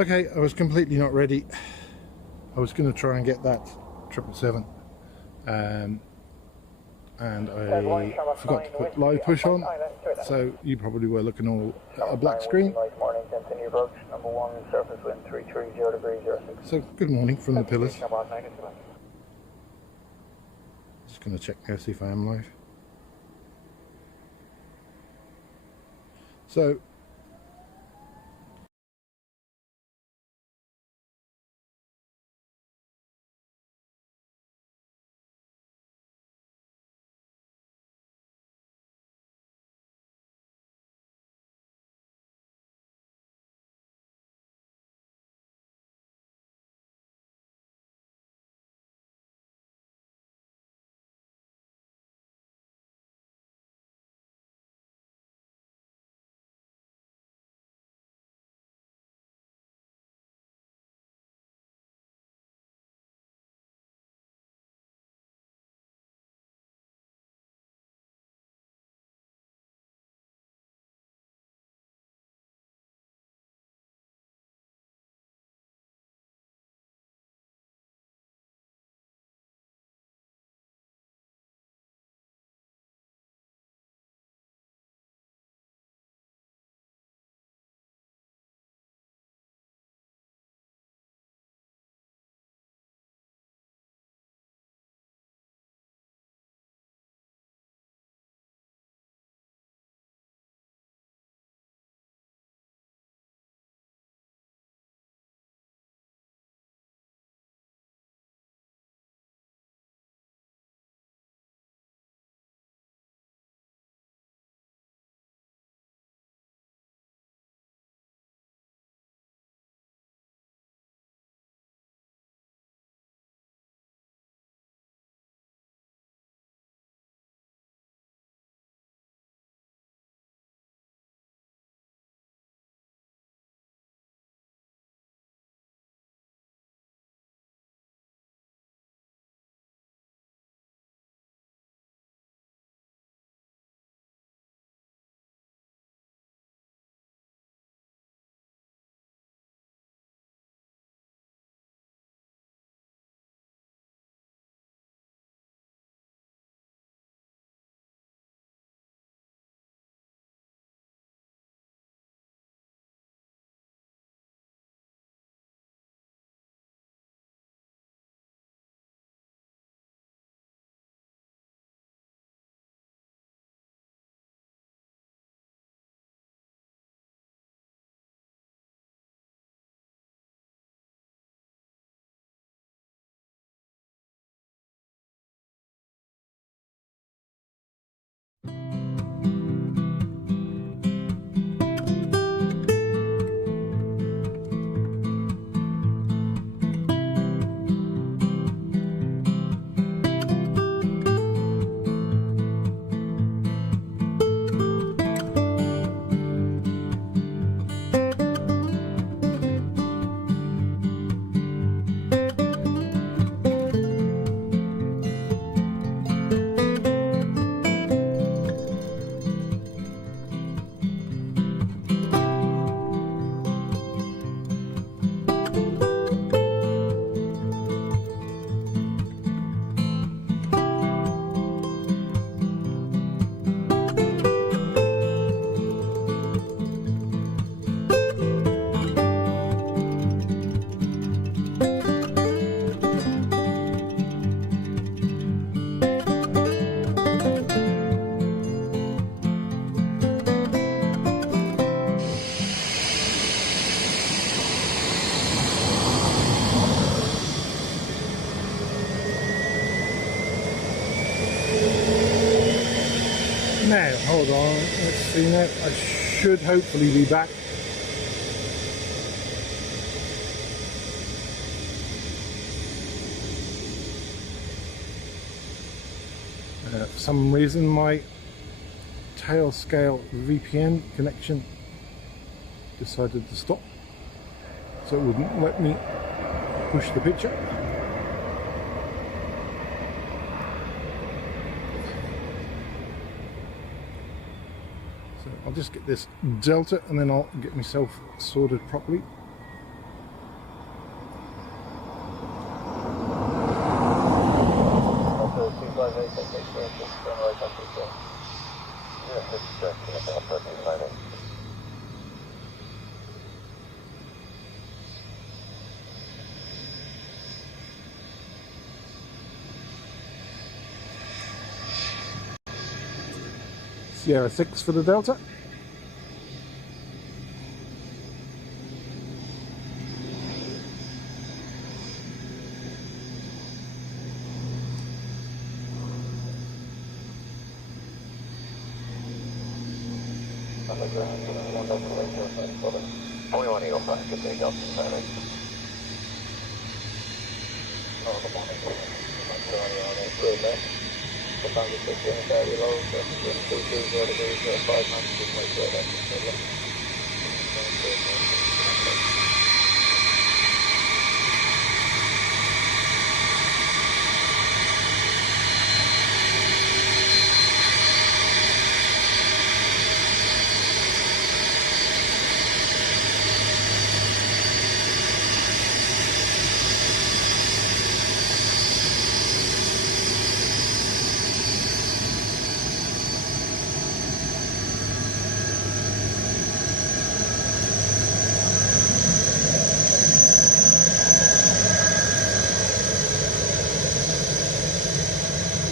Okay, I was completely not ready. I was going to try and get that 777, and I forgot to put live push on, so you probably were looking all at a black screen. So good morning from the pillars. Just going to check now, see if I am live. So now, hold on, let's see now, I should hopefully be back. For some reason my tail scale VPN connection decided to stop, so it wouldn't let me push the picture. I'll just get this Delta and then I'll get myself sorted properly. Sierra 6 for the Delta.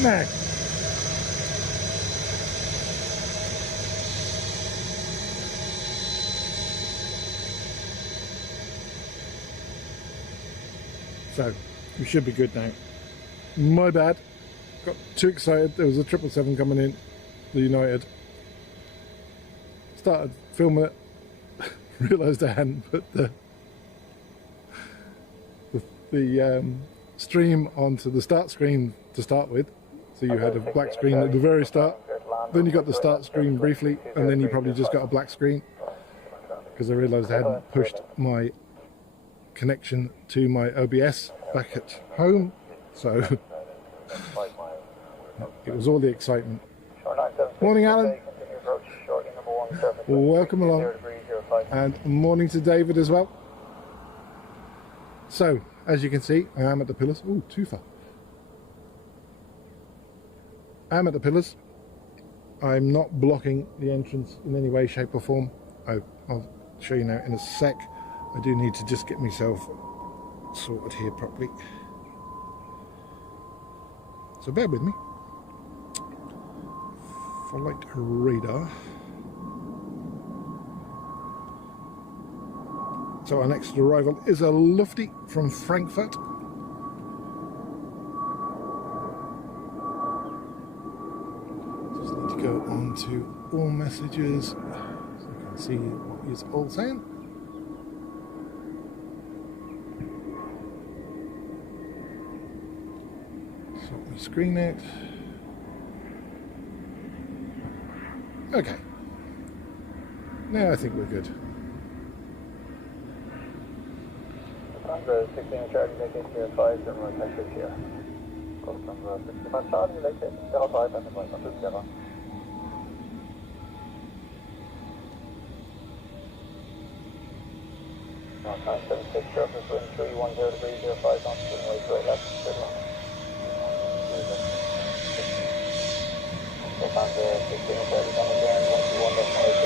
Now, so we should be good now. My bad, got too excited. There was a 777 coming in, the United. Started filming it, realised I hadn't put the stream onto the start screen to start with. So you had a black screen at the very start, then you got the start screen briefly, and then you probably just got a black screen, because I realised I hadn't pushed my connection to my OBS back at home, so it was all the excitement. Morning, Alan. Welcome along, and morning to David as well. So, as you can see, I am at the pillars. Oh, too far. I'm at the pillars. I'm not blocking the entrance in any way, shape or form. I'll show you now in a sec. I do need to just get myself sorted here properly. So bear with me. Flight radar. So our next arrival is a Lufty from Frankfurt. Just need to go on to all messages so you can see what it's all saying. Sort my screen out. Okay. Now I think we're good. 16 Charlie, making clear 5, then we'll take it here. Custom 65 Charlie, like it, 05 and the point of 57. Time 76, surface wind 310 degrees, 05 knots, runway 2 left, good luck. So time 16 Charlie, come again, 121 decimal 8.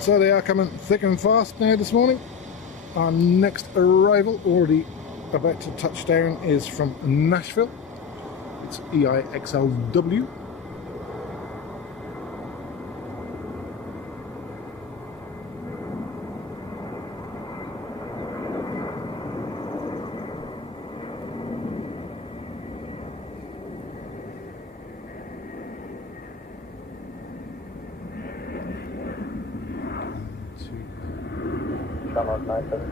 So they are coming thick and fast now this morning. Our next arrival, already about to touch down, is from Nashville. It's EIDW.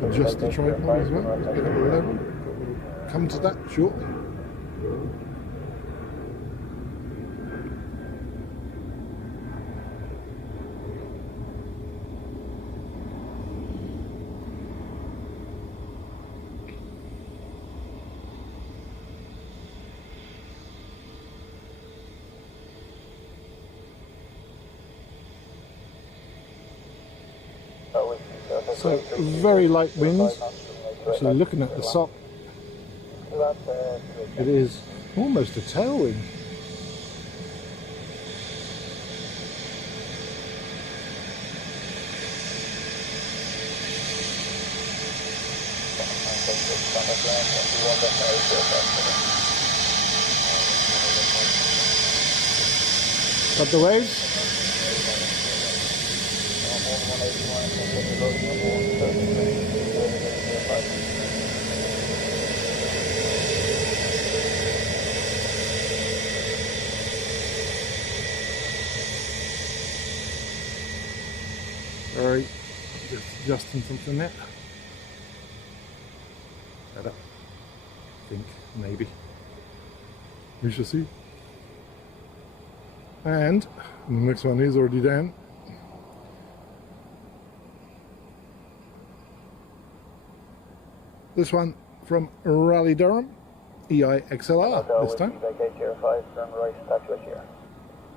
Adjust the tripod as well to get it level. We'll come to that shortly. So very light winds. Actually looking at the SOP, it is almost a tailwind. Got the waves. Sorry, just adjusting something there. Better. I think, maybe. We shall see. And the next one is already down. This one from Raleigh Durham, EIXLR this time. Vacate Tier 5, turn right, taxiway here.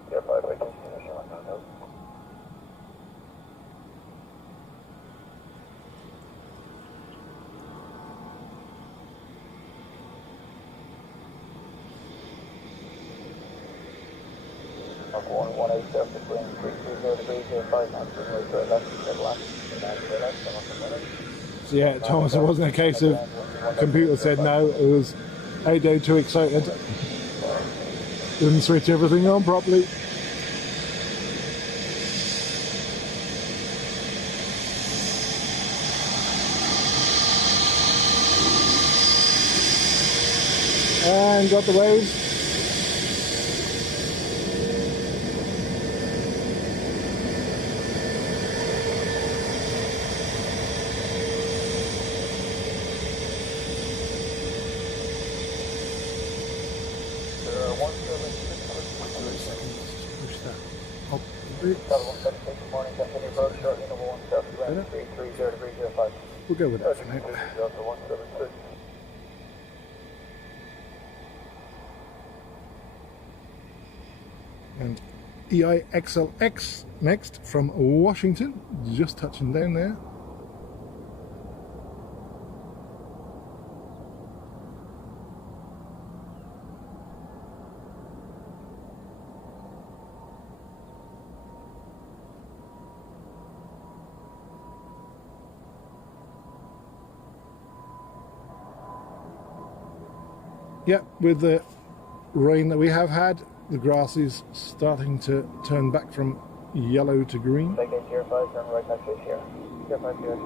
Tier 5, vacate position 1,000. Up 118 surface wind, 330 degrees, Tier 5 knots, turn right, straight left, straight left, straight left, come up a minute. So yeah, Thomas, it wasn't a case of computer said no, it was ADO too excited. Didn't switch everything on properly. And got the waves. We'll go with that for now. And EIXLX next from Washington, just touching down there. Yeah, with the rain that we have had, the grass is starting to turn back from yellow to green. Vacate Tier 5, turn right next to here. Tier 5, Tier 2.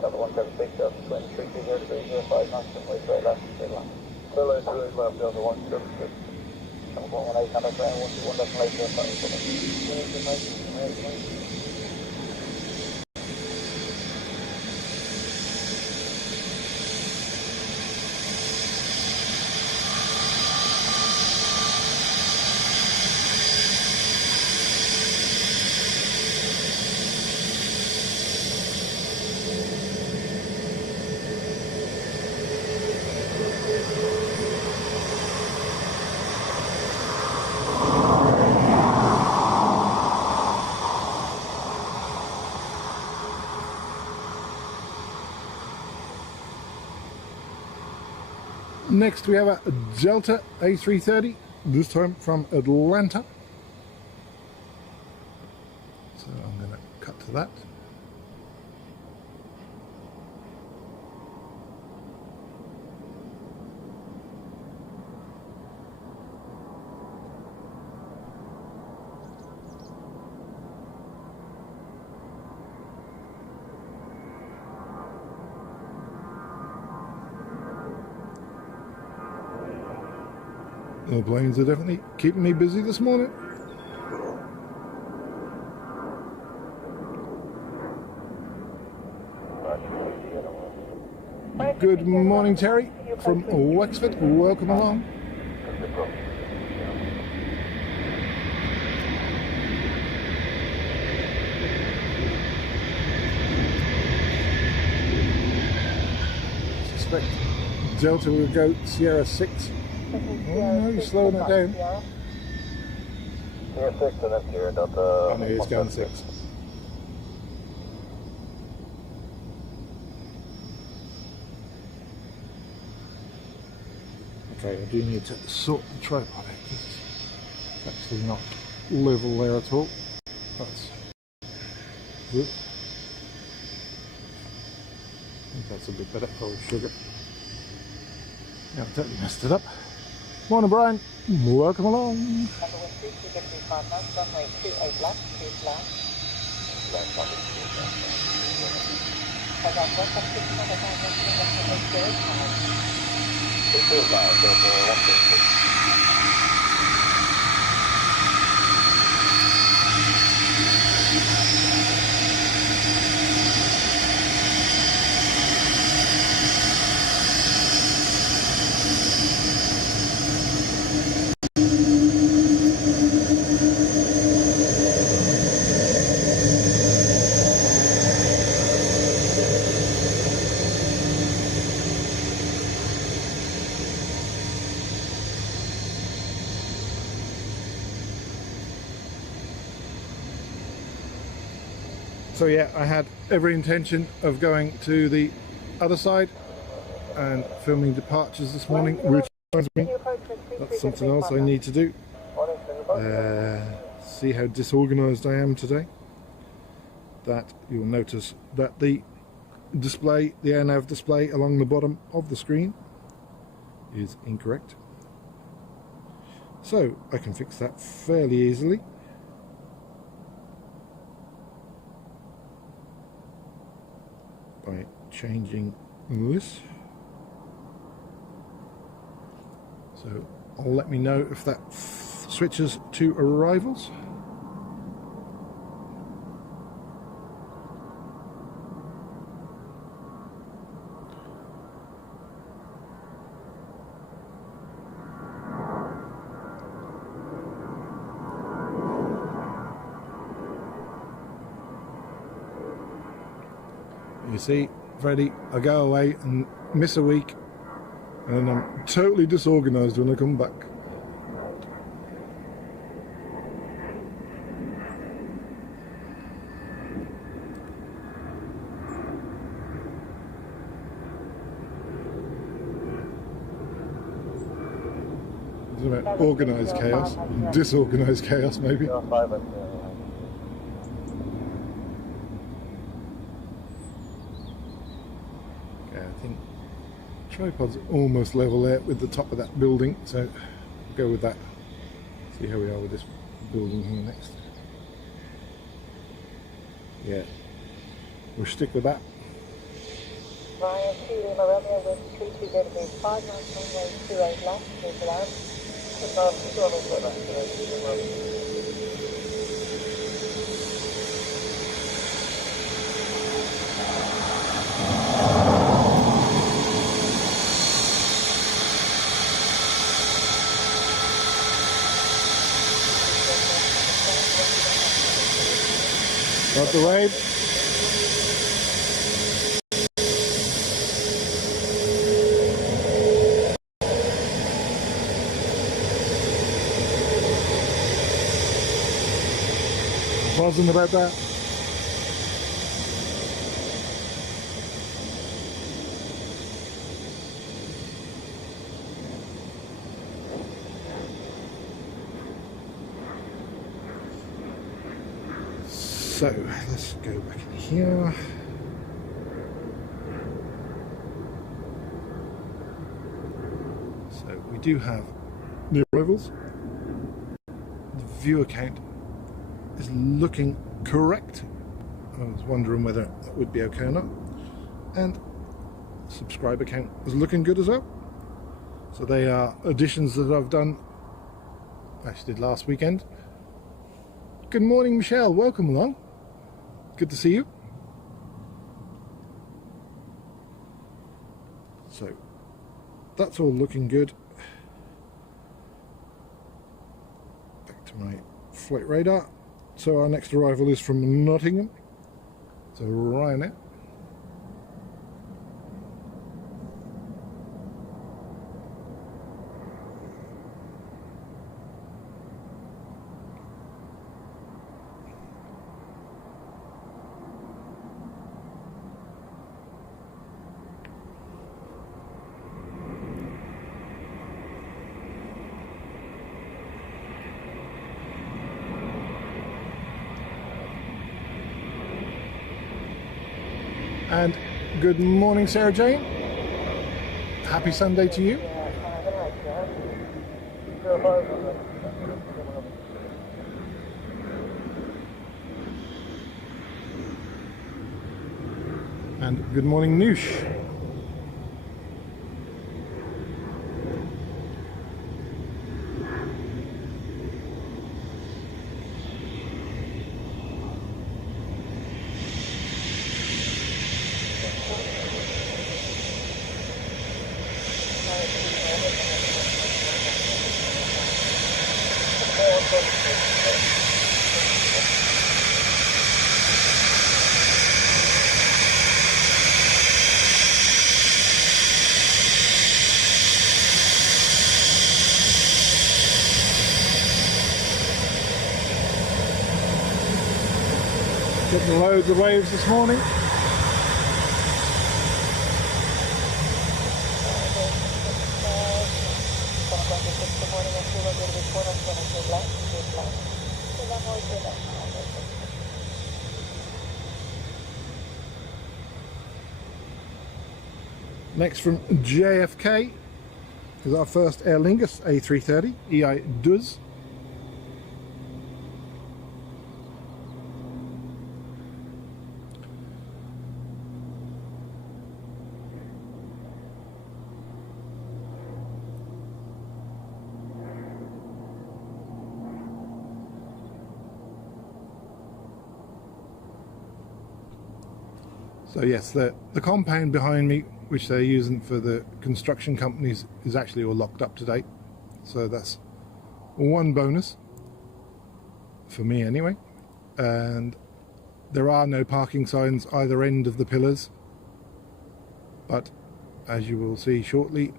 Delta 176, Delta 23, 0 degrees, 05 knots, and right, straight left, straight left. Clear left, straight left, Delta 176. 118, contact ground, 121, destination, 5. Next we have a Delta A330, this time from Atlanta. So I'm going to cut to that. The planes are definitely keeping me busy this morning. Good morning, Terry from Wexford. Welcome along. Suspect Delta will go Sierra 6. Oh no, you're slowing it down. Sierra 6 and then Sierra Delta. Oh no, it's going 6. Okay, I do need to sort the tripod out because it's actually not level there at all. That's good. I think that's a bit better. Oh, sugar. Yeah, I've totally messed it up. Morning, Brian. Welcome along. Number 132, runway 28 left, 2 left. So yeah, I had every intention of going to the other side and filming departures this morning. That's something else I need to do. See how disorganized I am today. That you'll notice that the display, the AirNav display along the bottom of the screen is incorrect. So I can fix that fairly easily. By changing this. So I'll let me know if that switches to arrivals. You see, Freddie, I go away and miss a week and I'm totally disorganized when I come back. It's about organized chaos, disorganized chaos maybe. Tripod's almost level there with the top of that building, so go with that. See how we are with this building here next. Yeah, we'll stick with that. Ryan 2 Lima Romeo, wind 320 degrees 5 knots, runway 28 left, please allow. Got the wave. Buzzing about that. So let's go back in here. So we do have new arrivals. The view account is looking correct. I was wondering whether that would be okay or not. And subscriber count is looking good as well. So they are additions that I've done, actually did last weekend. Good morning, Michelle, welcome along. Good to see you. So that's all looking good. Back to my flight radar. So our next arrival is from Nottingham. So Ryanair. And good morning, Sarah Jane. Happy Sunday to you. And good morning, Noosh. Getting loads of waves this morning. Next from JFK is our first Aer Lingus A330 EIDW. So yes, the compound behind me, which they're using for the construction companies, is actually all locked up today. So that's one bonus, for me anyway. And there are no parking signs either end of the pillars. But as you will see shortly,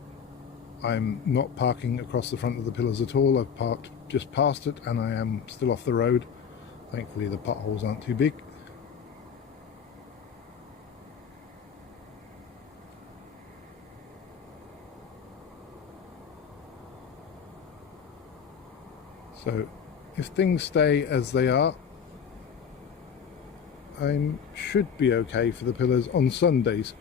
I'm not parking across the front of the pillars at all. I've parked just past it and I am still off the road. Thankfully the potholes aren't too big. So if things stay as they are, I should be okay for the pillars on Sundays.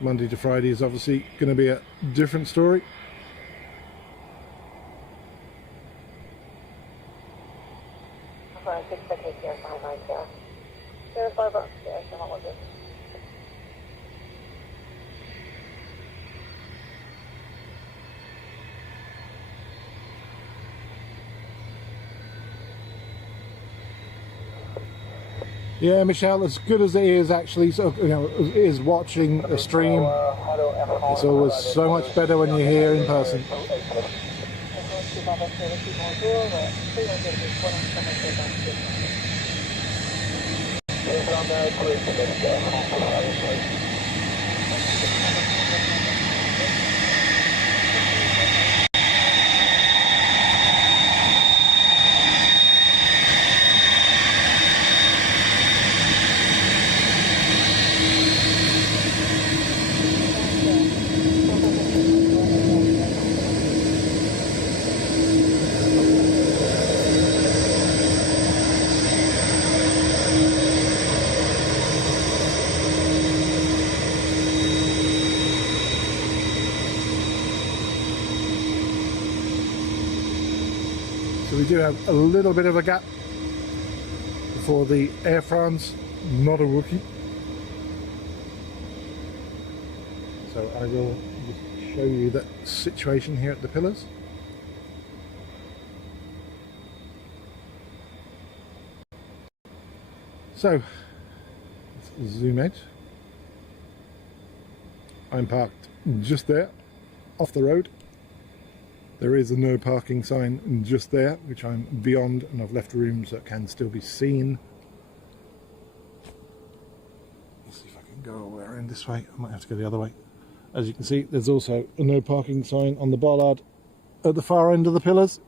Monday to Friday is obviously going to be a different story. Yeah, Michelle, as good as it is actually, so, you know, is watching a stream, it's always so much better when you're here in person. So we do have a little bit of a gap before the Air France, not a rookie. So I will just show you the situation here at the pillars. So let's zoom out. I'm parked just there, off the road. There is a no parking sign just there, which I'm beyond, and I've left room so it can still be seen. Let's see if I can go around this way. I might have to go the other way. As you can see, there's also a no parking sign on the bollard at the far end of the pillars,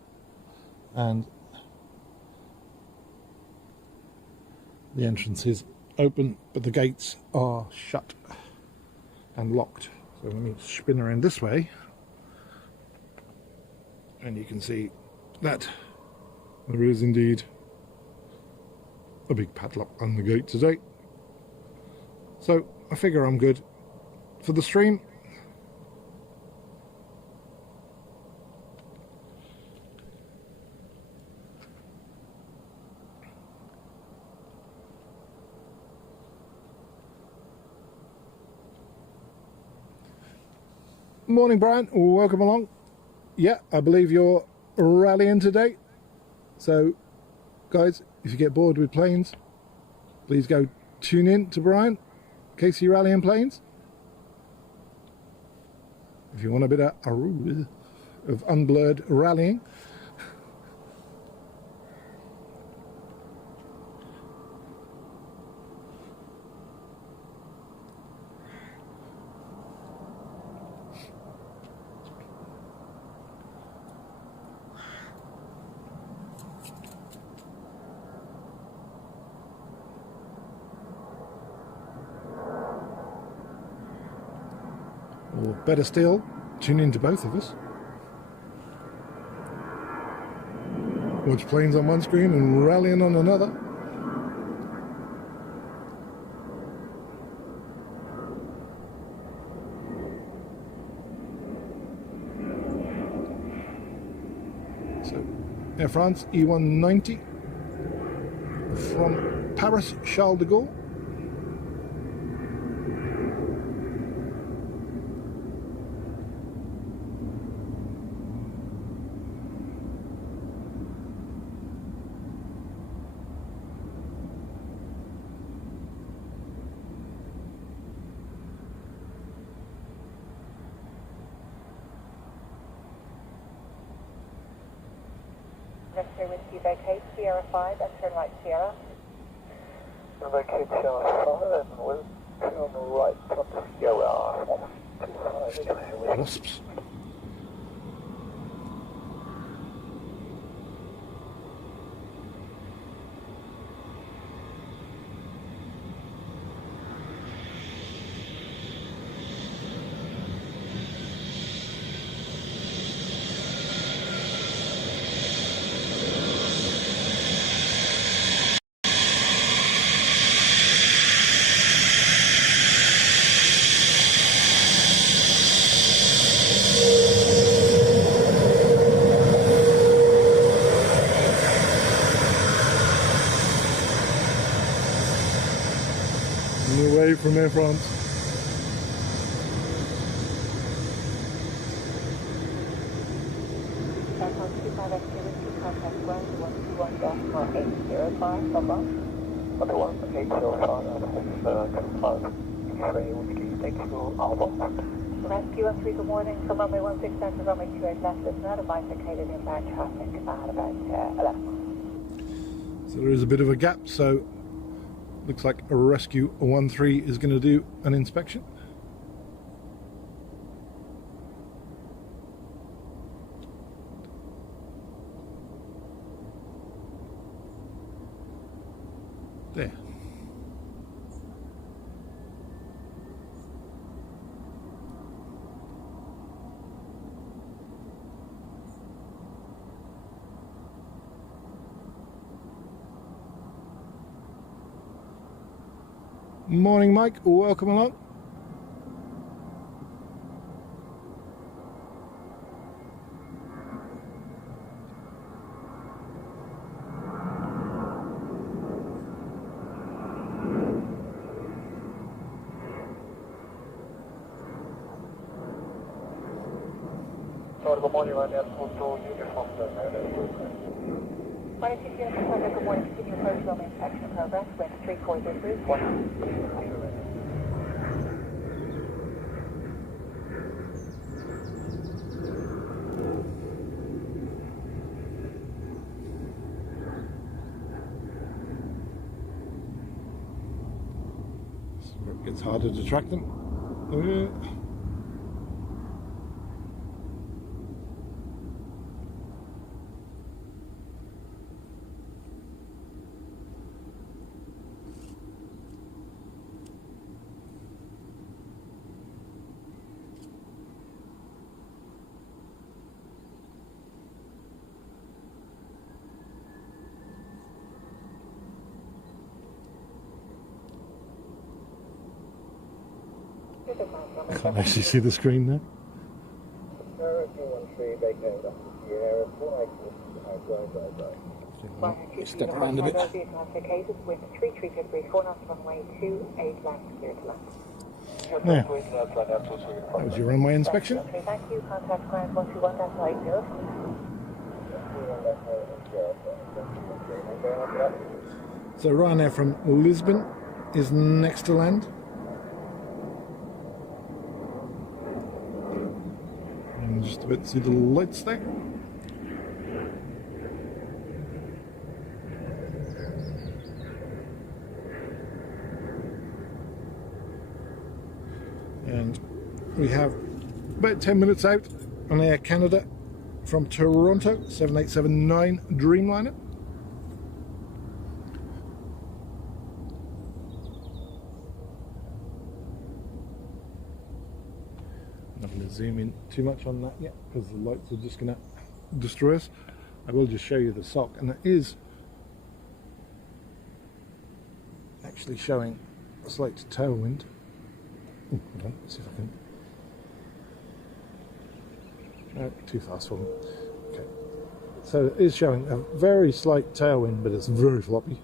and the entrance is open, but the gates are shut and locked. So let me spin around this way, and you can see that there is indeed a big padlock on the gate today. So I figure I'm good for the stream. Morning, Brian. Welcome along. Yeah, I believe you're rallying today. So, guys, if you get bored with planes, please go tune in to Brian, Casey Rallying Planes. If you want a bit of unblurred rallying. Or better still, tune in to both of us. Watch planes on one screen and rallying on another. So, Air France E190 from Paris Charles de Gaulle. Necessary Whiskey vacate Sierra 5 and turn right Sierra. Vacate Sierra 5 and we'll turn right onto Sierra 125. Wasps. Away from Air France. Air France 25 Extra Whiskey, contact ground 121.805, bye-bye. 11805, confirmed. X-ray Whiskey, thank you, Alpha. Rescue 13, good morning. From runway 16 to runway 28 left, listen out of bifurcated inbound traffic at about 11. So there is a bit of a gap, so looks like a Rescue 13 is going to do an inspection. There. Morning, Mike. Welcome along. Good morning, Ryan. Photo uniform. Runway 16 contact, good morning. Continue approach runway inspection in progress. Wind 3433. It gets harder to track them. I can't actually see the screen now. Step around a bit. With 33 degrees, 4 knots runway 28 left, clear to land. Yeah. That was your runway inspection. Okay, thank you. Contact ground 121.80. So Ryanair from Lisbon is next to land. And just about to see the lights there. And we have about 10 minutes out on Air Canada from Toronto, 7879 Dreamliner. I'm not going to zoom in too much on that yet because the lights are just going to destroy us. I will just show you the SOC, and it is actually showing a slight tailwind. Hold on, let's see if I can. No, too fast for me. Okay. So it is showing a very slight tailwind, but it's very floppy.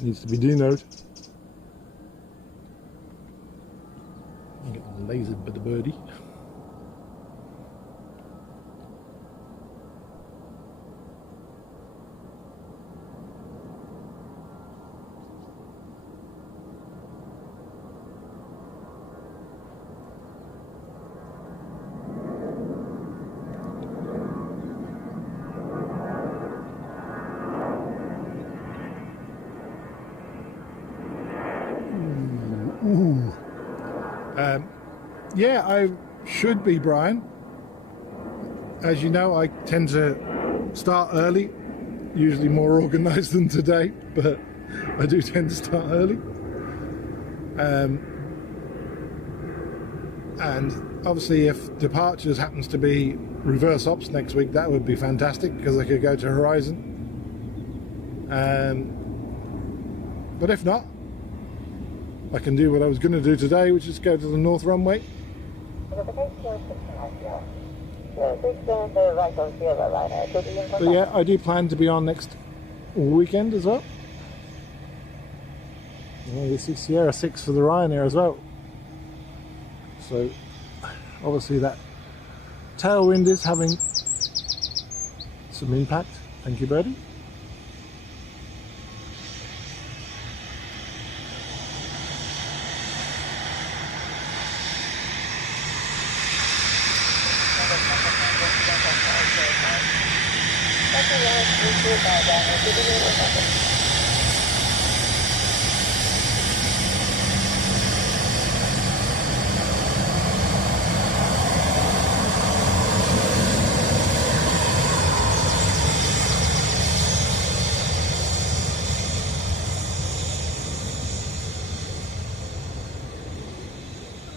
Needs to be denoted. I'm getting lasered by the birdie. Ooh. Yeah, I should be, Brian. As you know, I tend to start early, usually more organised than today, but I do tend to start early. And obviously if departures happens to be reverse ops next week, that would be fantastic because I could go to Horizon. But if not, I can do what I was going to do today, which is go to the north runway. But yeah, I do plan to be on next weekend as well. Yeah, you see Sierra 6 for the Ryanair as well. So obviously that tailwind is having some impact. Thank you, Birdie.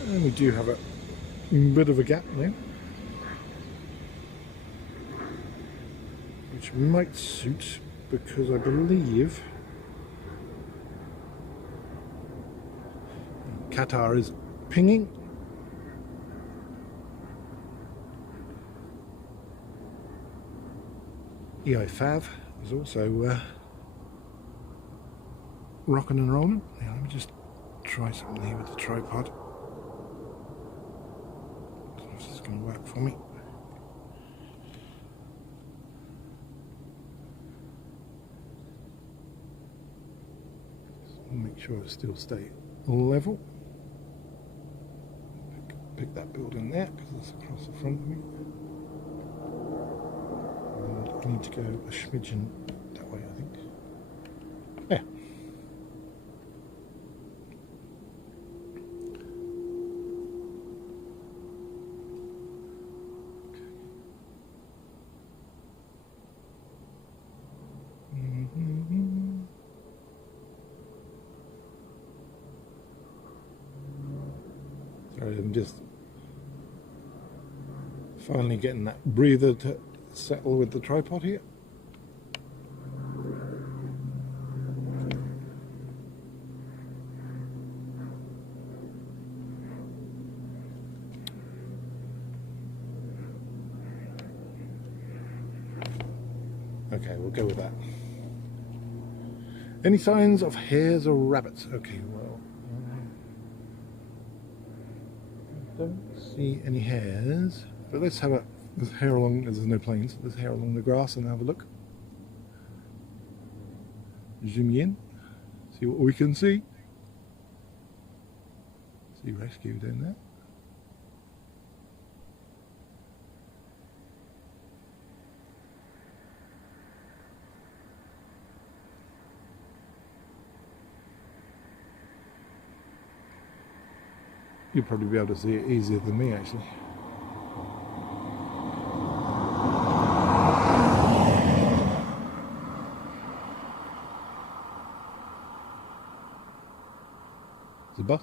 And we do have a bit of a gap now, which might suit because I believe Qatar is pinging. EIDW is also rocking and rolling. Now, let me just try something here with the tripod. I don't know if this is going to work for me. Make sure it still stays level. Pick that building there because that's across the front of me. And I need to go a smidgen that way, I think. Yeah. Sorry, I'm just finally getting that breather to settle with the tripod here. Okay, we'll go with that. Any signs of hares or rabbits? Okay, well, I don't see any hares, but let's have a, there's hair along, there's no planes, there's hair along the grass, and have a look. Zoom in, see what we can see. See rescue down there. You'll probably be able to see it easier than me, actually. It's a bus.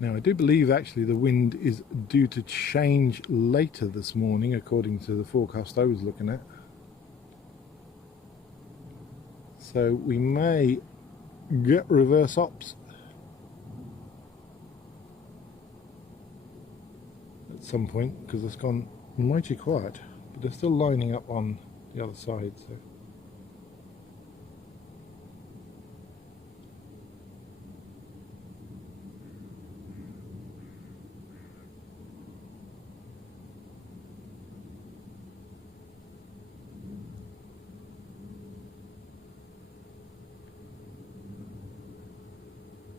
Now, I do believe actually the wind is due to change later this morning, according to the forecast I was looking at. So we may get reverse ops at some point, because it's gone mighty quiet, but they're still lining up on the other side. So.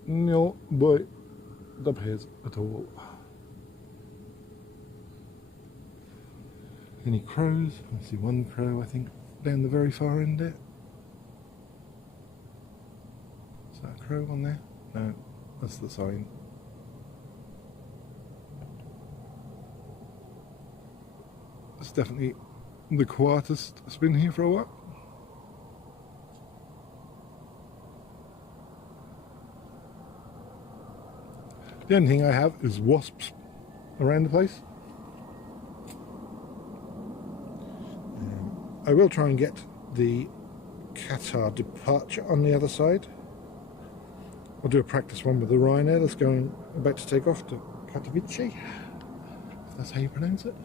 No, boy, it appears at all. Any crows? I see one crow, I think, down the very far end there. Is that a crow on there? No, that's the sign. It's definitely the quietest it's been here for a while. The only thing I have is wasps around the place. I will try and get the Qatar departure on the other side. I'll do a practice one with the Ryanair that's about to take off to Katowice, if that's how you pronounce it.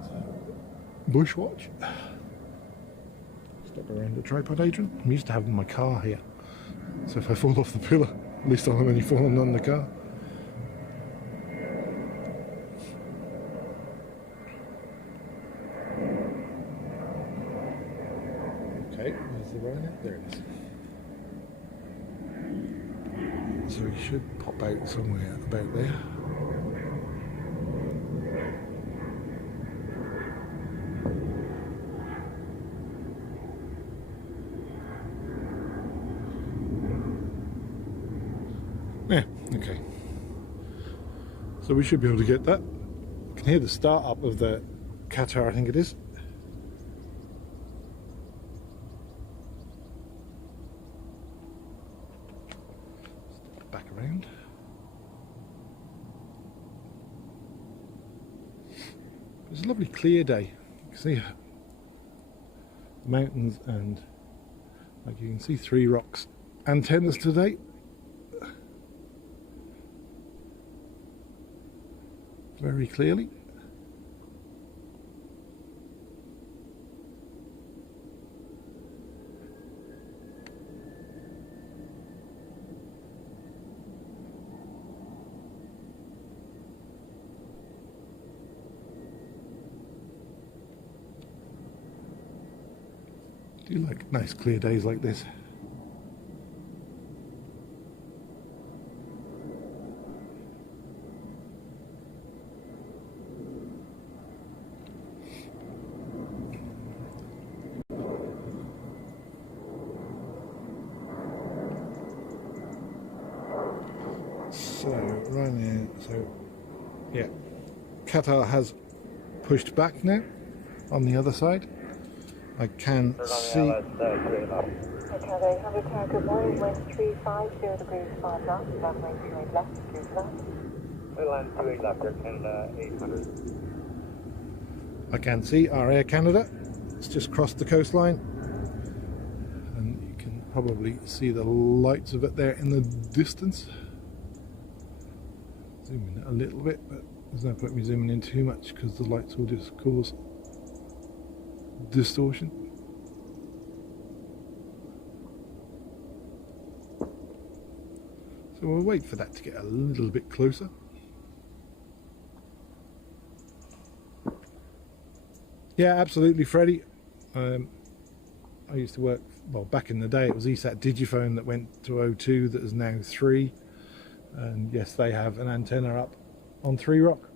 So, Bushwatch. Step around the tripod, Adrian. I'm used to having my car here, so if I fall off the pillar, at least I'm only falling on the car. Okay, there's the Ryanair. There it is. So he should pop out somewhere about there. Yeah, okay. So we should be able to get that. You can hear the start up of the Qatar, I think it is. Step back around. It's a lovely clear day. You can see the mountains, and like you can see 3 rocks antennas today. Very clearly. Do you like nice clear days like this? So, Ryanair, so yeah, Qatar has pushed back now on the other side. I can see. Okay, 800 tower, good morning, wind 350 degrees 5 knots, runway 28 left, due to that. We land 28 left, Air Canada 800. I can see our Air Canada. It's just crossed the coastline, and you can probably see the lights of it there in the distance. Zoom in a little bit, but there's no point me zooming in too much because the lights will just cause distortion. So we'll wait for that to get a little bit closer. Yeah, absolutely, Freddie. I used to work, well, back in the day it was ESAT Digiphone that went to O2 that is now 3. And yes, they have an antenna up on 3 Rock.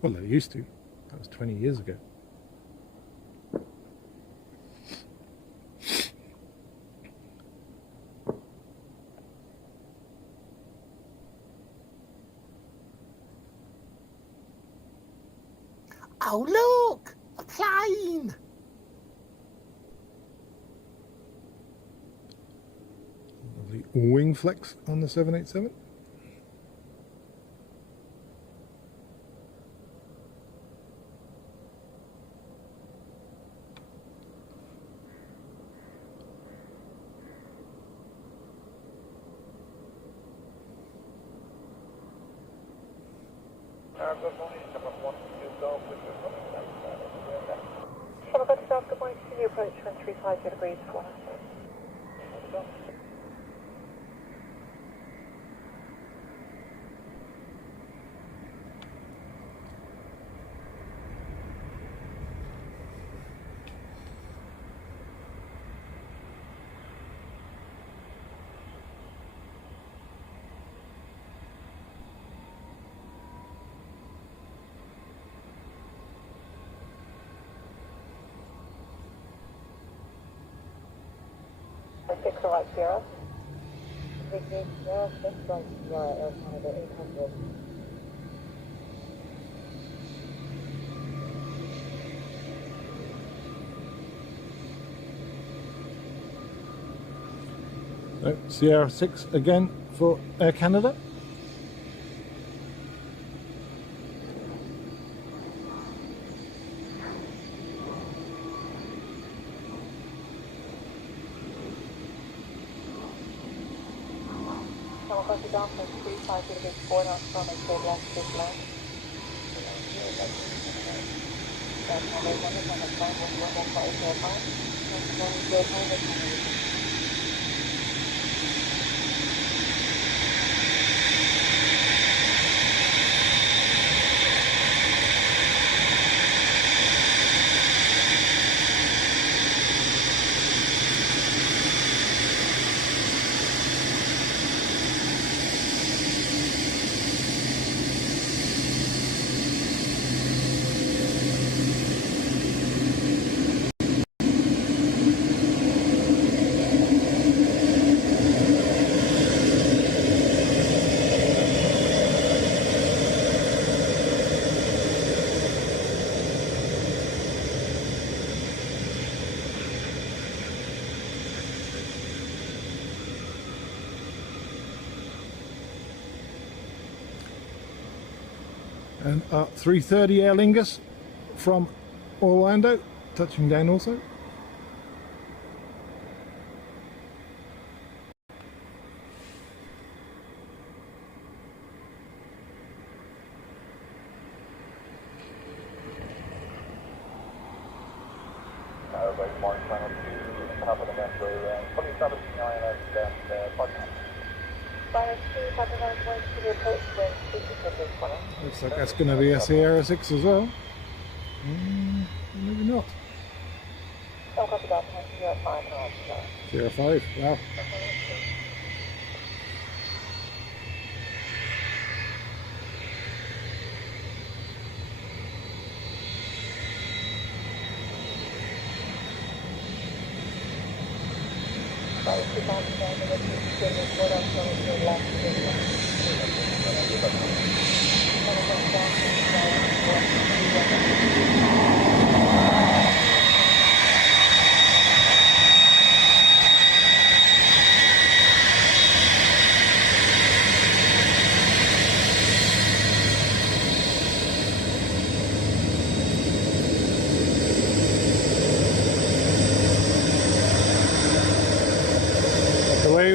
Well, they used to. That was 20 years ago. Oh look! A plane! Lovely wing flex on the 787. Good morning, number 1, you go with your Shall we go to South? Good morning. Continue approach 135 degrees 4. Six right 0. Victor 06 right 0, Air Canada 800. Sierra 6 again for Air Canada. Shall we go to Dublin 35 degrees 4 knots from a straight left this line? Air Canada 1 is on the phone with 11505. And 330 Aer Lingus from Orlando, touching down also. Right, Mark, final 2, top of the metro, 27 and parking lot. Looks like that's going to be a Sierra 6 as well. Maybe not. Sierra 5, wow.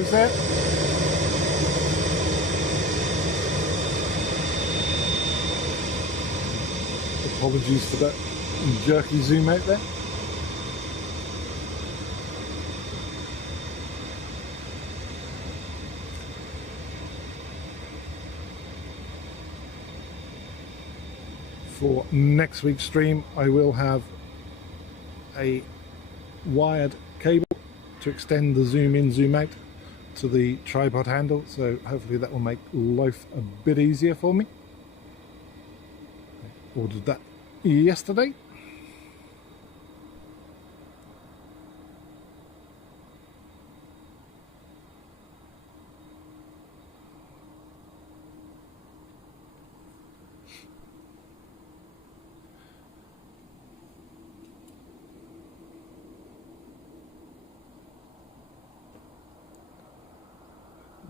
videos there. Apologies for that jerky zoom out there. For next week's stream, I will have a wired cable to extend the zoom in, zoom out to the tripod handle, so hopefully that will make life a bit easier for me. I ordered that yesterday.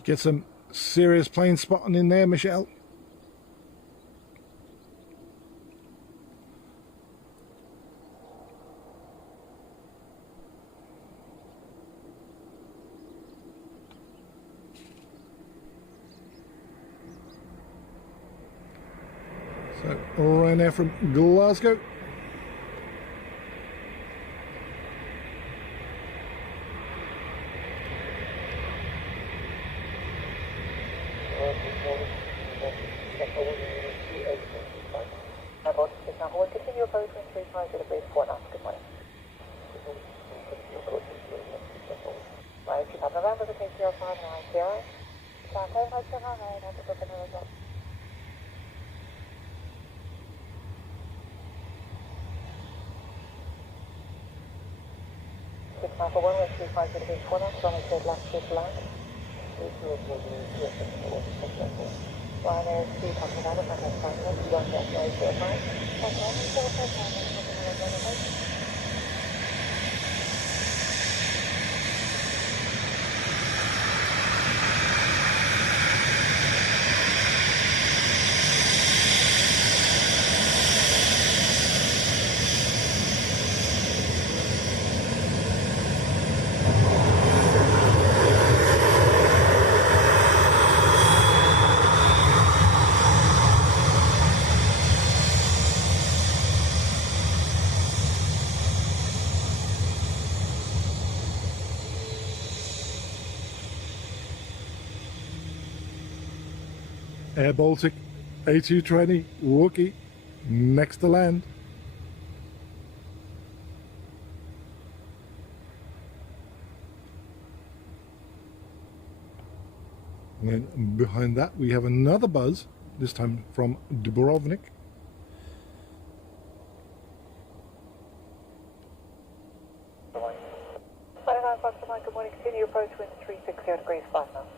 Get some serious plane spotting in there, Michelle. So, right now from Glasgow. Continue approach wind 350 degrees 4 knots. Good morning. Right, you have November between 05 and 90. South 5 right, have to book another job. Six Alpha 1 with 350 degrees 4 knots, runway straight left, shift land. Line is 3 Papa November, contact 5 minutes, 1 jet, no 05. Air Baltic A220 Wookie next to land. And then behind that we have another buzz, this time from Dubrovnik. Good morning, continue approach wind 360 degrees 5 knots.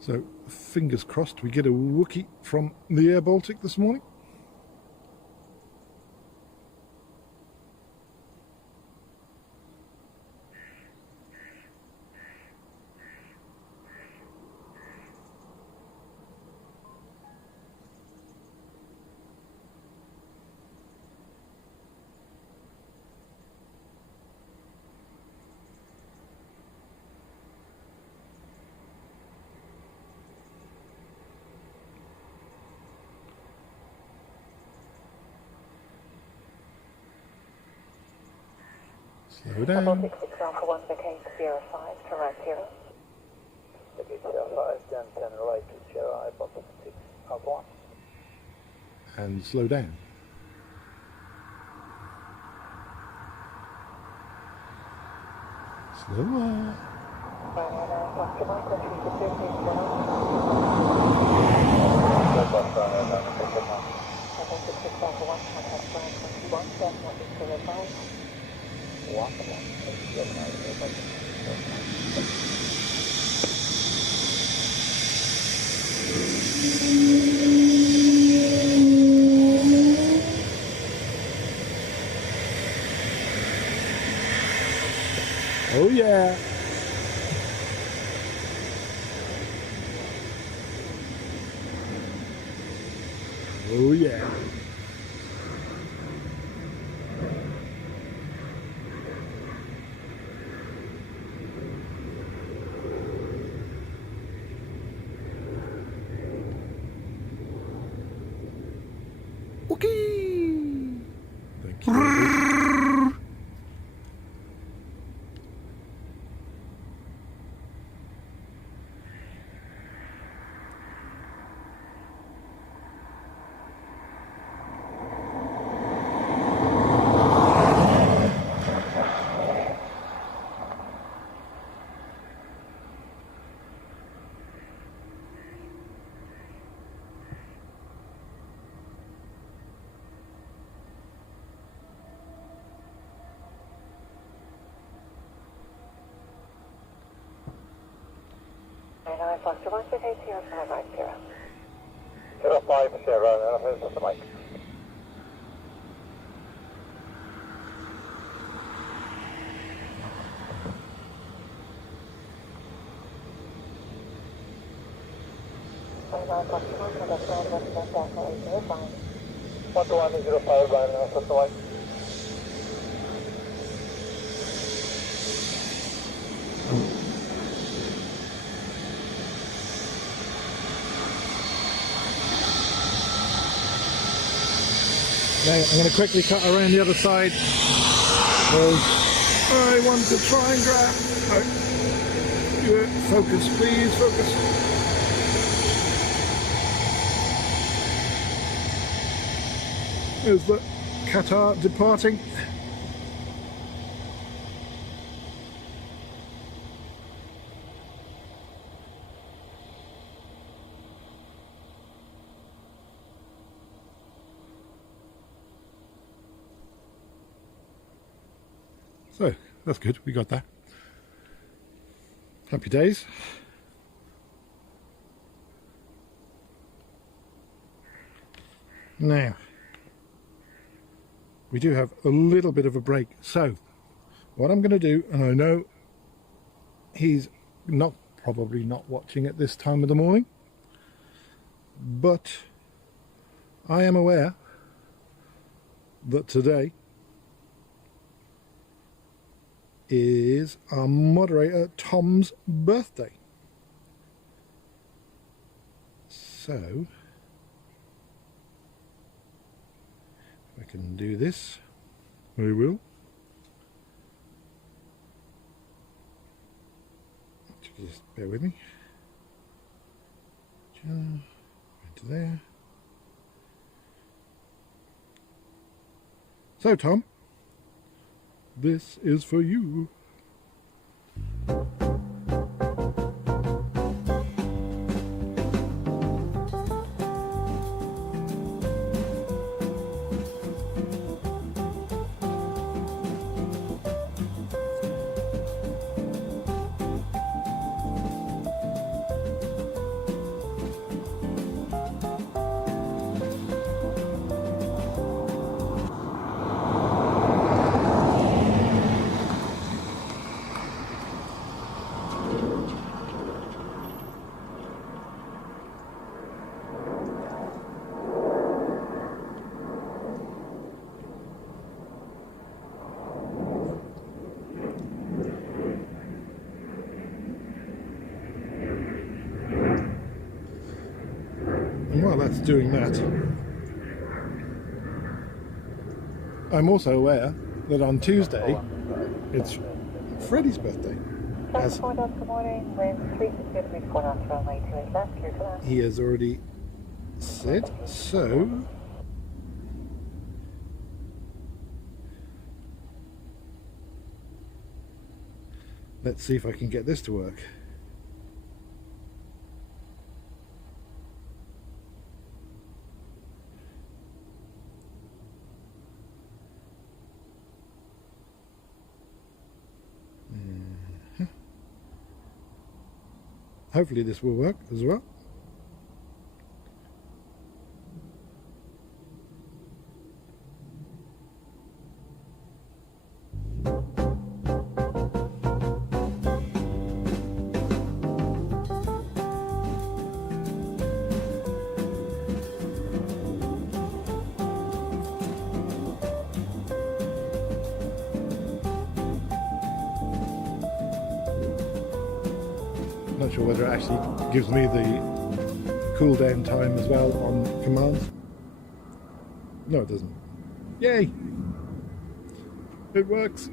So fingers crossed we get a Wookie from the Air Baltic this morning. Slow down. Baltic 6 Alpha 1 became Sierra 5 to right 0. Sierra 5, down 10 right to Sierra, Baltic 6 Alpha 1. And slow down. Slower. Oh yeah. Oh yeah. Okay. Thank you, David. I know, Foster, what's the case here for 550? 05 Sierra, and I'm the mic. I know, Foster, what's the case here for 550? 12105, Brian, and I'm the mic. Now, I'm going to quickly cut around the other side because I want to try and grab. Focus, please, focus. There's the Qatar departing. So, that's good, we got that. Happy days. Now, we do have a little bit of a break. So, what I'm going to do, and I know he's probably not watching at this time of the morning, but I am aware that today is our moderator Tom's birthday. So if I can do this, I will. Just bear with me. Into there. So Tom, this is for you. And while that's doing that, I'm also aware that on Tuesday it's Freddie's birthday. As Good morning, wind 360 degrees 4 knots, runway 28 left, clear to land. he has already said, so let's see if I can get this to work. Hopefully this will work as well. Not sure whether it actually gives me the cool down time as well on commands. No, it doesn't. Yay! It works.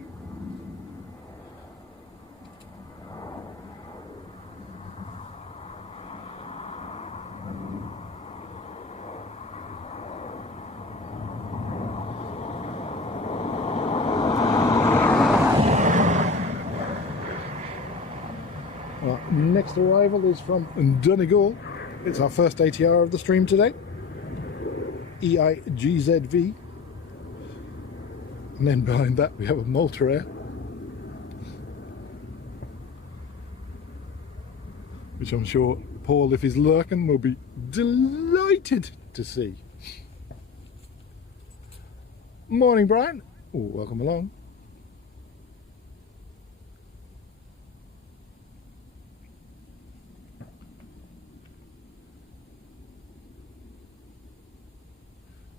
Our next arrival is from Donegal. It's our first ATR of the stream today. EIDW. And then behind that we have a Malta Air, which I'm sure Paul, if he's lurking, will be delighted to see. Morning, Brian. Oh, welcome along.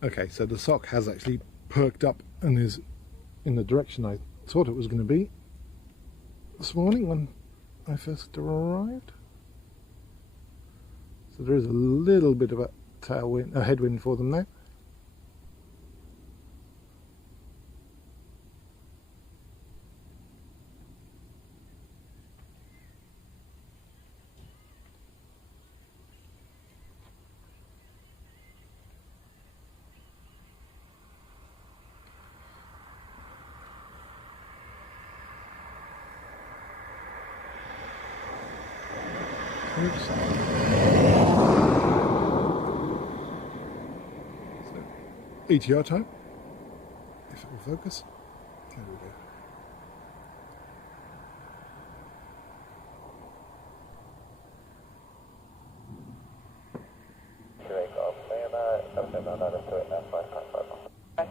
Okay, so the sock has actually perked up and is in the direction I thought it was going to be this morning when I first arrived. So there is a little bit of a tailwind, a headwind for them now. Oops. So, ATR time, if it will focus. There we go.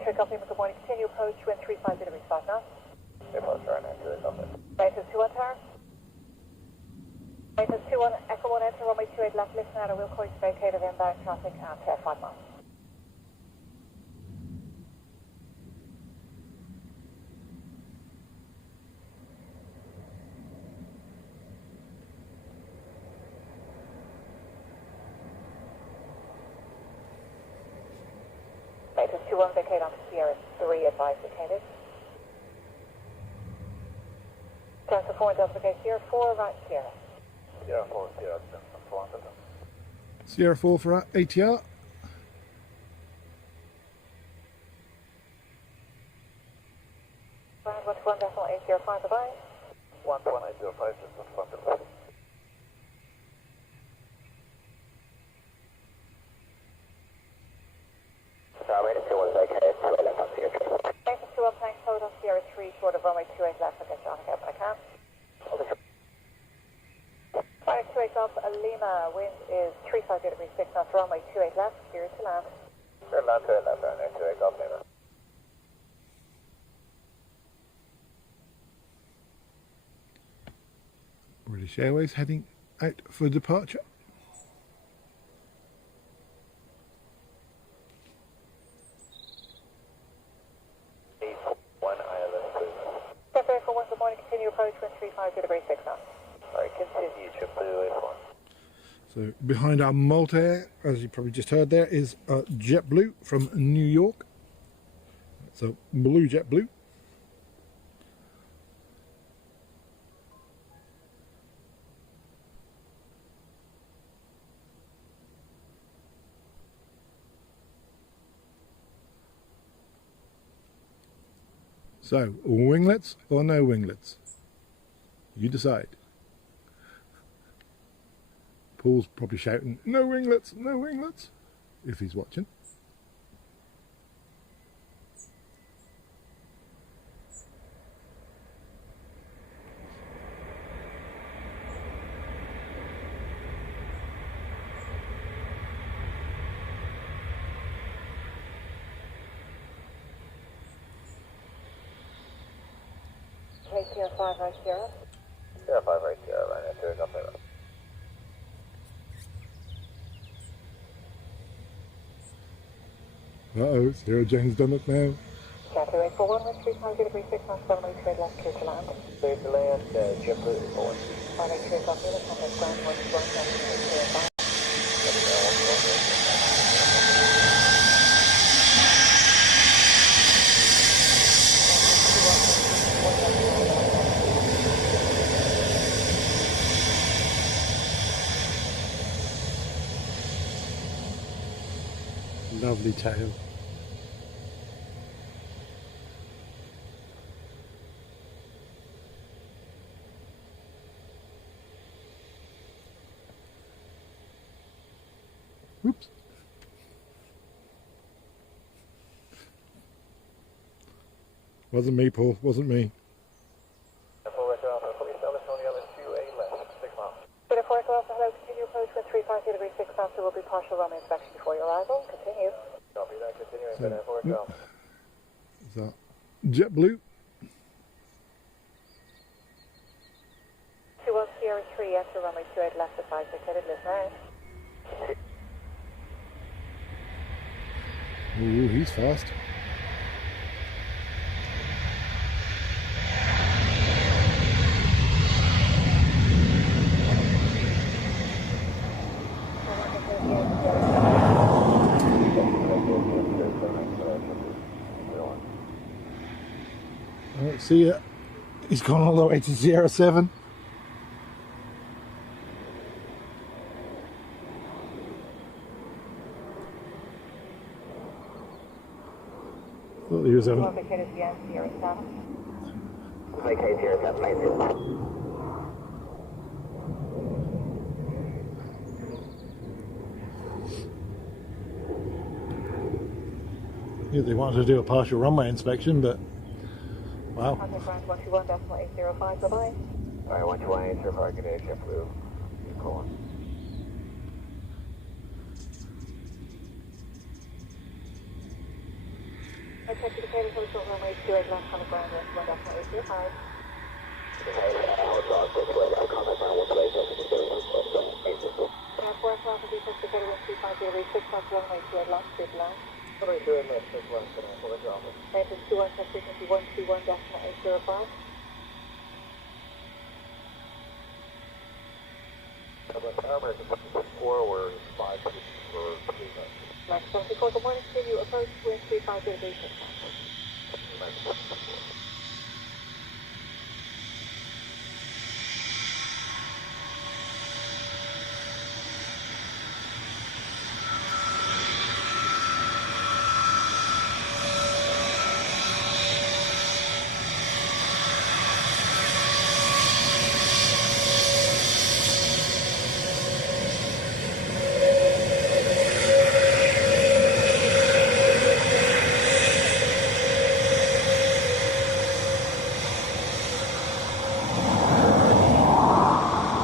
Trick off, good morning. Continue approach, wind 350 degrees 5 knots. Maintenance 21 tower. Maintenance 21, Echo 1 enter, runway 28 left, listen out, wheel course vacated inbound traffic at 5 miles. Maintenance 21, vacate on Sierra 3, advise vacated. Transfer 4 Delta vacate Sierra 4, right Sierra. Sierra 4, Sierra 4. Sierra 4 for our ATR. Ground 121.805, goodbye. 11805, just 1 Maintenance 21 vacated, 2 left on Sierra 3. Maintenance 21, thanks, hold on Sierra 3, short of runway 28 left, I'll get you on again when I can. Fire 28 Golf Lima, wind is 350 degrees 6 knots, runway 28 left, clear to land. Clear to land, 28 left, runway 28 Golf Lima. British Airways heading out for departure. Step for 1, good morning, continue approach, wind 350 degrees 6 knots. Sorry, continue, JetBlue A4. So behind our Malta Air, as you probably just heard there, is JetBlue from New York. So blue JetBlue. So, winglets or no winglets? You decide. Paul's probably shouting, no winglets, no winglets, if he's watching. KTR 5 right Sierra. Sierra 5 right Sierra, runway 28 Golf Lima. Uh-oh, Sarah Jane's done it now. Charter 841, wind 350 degrees 6 knots, runway 28 left, clear to land. Clear to land, JetBlue A4. Runway 2 is off the contact ground 125. Lovely tail. Oops. Wasn't me, Paul. Wasn't me. Hello, continue approach with 350 degrees 6 knots. There will be partial runway inspection before your arrival. Continue. Copy that, continuing, So, 4 is that JetBlue? 21 Sierra 3, enter runway 28 left at 5 located, listen out. Ooh, he's fast. Alright, see ya. He's gone all the way to Sierra 7. Thought he was having... Located again, Sierra 7. Vacate here, that's my Yeah, they wanted to do a partial runway inspection, but wow. Contact ground 121.805, bye-bye. Alright, 121.805, good day, JetBlue. Call on. I check the located for the short runway 28 left on the ground 121.805. Airport Alpha B Six located with 350 degrees 6 knots runway 28 left, straight line. Runway 28 left, 6 left, for the office. Engine 21 check frequency 121.805. Forward 5 for 3 minutes. Max 74, good morning, continue approach with 350 degrees 6 knots.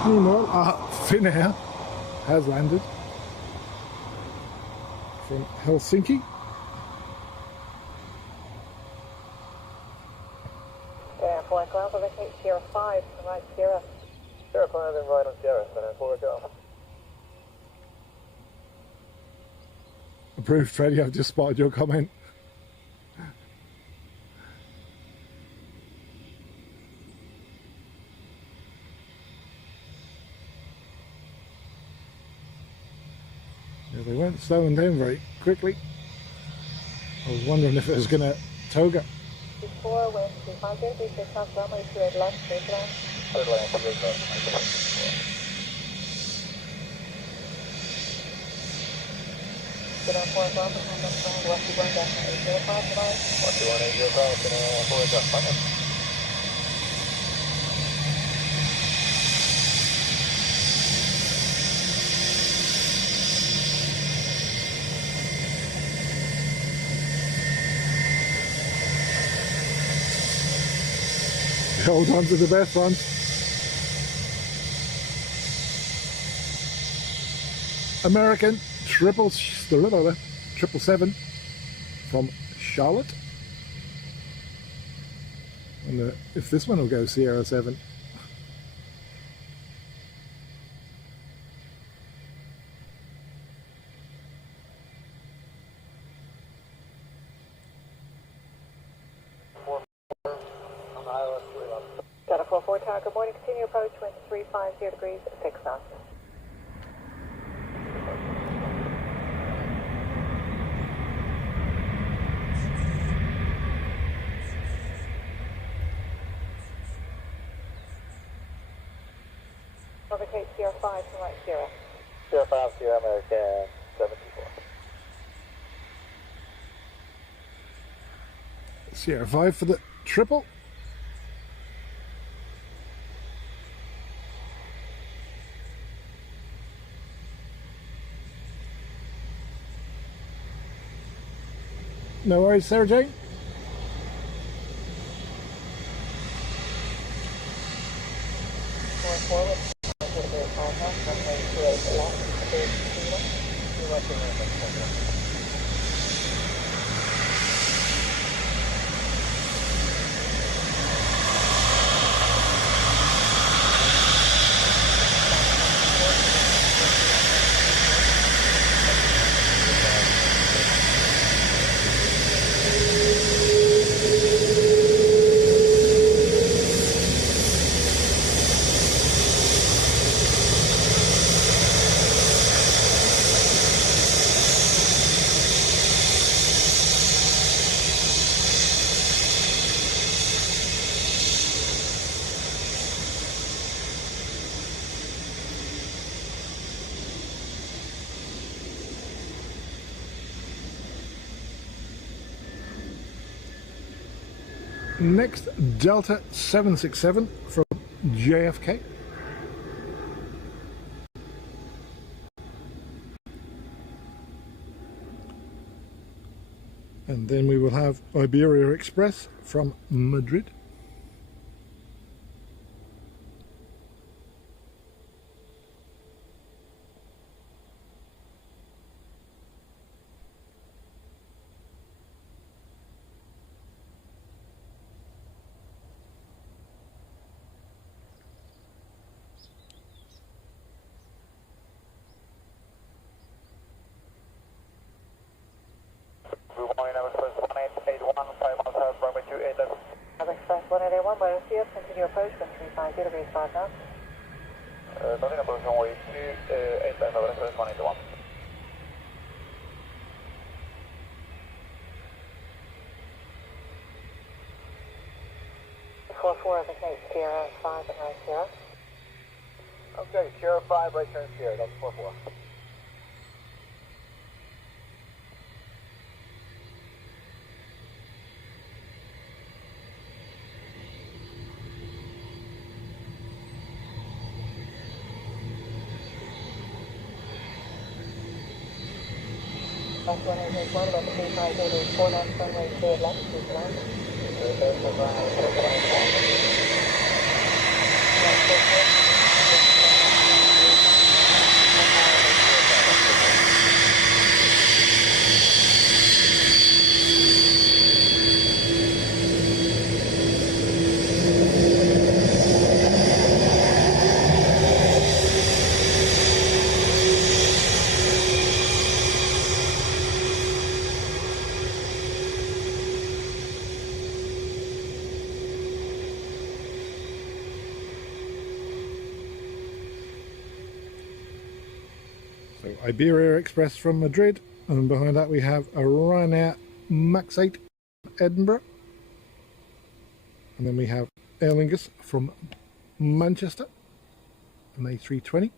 Meanwhile, Finnair has landed from Helsinki. Airport Alpha vacate Sierra 5, right Sierra. Sierra 5 and right on Sierra, center 4 Golf. Approved, Freddie. I've just spotted your comment. Yeah, they weren't slowing down very quickly. I was wondering if it was going to toga. Before wind 350 degrees 6 knots runway 28 left, straight line. Third line, Good Airport Alpha, contact ground 121.805, bye-bye. 121.805, 4 Golf. Hold on to the best one. American 777 from Charlotte. And if this one will go Sierra 7. Delta 44 Tower, good morning. Continue approach, wind 350 degrees, 6 knots. Overtake Sierra 5 from right Sierra. Sierra 5, Sierra American 74. Sierra 5 for the triple. No worries, Sarah Jane. Forward, 5 knots, runway 28 left, Next, Delta 767 from JFK. And then we will have Iberia Express from Madrid. Good morning, Express 1881, 5 miles south, runway 28 left. Express 1881, Buenos Dias, continue approach, wind 350 degrees, 5 knots. Nothing approach runway 28 left, Express 181. Four overtake Sierra 5 and right Sierra. Okay, Sierra 5, right turn Sierra, that's 44. Bus 181, about the 350 4 knots, runway 28 left, please land. So Iberia Express from Madrid, and behind that we have a Ryanair Max 8 Edinburgh, and then we have Aer Lingus from Manchester, an A320.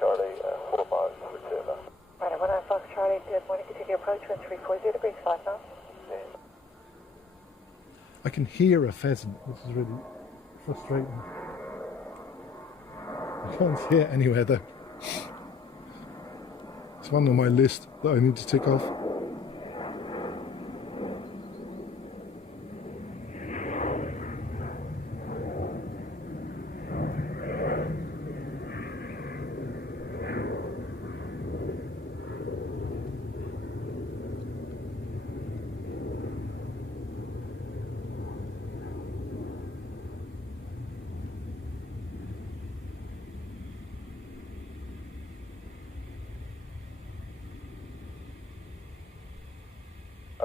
Charlie, 4 miles, left. Right, 19 Fox Charlie, good morning, continue approach, wind 340 degrees, 5 knots. I can hear a pheasant, which is really frustrating. I can't see it anywhere though. It's one on my list that I need to tick off.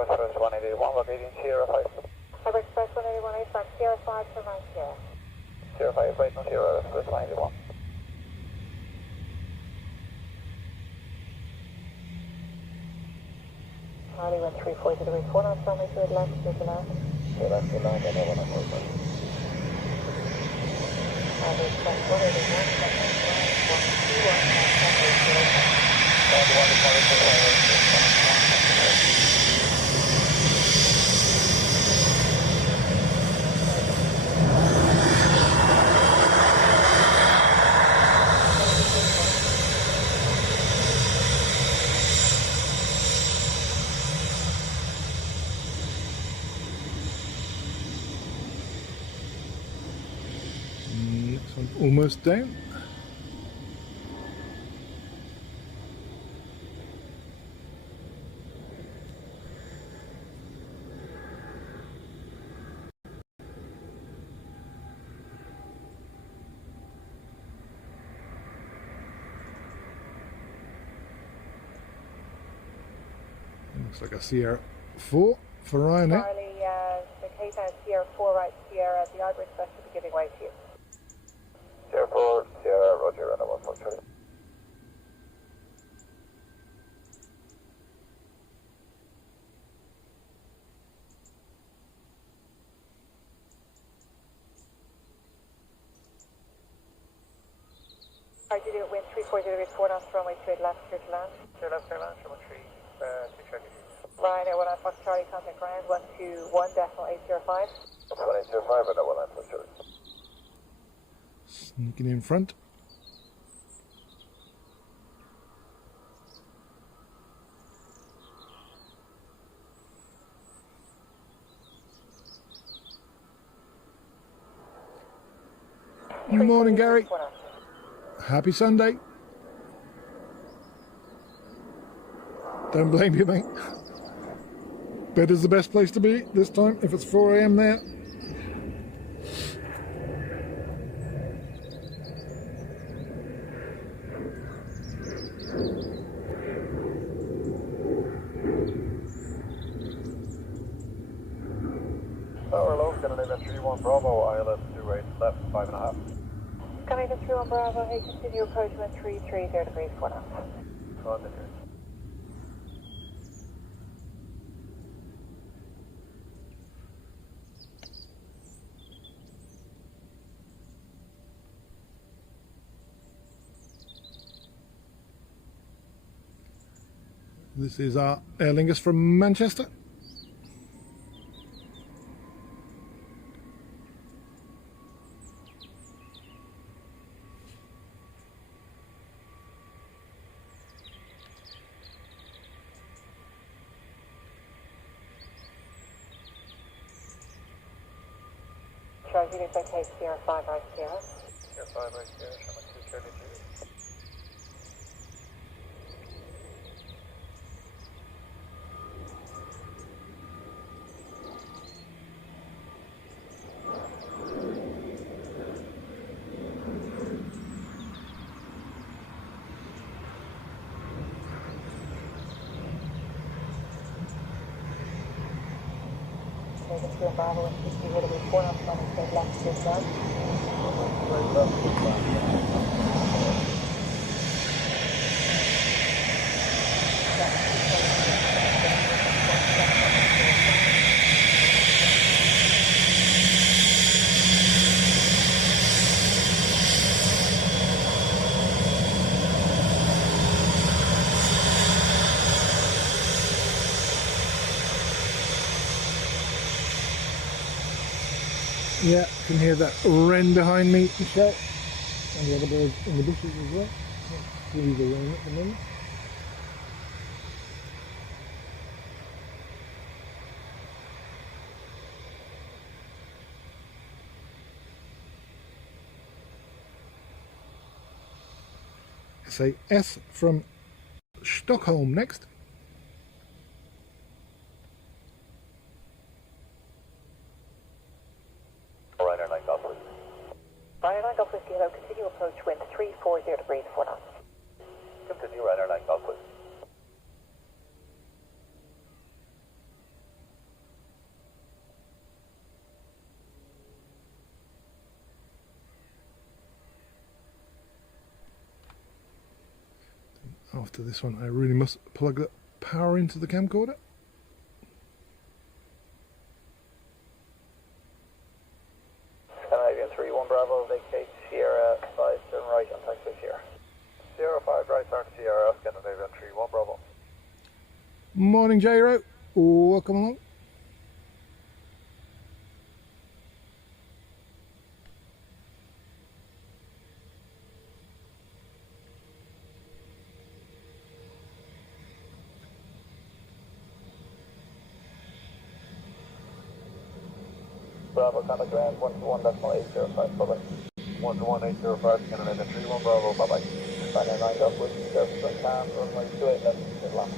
Express 181, what reading Sierra 5? Have Express 181 from Sierra 5 to right here. Sierra 5, right on Sierra Express 181. Charlie 134 to the reach, 1 on runway 2 left, clear to land. Clear left, clear land, and 1 on board. Have Express 181 from right 121 on runway 2 left. Next one almost down. Looks like a Sierra 4 for Ryanair. Charlie, the Cape Town Sierra 4 right Sierra, the Ivory Express should be giving way to you. Sierra 4, Sierra, Roger, and 143. Charlie, Juliet, wind 340 reach, 4 knots, runway 2 left, clear to land. Clear left, clear land, 313, 2 Charlie. Ryanair 1 on Fox Charlie, contact ground, 121, decimal 805. 1805, and 1 on Fox Charlie. Sneaking in front. Good morning, Gary. Happy Sunday. Don't blame you, mate. Bed is the best place to be this time if it's 4 AM there. Tower low, gonna leave at 31 Bravo, ILS 28 left, 5.5. Coming to 31 Bravo, hey, continue approach 1330 degrees, 4 knots. Continue. This is our Aer Lingus from Manchester. Charlie, Juliet, okay, Sierra 5 right Sierra. Sierra 5 right here, Sherman 2 Charlie Juliet. Bravo and 2 degrees, 4 knots, runway 2 left, clear to land. Right left, clear land. Yeah, can hear that wren behind me, Michelle. And the other birds in the bushes as well. Can't see the wren at the moment. Say S from Stockholm next. Ryanair 9 Golf, please. Ryanair 9 Golf Whiskey, hello, continue approach wind 340 degrees, 4 knots. Continue Ryanair 9 Golf, please. after this one I really must plug the power into the camcorder. Canadian 3-1 Bravo, vacate Sierra 5, turn right on taxi Sierra. Sierra 5 right, turn Sierra, Scandinavian 3-1 Bravo. Morning J-Ro, welcome along. Bravo, contact ground 121.805, bye-bye. 121.805, Canada 3-1 Bravo, bye-bye. Final 9 Golf Whiskey, surface on time, runway 28 left, good luck.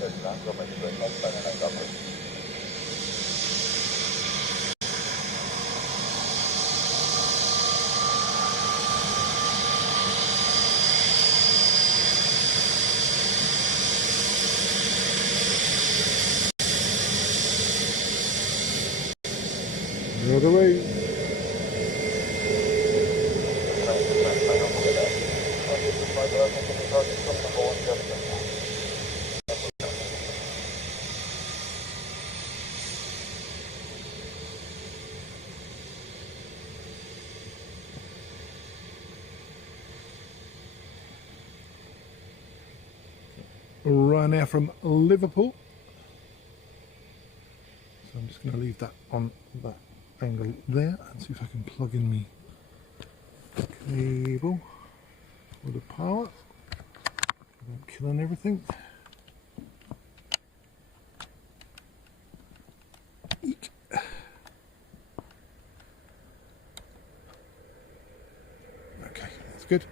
39, runway 28 left, final 9 Golf Whiskey. The other way. Ryanair from Liverpool. So I'm just going to leave that on that angle there and see if I can plug in the cable for the power without killing everything. Eek. Okay, that's good.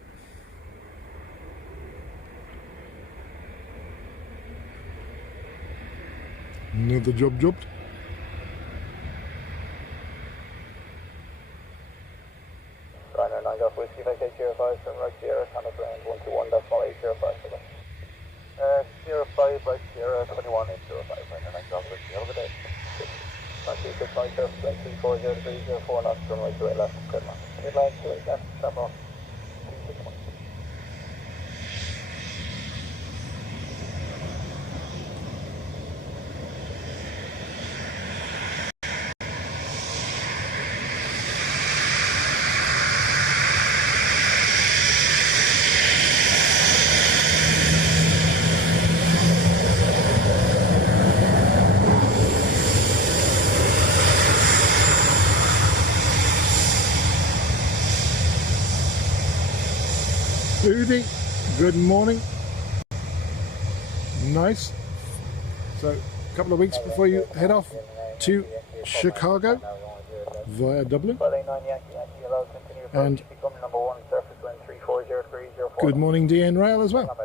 Another job dropped. Ryanair 9 Golf Whiskey, vacate Sierra 5, turn right Sierra, contact ground 121.805, Sierra 5 right Sierra 21.805, Ryanair 9 Golf Whiskey, have a good day. 26 surface wind 340 degrees, 04 knots, runway 28 left, good luck. Midline 28 left, stop off. 261. Rudy, good morning. Nice. So, a couple of weeks before you head off to Chicago via Dublin. And good morning DN Rail as well.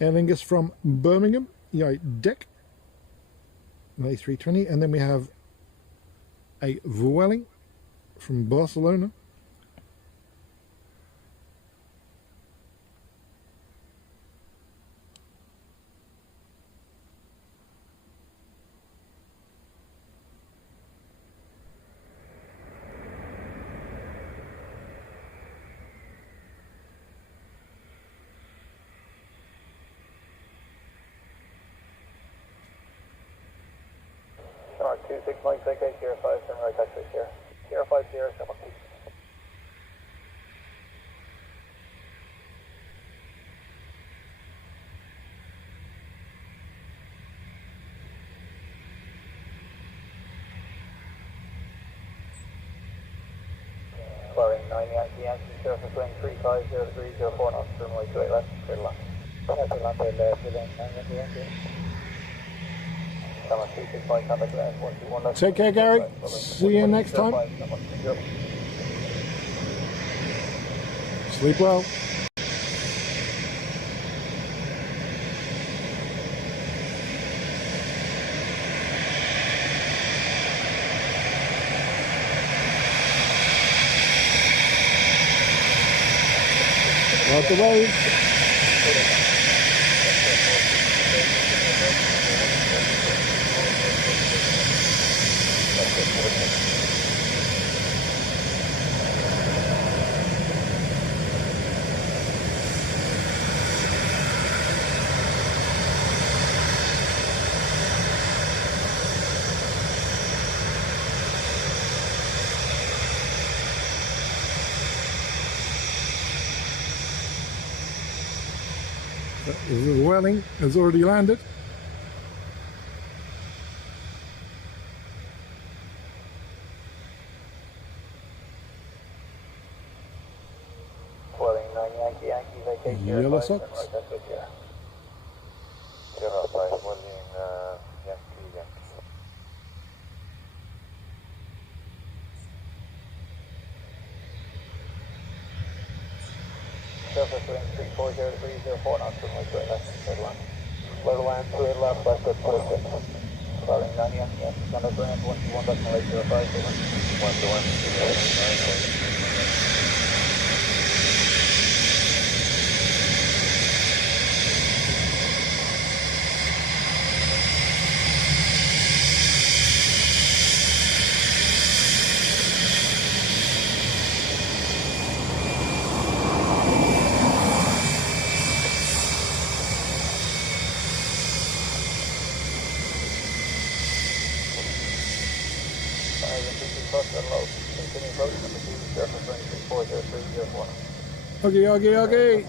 Aer Lingus from Birmingham, EIDW, A320, and then we have a Vueling from Barcelona. Mark 26 Mike, vacate Sierra 5, turn right taxi Sierra. Sierra 5 Sierra, stop on 2. Flying 9 Yankee, surface wind 350 degrees, 04 knots, runway 28 left, clear to land. Take care, Gary. See you next time. Sleep well. Out the road. The Welling has already landed. Welling 9 Yankee Yankee vacation. Yellow socks. Right, that's it here. 05 Welling Yankee Yankee. Surface wind 340 degrees 04 knots from right right left straight line. Level line straight left left at 46. Welling 9 Yankee Yankee Thunder Brand 121.805 121. Okay, okay, okay.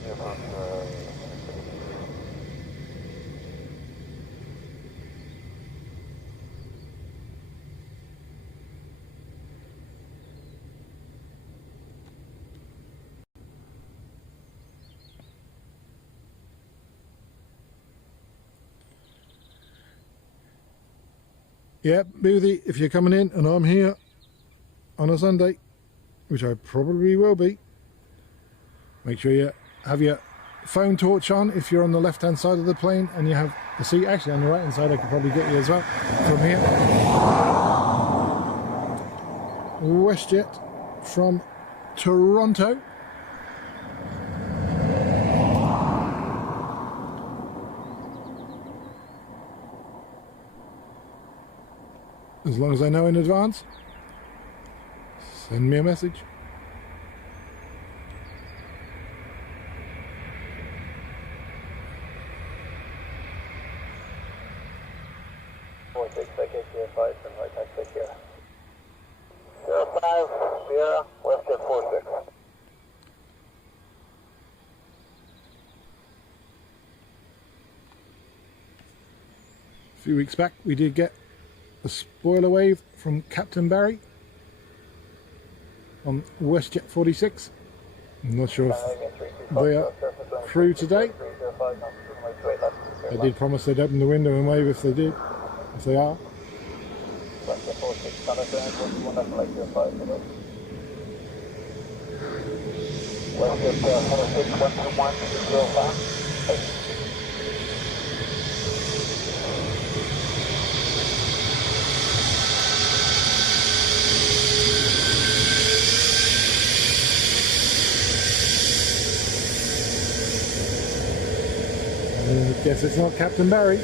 Yeah, Boothie, if you're coming in and I'm here on a Sunday, which I probably will be, make sure you have your phone torch on if you're on the left hand side of the plane and you have the seat. Actually on the right hand side I could probably get you as well from here. WestJet from Toronto. As long as I know in advance, send me a message. Right taxi here. 05 Sierra WestJet 46. A few weeks back we did get a spoiler wave from Captain Barry on WestJet 46. I'm not sure if they are crew today. They did promise they'd open the window and wave if they did, if they are. I guess it's not Captain Barry.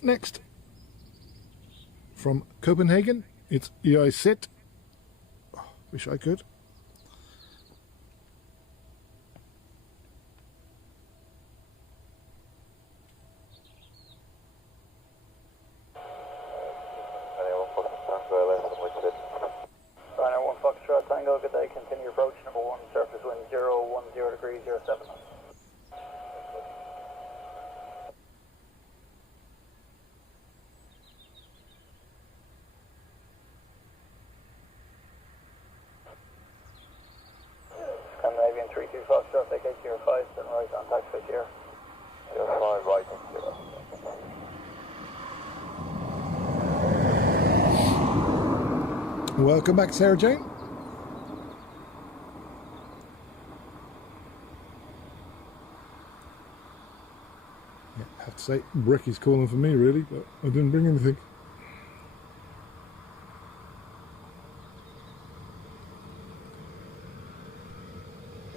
Next, from Copenhagen, it's EIDW. Oh, wish I could. Ryanair 1 Foxtrot Tango, good day, continue approach number 1, surface wind 010 degrees 07 knots. Scandinavian 32 Foxtrot, vacate 05, then right on taxi here. 05 right. Welcome back, Sarah Jane. Yeah, I have to say, Bricky's calling for me really, but I didn't bring anything.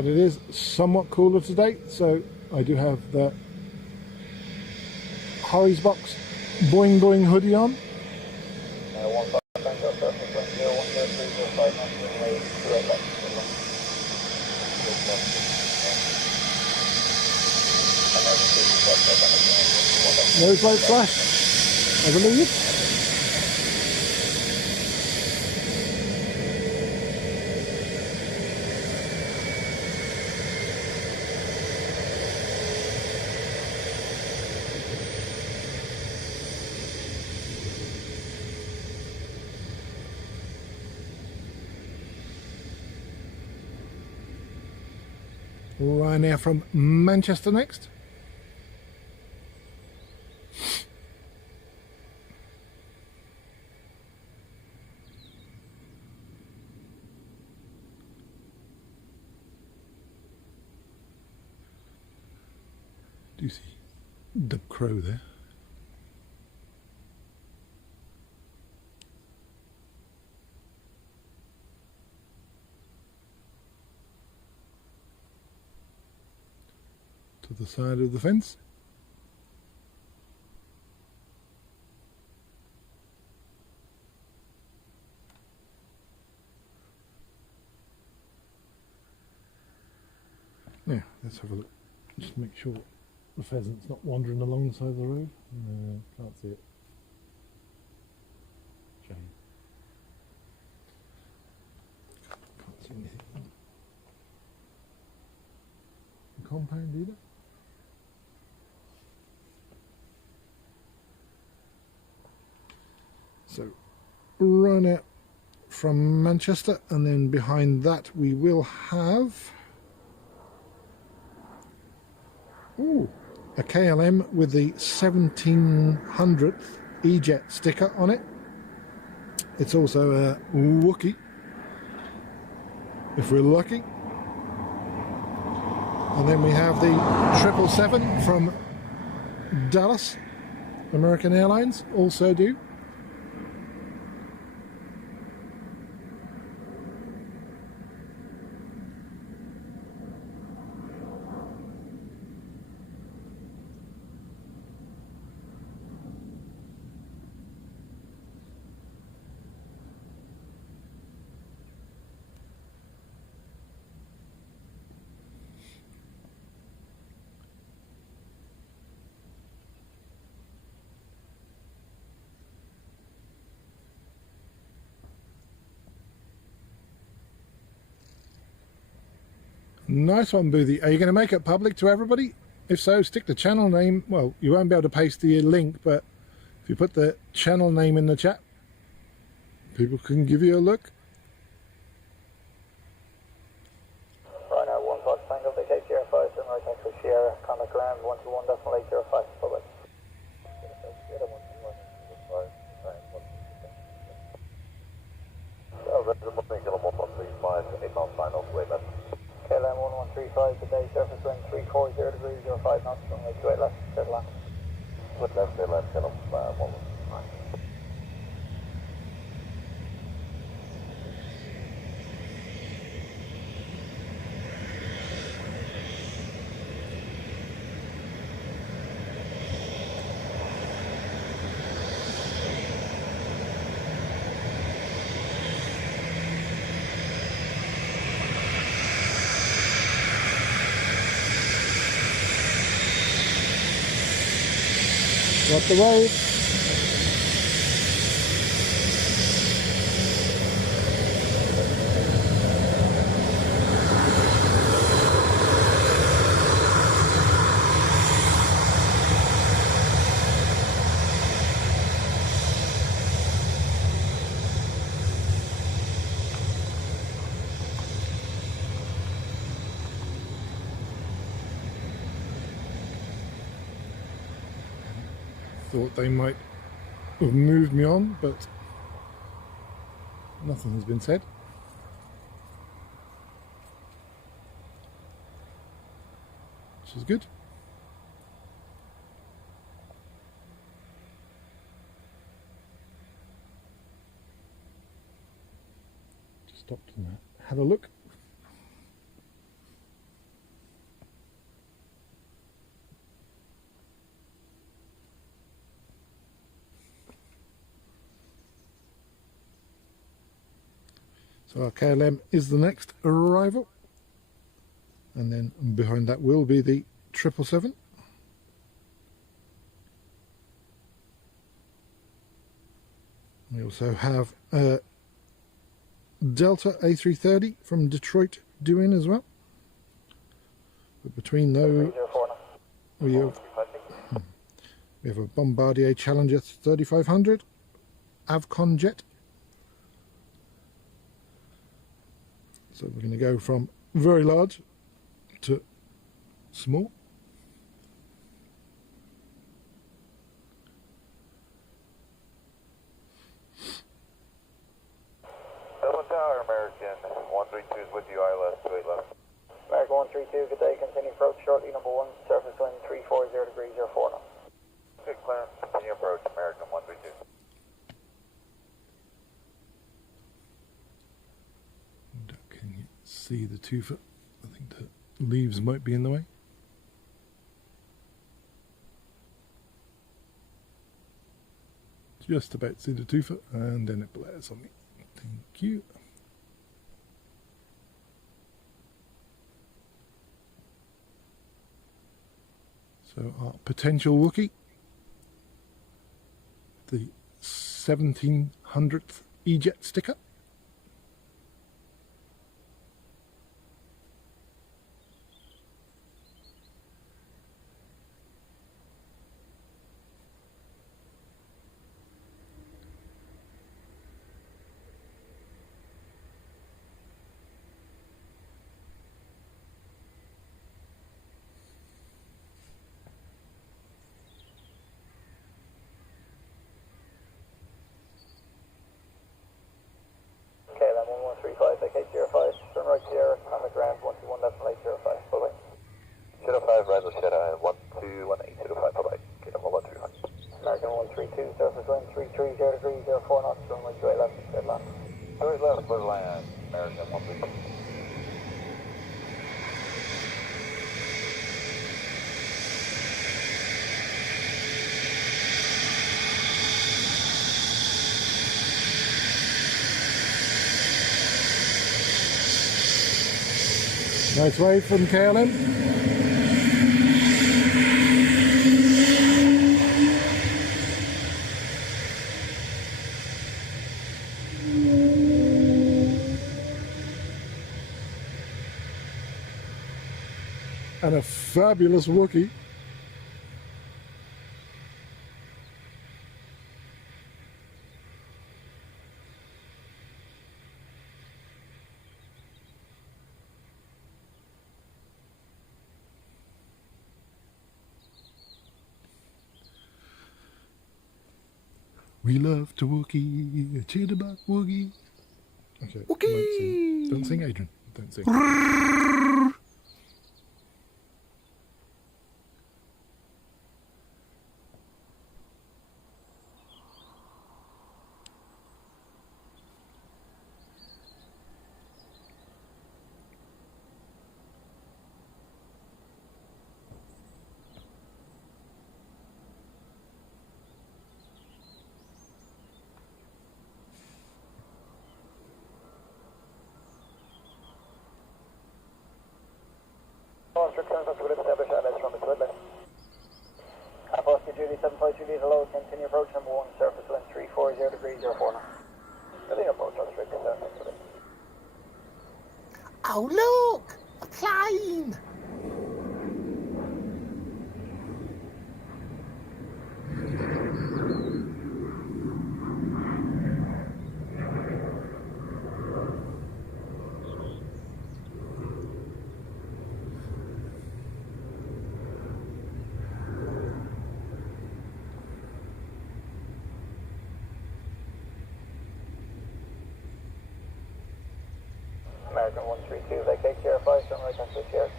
but it is somewhat cooler today, so I do have the Harry's Box Boing Boing hoodie on. 15 Tango, surface wind 0103059, runway 28 left. Nose light flash, I believe. Ryanair from Manchester next. Do you see the crow there? To the side of the fence. Now, let's have a look. Just make sure the pheasant's not wandering along the side of the road. No, can't see it. Shame. Can't see anything. The compound either. So, run out from Manchester, and then behind that we will have a KLM with the 1700th E-Jet sticker on it. It's also a Wookiee, if we're lucky. And then we have the 777 from Dallas, American Airlines, also do. Nice one, Boothie. Are you going to make it public to everybody? If so, stick the channel name. Well, you won't be able to paste the link, but if you put the channel name in the chat, people can give you a look. Right now, 1 Fox Tango, vacate Sierra 5, turn right next to Sierra, contact ground 121.805, bye-bye. KLM 1135 today, surface wind 340 degrees, 05 knots, runway 28 left, clear to land. With left, clear left, KLM 11. Got the road. Thought they might have moved me on, but nothing has been said. Which is good. Just stopped and had a look. So our KLM is the next arrival, and then behind that will be the 777. We also have Delta A330 from Detroit due in as well. But between those, we have a Bombardier Challenger 3500, Avcon jet. So we're going to go from very large to small. Dublin Tower, American 132 is with you, ILS 28 left. American 132, good day, continue approach shortly, number 1, surface wind 340 degrees, 04 knots. Good clearance, continue approach, American 132. Can you see the 2 foot? I think the leaves might be in the way. Just about to see the 2 foot, and then it blares on me. Thank you. So our potential Wookiee, the 1700th E-Jet sticker. KLM 1135, vacate 05, turn right Sierra, on the ground 121.805, bye-bye. 05, Rizal Shadow, 121805, bye-bye. KLM 135. American 132, surface wind 330 degrees, 04 knots, turn right 28 left, dead land. 28 left, clear land, American 132. Nice wave from KLM. And a fabulous Wookiee. We love to Wookiee, Chitterbuck Wookiee. Okay, Wookiee! Don't sing, Adrian. Don't sing. Julie 752 Julie, hello, continue approach number 1, surface wind 340 degrees, 04 knots. Continue approach on straight down, thanks for this. Oh, look! A plane! American 132, vacate Sierra 5, turn right onto Sierra.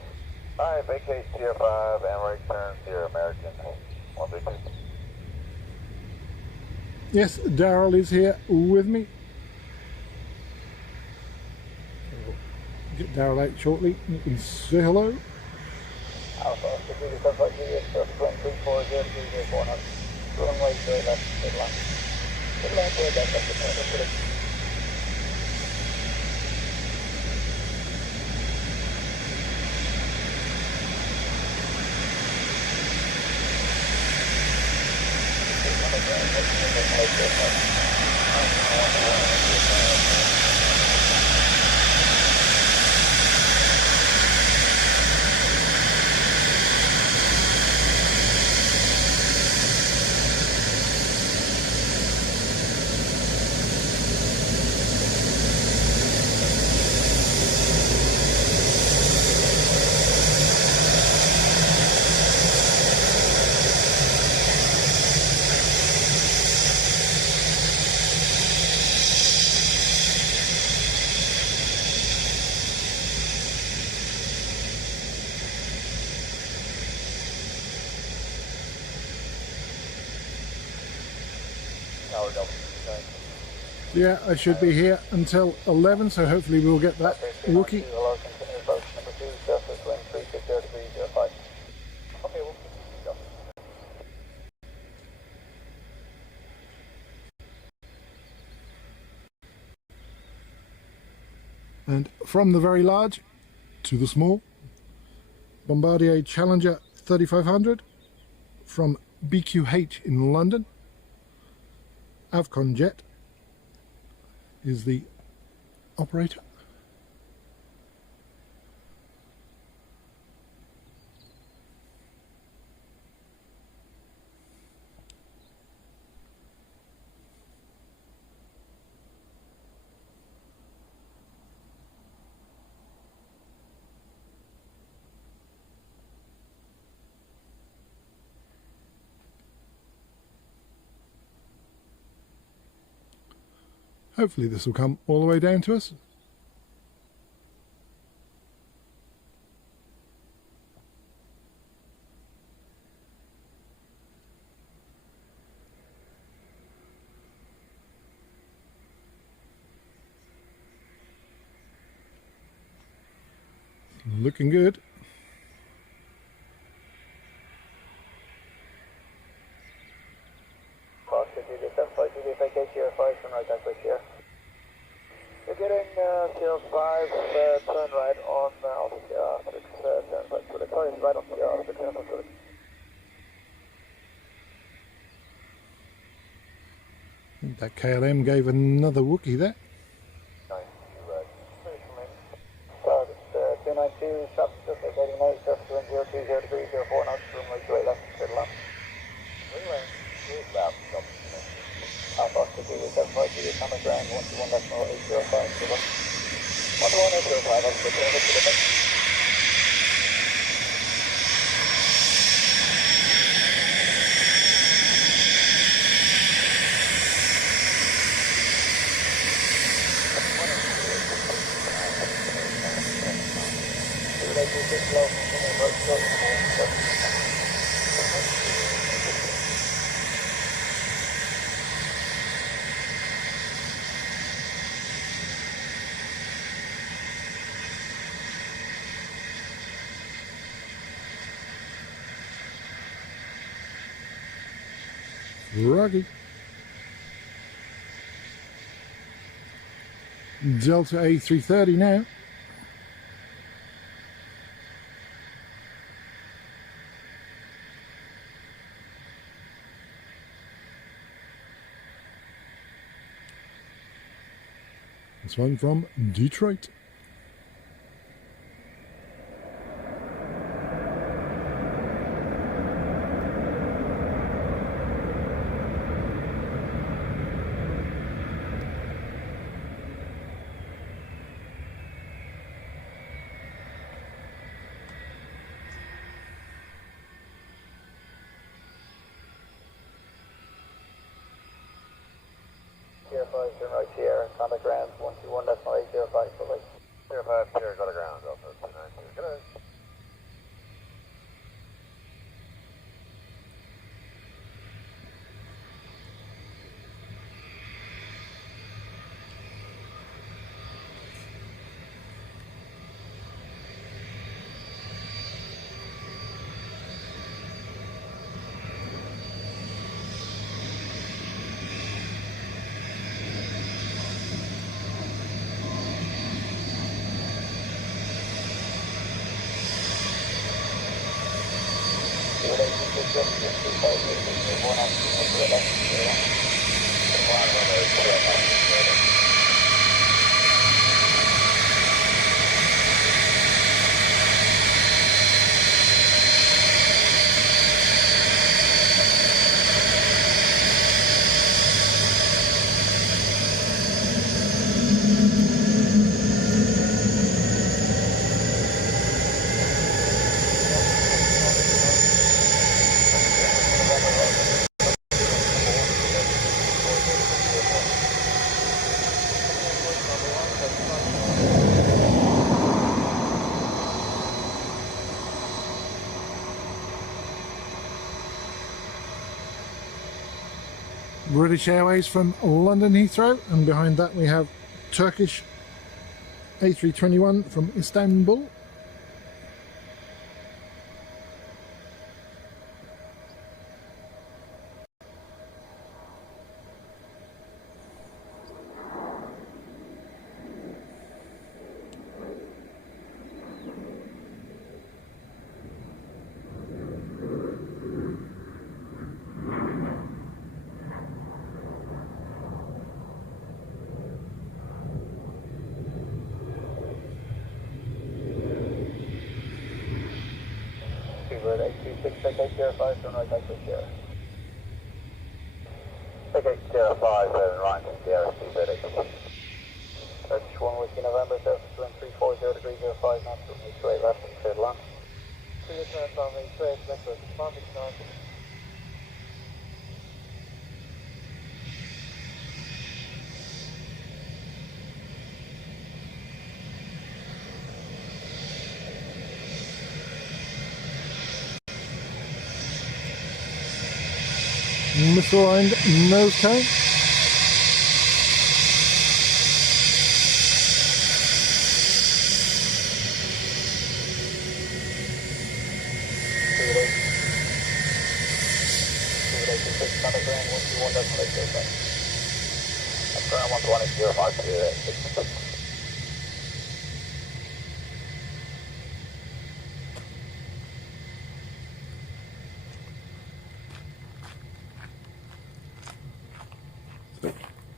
Alright, vacate Sierra 5 and right turn Sierra American 132. Yes, Daryl is here with me. I'll get Daryl out shortly. You can say hello. Alpha, Julie 752 surface wind 340 degrees, 04 knots. Runway 3 left, mid land. Mid land, 3 left, that's the point, that's it. Yeah, I should be here until 11, so hopefully we'll get that rookie. Hello, continue approach number 2, surface wind 360 degrees 05. Okay, we'll go. And from the very large to the small, Bombardier Challenger 3500 from BQH in London. Avcon Jet is the operator. Hopefully this will come all the way down to us. Looking good. You're getting 05, turn right on Alpha 6, turn right to the car, right on Alpha 6, turn right. That KLM gave another Wookiee there. Nice, Target 292, shop just vacating now, surface wind 020 degrees, 04 knots, runway 28 left, clear to land. Runway 28 left, stop. Alpha 6, 75, camera ground, 121.805, silver. 121.805, I'll put it to the next. Ruggy. Delta A330 now. This one from Detroit. Sierra 5, turn right Sierra, contact ground 121.805, so like. Sierra 5, Sierra, go to ground, Alpha 292, good. British Airways from London Heathrow, and behind that we have Turkish A321 from Istanbul. Seabird 826, vacate 05, turn right exit Sierra. Vacate 05, right, Sierra, Seabird 826. Turkish 1 Whiskey November, surface wind 340 degrees 05 knots, from east way left and clear to land. Clear to land from east way, left road, responding to north. Misaligned nose cone.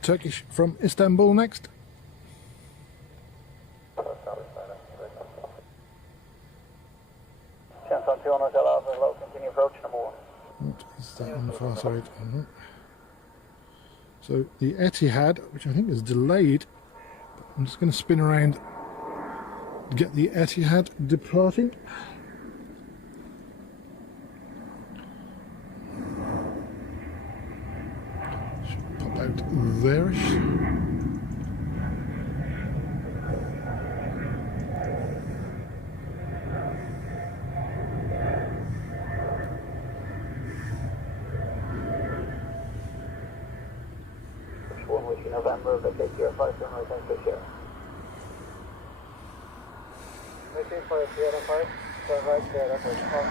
Turkish from Istanbul next. Continue approach number 1. What is that on the far side? So the Etihad, which I think is delayed, I'm just going to spin around to get the Etihad departing. Should pop out there-ish. November, vacate 05, turn right exit Sierra. Vacate for Sierra 5, turn right there, that's where it's from.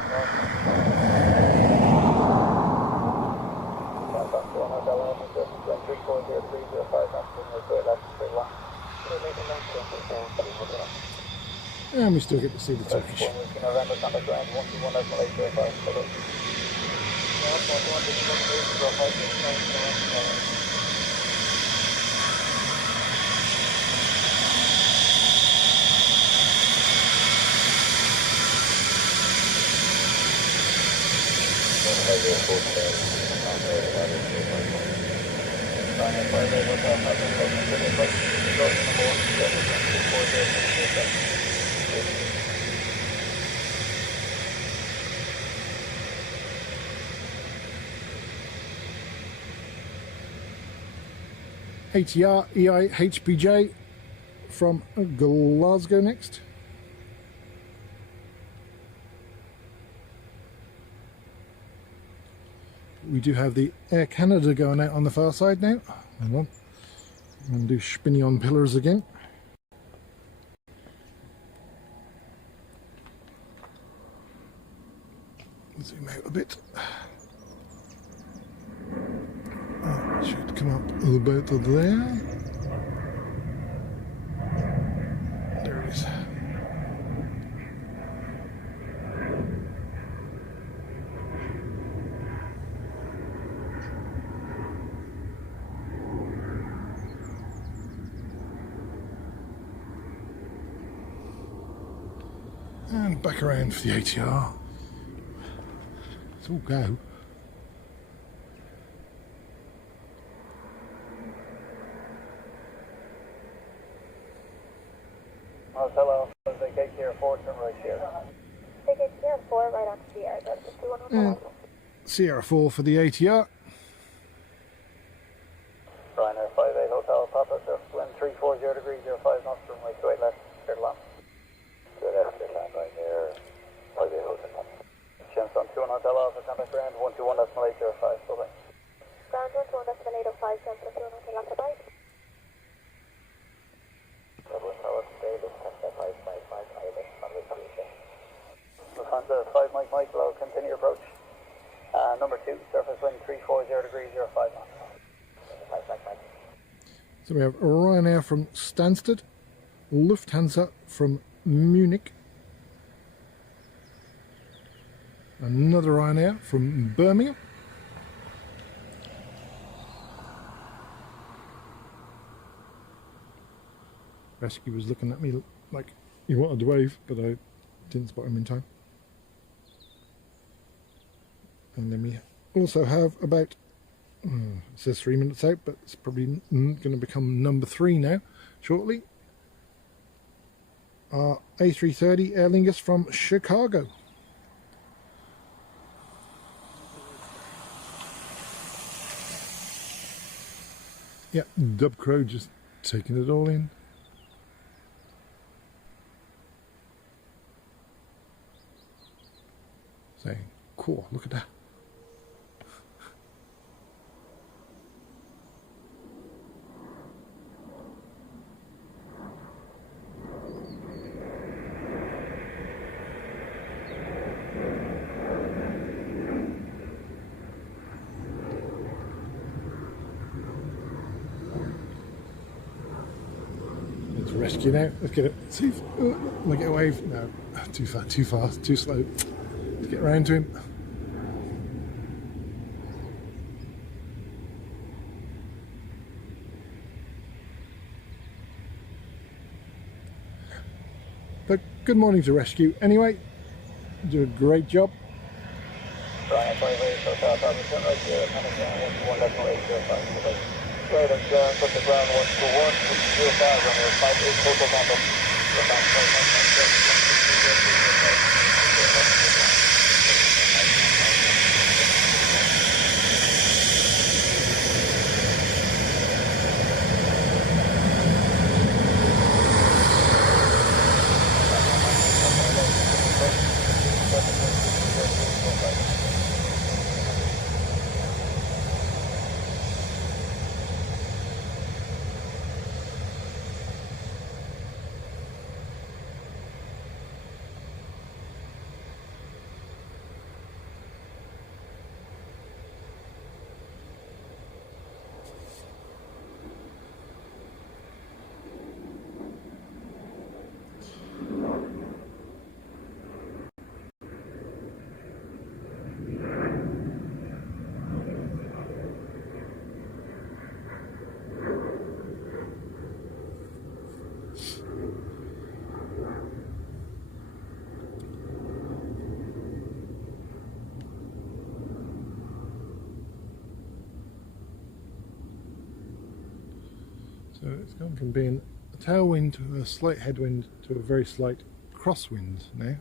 Southbound 1 Hotel Element, surface wind 340 degrees 05 knots, from east way left and straight line. And we still get to see the Turkish. November, contact ground 121 decimal 805, follow. ATR EIHBJ from Glasgow next. We do have the Air Canada going out on the far side now. Hang on. I'm going to do spinny on pillars again. Zoom out a bit. That should come up about there. There it is. back around for the ATR. Let's all go. Hello, vacate here 4, turn right here. Vacate here 4, right on to the air. That's 21 Sierra 4 for the ATR. Ryanair 58 Hotel, Papa, wind 340 degrees, 05 knots, runway 28 left, clear to land. Good after land right here, 58 Hotel. Chance on 21 Hotel Alpha, contact ground 121.805, bye-bye. Ground 121.805, chance on 21 Hotel Alpha, bye. Dublin Airport, Davis, contact 555, runway 28. Lufthansa 5 Mike Mike, low, continue approach. Number 2, surface wind 340 degrees, 05 knots. So we have Ryanair from Stansted, Lufthansa from Munich, another Ryanair from Birmingham, Rescue was looking at me like he wanted to wave, but I didn't spot him in time. And then we also have about, it says 3 minutes out, but it's probably going to become number 3 now, shortly. Our A330 Aer Lingus from Chicago. Yeah, Dub Crow just taking it all in. Saying, cool, look at that. Rescue now. Let's get it. See if we get a wave. No, too far, too fast, too slow. Let's get around to him. But good morning to Rescue. Anyway, do a great job. Ryanair 58 Hotel, Papa, turn right here, contact ground 121.805. Right, and put the ground 121.05, runway 58 Hotel Papa. So it's gone from being a tailwind to a slight headwind to a very slight crosswind now,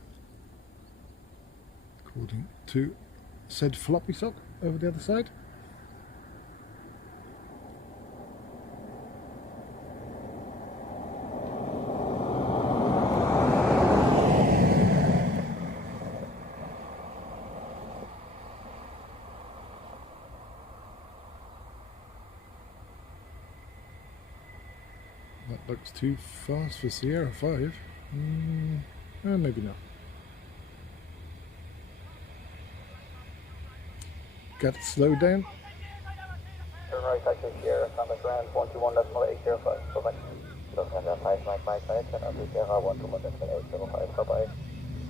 according to said floppy sock over the other side. That looks too fast for Sierra 5. Maybe not. Got it slowed down. Turn right, taxi Sierra, contact ground 121.805. Bye-bye. Lufthansa 5 Mike Mike, turn up to Sierra 121.805. Bye-bye.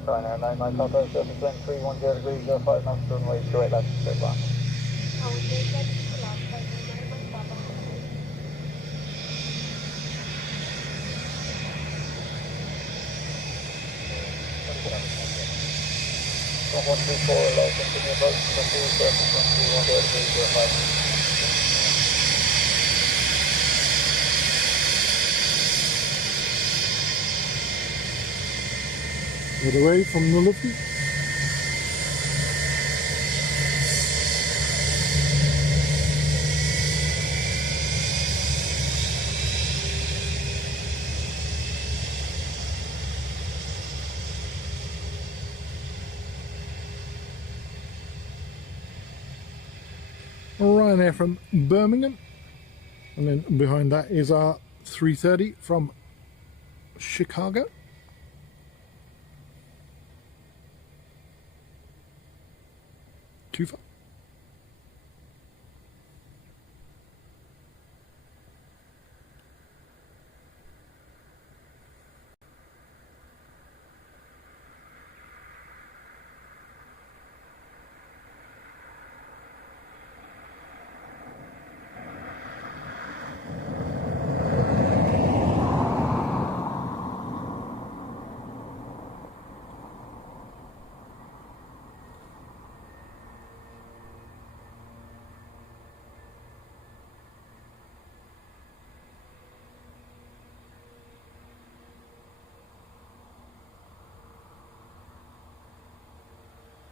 Ryanair 99 Papa, surface wind 310 degrees, 05 knots, runway 28 left, straight line. 1124, low, continue approach, continue surface, 1310 degrees, 05. Get away from the lifty. Ryanair from Birmingham, and then behind that is our 330 from Chicago. Too far.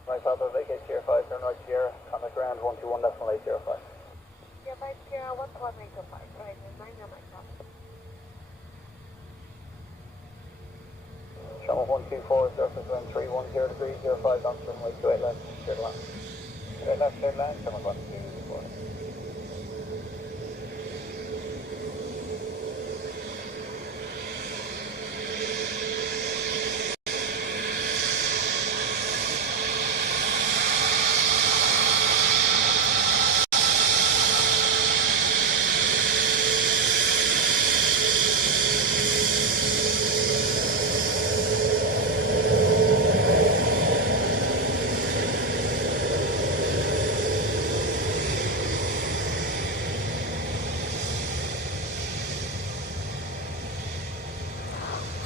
My father, vacate Sierra 5, turn right Sierra, contact ground 121.805. Yeah, Mike Sierra, 11805, right, remind you, Mike Papa. Channel 124, surface wind 310 degrees, 05, down runway 28 left, straight line. Straight left, straight line, channel 124.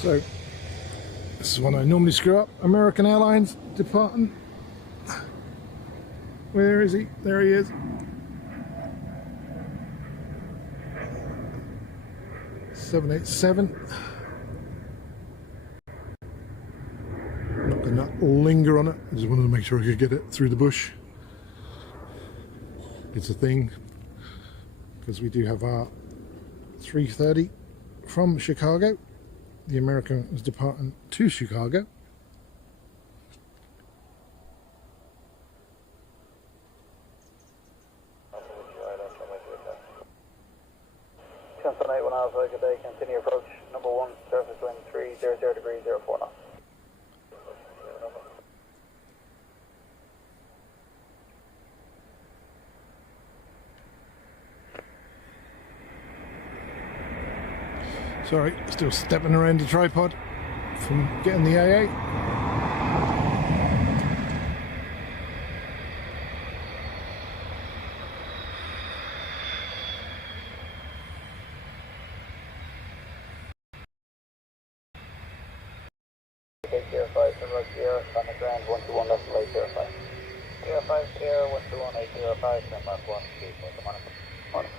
So, this is one I normally screw up. American Airlines departing. Where is he? There he is. 787. Not going to linger on it. I just wanted to make sure I could get it through the bush. It's a thing, because we do have our 330 from Chicago. The American is departing to Chicago. Cancel 81 Alpha, good day, continue approach, number 1, surface wind 300 degrees, 04 knots. Sorry, still stepping around the tripod from getting the AA. Okay, Sierra 5, turn right Sierra, contact ground 121.805. Sierra 5, Sierra 121.805, turn mark 1, speed, morning. Morning.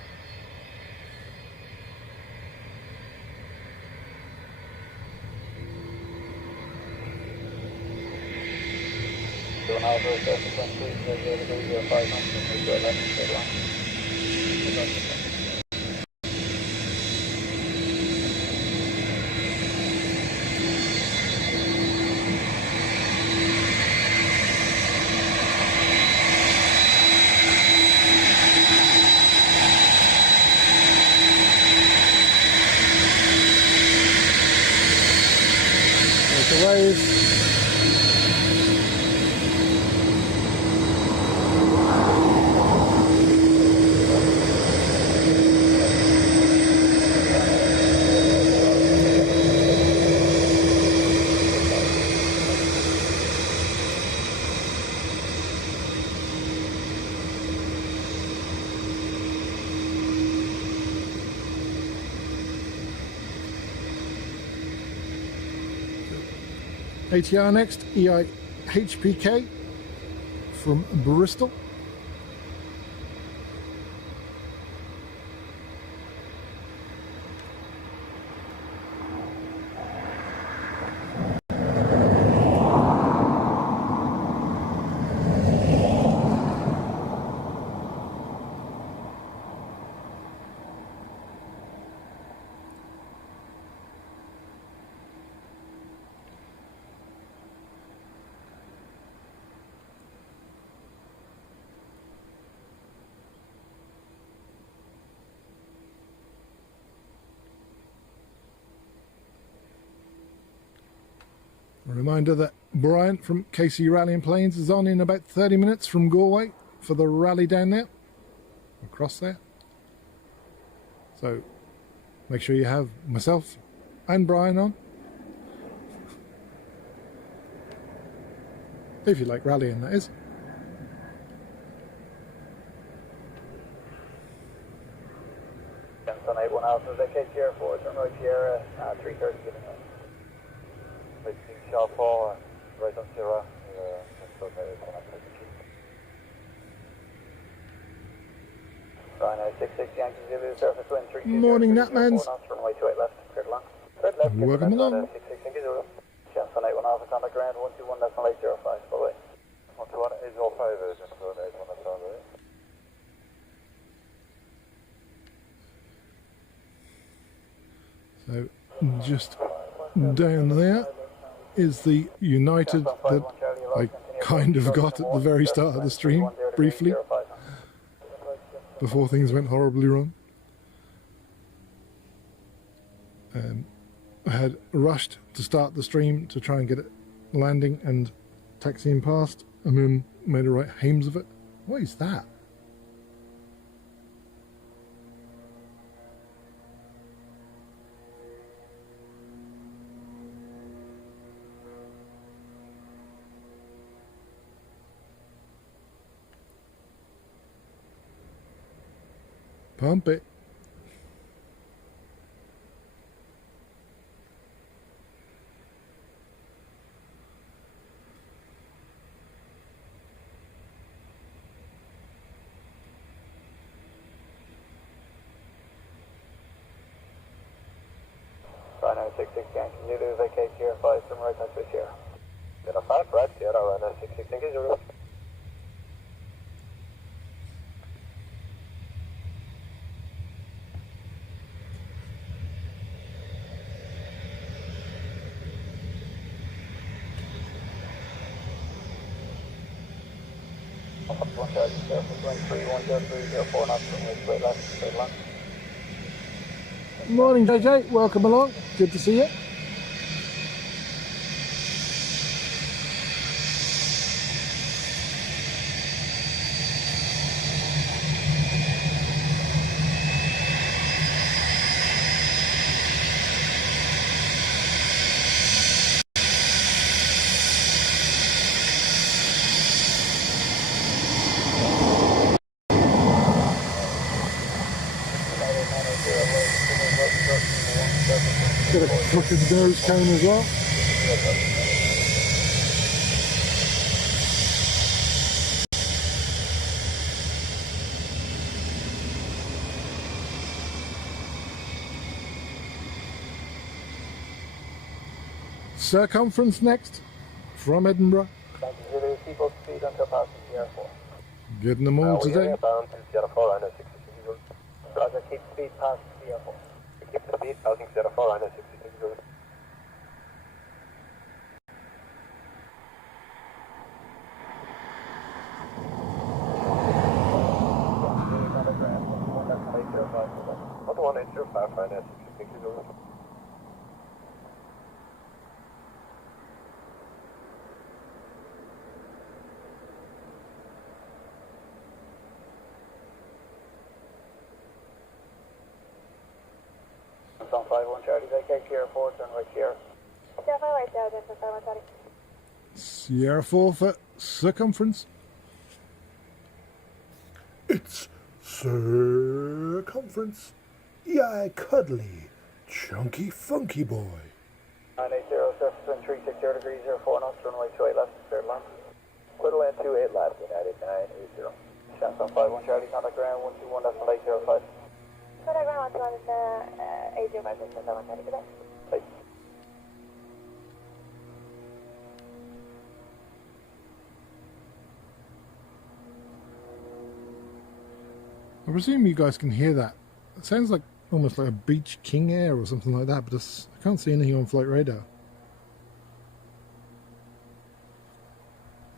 Doing Alpha, surface wind 300 degrees, 05 knots, runway 28 left, straight line. There's the waves. ATR next, EIHPK. from Bristol. A reminder that Brian from KC Rally and Planes is on in about 30 minutes from Galway for the rally down there, across there. So make sure you have myself and Brian on. If you like rallying, that is. On 81 Alpha, vacate Sierra 4, turn right Sierra, 330 giving out. Shell 4, right on Sierra, Rhino 66 Yankee Zulu, surface wind 320. Morning, Natmans. Runway 28 left, cleared long. Cleared left, Welcome along. 66 Yankee Zulu. Chance on 81 Alpha, contact ground 121, that's 805, bye-bye. 121, 805, just 81, that's all right. So just down there is the United that I kind of got at the very start of the stream, briefly, before things went horribly wrong. I had rushed to start the stream to try and get it landing and taxiing past, and then made a right hames of it. What is that? Pump it. Rhino 66 Yankee Zulu, vacate Sierra 5 from right next to Sierra. Sierra 5, right, Sierra, Rhino 66 Yankee Zulu. Morning, JJ. Welcome along. Good to see you. Got a crooked nose cone as well. Circumference next from Edinburgh. Keep speed until passing Sierra 4. Getting them all today. Bound to Sierra 4, Rhino 66 Zulu. Roger, keep speed past Sierra 4. Keep the speed passing Sierra 4, Rhino 66 Zulu. What 1805, Rhino 66 Zulu. On 51 Charlie, vacate Sierra 4, turn right Sierra. Sierra 5 right there, then for 51 Charlie. Sierra 4 for circumference. It's circumference. Yeah, cuddly, chunky, funky boy. 980, surface wind 360 degrees, 04 knots, runway 28 left, cleared land. Quarter land 28 left, United 980. Shots on 51 Charlie, contact ground 121.805. Contact ground 121.805, good day. Bye. I presume you guys can hear that. It sounds like almost like a Beach King Air or something like that, but I can't see anything on flight radar.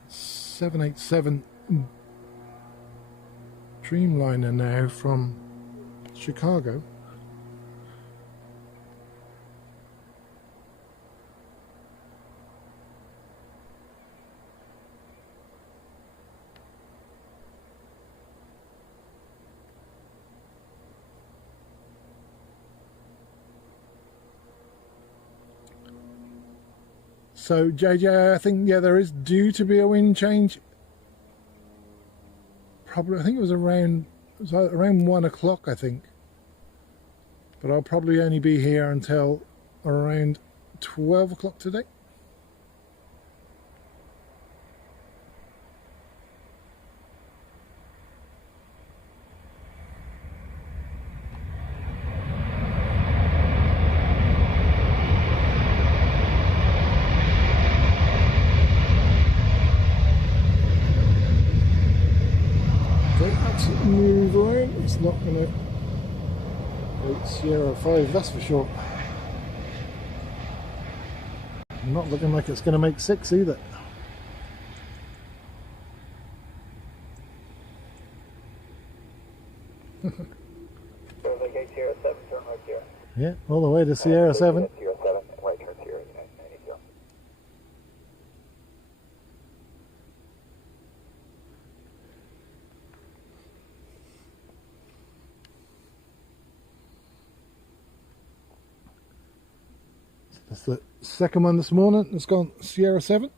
787 Dreamliner now from Chicago. So JJ, I think, yeah, there is due to be a wind change. Probably, I think it was around 1 o'clock, I think. But I'll probably only be here until around 12 o'clock today. Move around, it's not going to go Sierra 5, that's for sure. Not looking like it's going to make 6 either. Vacate Sierra 7, turn right here. Yeah, all the way to Sierra 7. Sierra 7, right turn Sierra 980. That's the second one this morning. It's gone Sierra 7.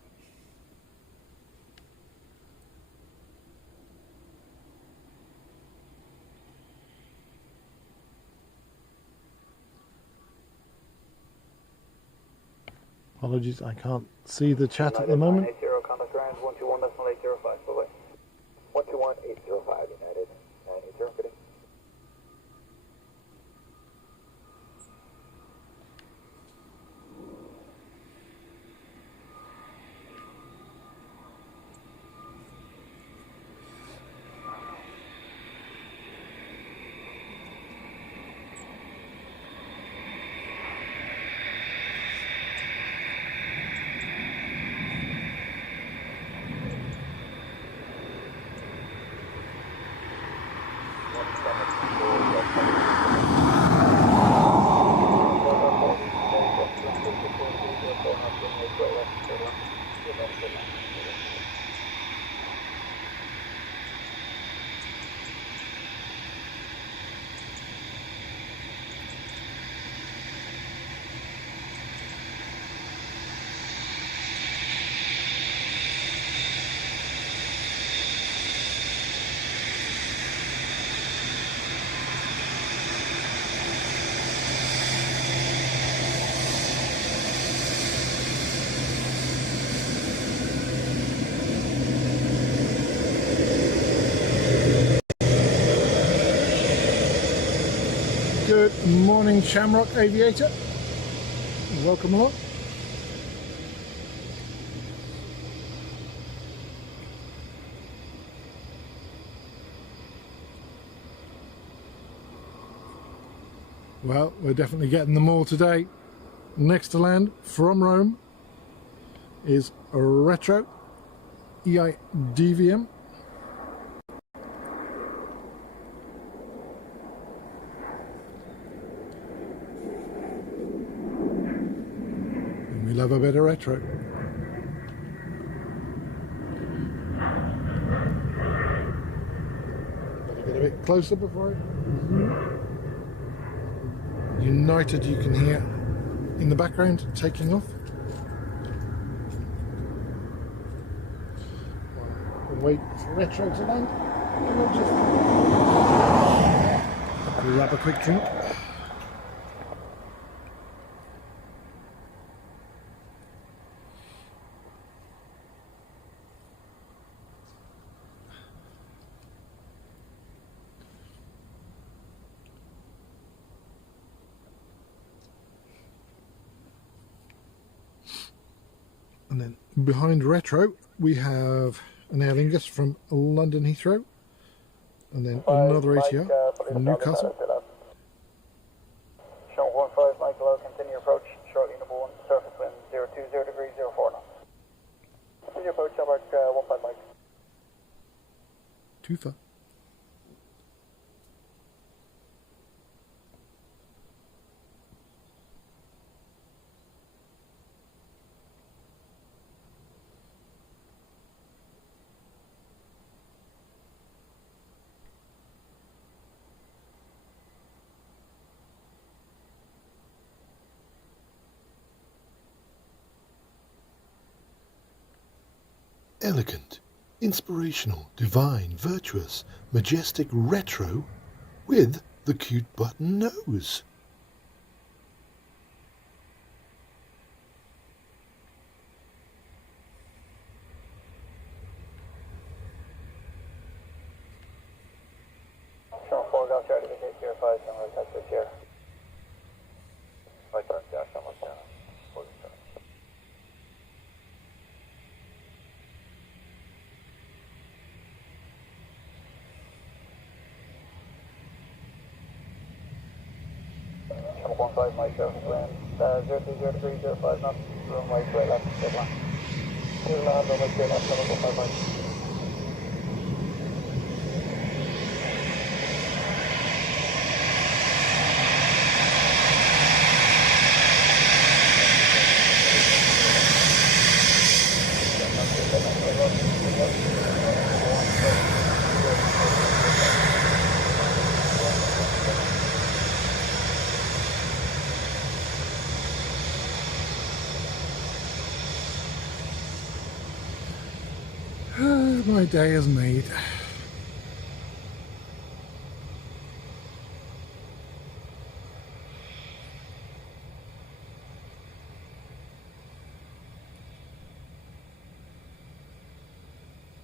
Apologies, I can't see the chat at the moment. 980, contact ground 121.805. Bye-bye. 121.805, United 980. Good day. Good morning, Shamrock Aviator. Welcome along. Well, we're definitely getting them all today. Next to land from Rome is a retro EIDW. We love a bit of retro. Better get a bit closer before it. United, you can hear in the background taking off. We'll wait for retro to land and we'll just grab a quick drink. And then behind retro we have an Aer Lingus from London Heathrow, and then another ATR from Newcastle. Show 15 Michael, continue approach, shortly number 1, surface wind 020 degrees 04 knots. Continue approach, mark 15 Mike. Too far. Elegant, inspirational, divine, virtuous, majestic retro with the cute button nose. Show 4 Golf Charlie, vacate 05, sunrise taxi here. Right turn, dash, sunrise down. Show 15 Mike, surface wind 020 degrees 05 knots, runway straight left, straight line. Clear land, runway straight left, 15 Mike. My day is made.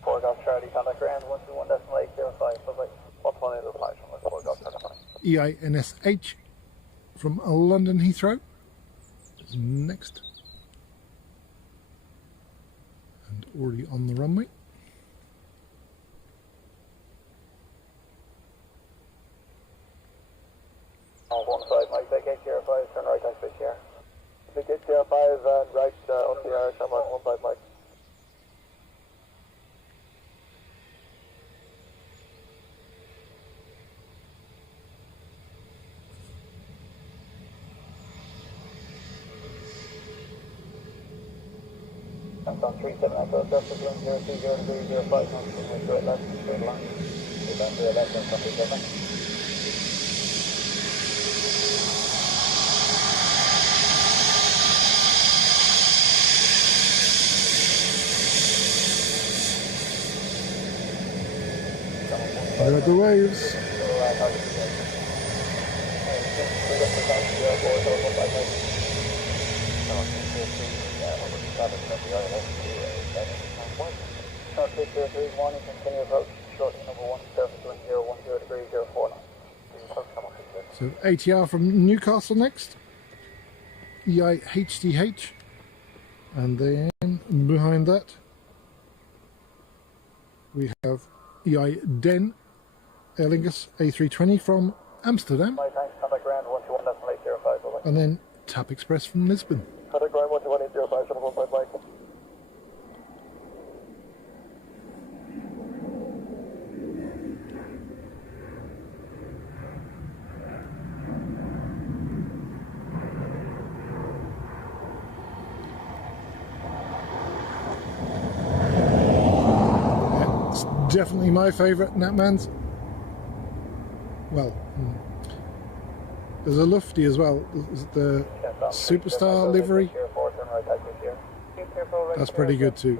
Golf Charlie, contact ground 121.805. Bye-bye. What's one of the flights from the 4 Golf Charlie? EINSH from London Heathrow is next. And already on the runway. Oh, 15 Mike, vacate 05, turn right taxi here. Vacate 05 and right on the air, come on 15 Mike. Comes on 37 Echo, surface wind 020 degrees 05 knots, runway straight left, straight line. Straight down to the left and something different. There are the waves. Morning, continue approach, shortly number 1, surface wind 010 degrees 04 knots. So ATR from Newcastle next. EIHDH. And then behind that we have EIDN Aer Lingus A320 from Amsterdam. My thanks, contact ground 121.805. Bye-bye. And then TAP Express from Lisbon. Contact ground 121.805, 715 Mike. Definitely my favourite, Natman's. Well, there's a Lufty as well. There's the Superstar livery. That's pretty good too.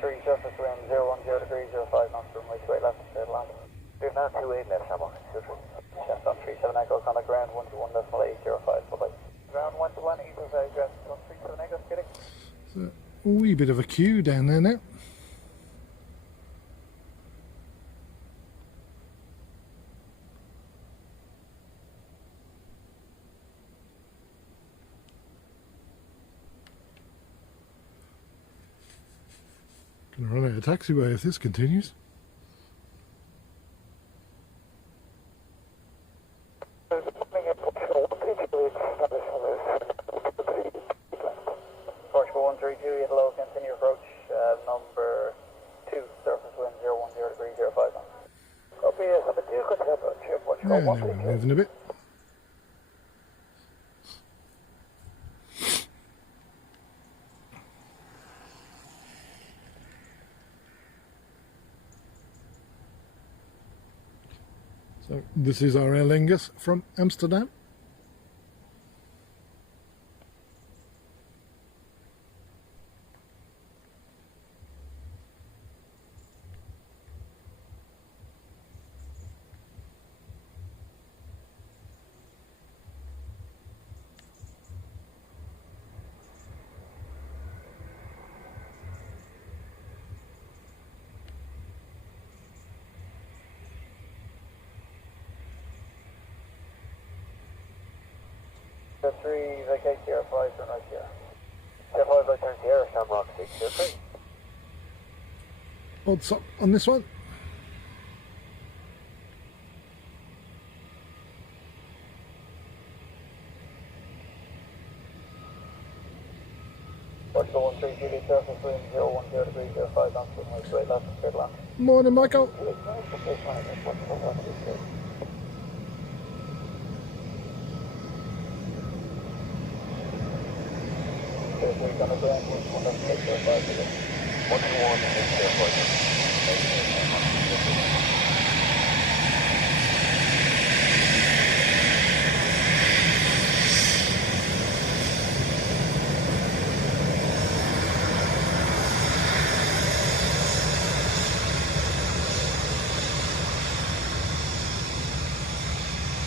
Three surface wind 010 degrees 05 knots, runway straight left, straight land. 2928 left, I'm on. Chest on 37 Echo, contact ground 121.805. Bye bye. Ground 121, Eagles, ground 137 Echo, kidding. So, a wee bit of a queue down there now. Gonna run out of taxiway if this continues. Portugal 132, hello, continue approach, number 2, surface wind 010 degree 05 knots. Copy, number 2, continue approach, Portugal Yeah, now we're 132. moving a bit. So this is our Aer Lingus from Amsterdam. The 3, vacate Sierra 5, turn right here. Sierra 5, right turn Sierra, Shamrock 6, Sierra 3. Odds up on this one. Portugal 132, surface wind 010 degree 05 knots, runway straight left, straight land. Morning, Michael. Portugal 132. We're gonna go and one left, make sure 5 minutes. 121, make sure 5 minutes.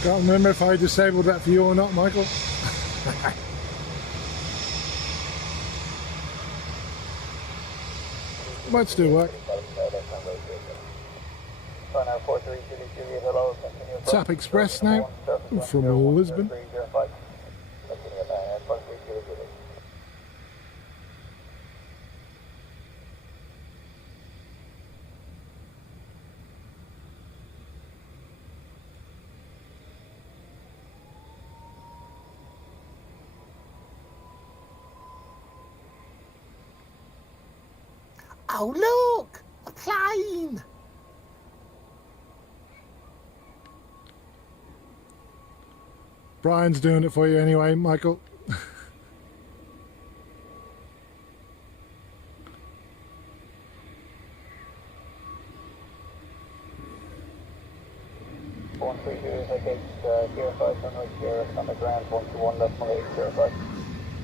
Can't remember if I disabled that for you or not, Michael. Might still work. Tap Express now from Lisbon. Oh, look! A plane! Brian's doing it for you anyway, Michael. One three two, vacate Sierra 5, runway Sierra, contact ground 121.805.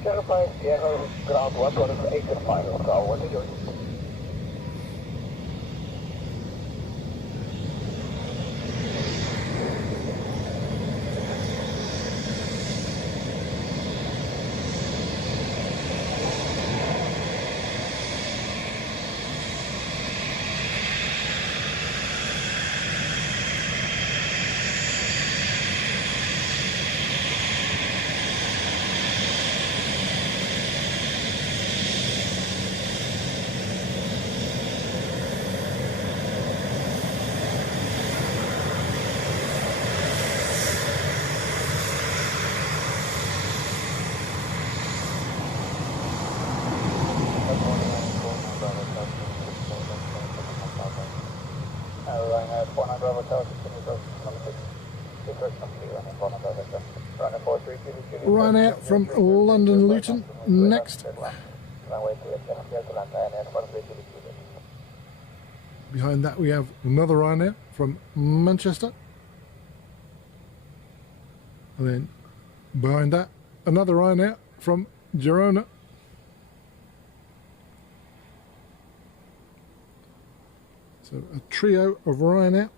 Sierra 5, Sierra, ground 118 final call, what are you doing? Run out from London Luton next. Behind that we have another Ryanair from Manchester. And then behind that another Ryanair from Girona. So a trio of Ryanair.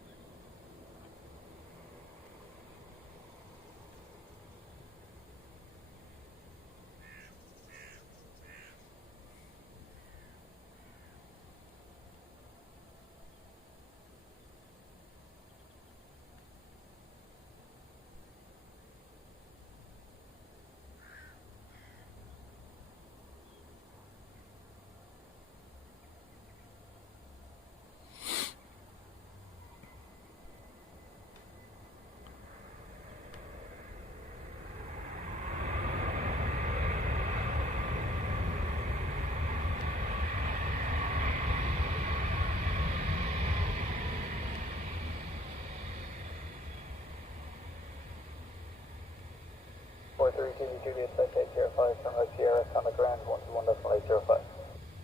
432 Juliet Vacate 05 Sunrise Sierra Summit Grand 121.805.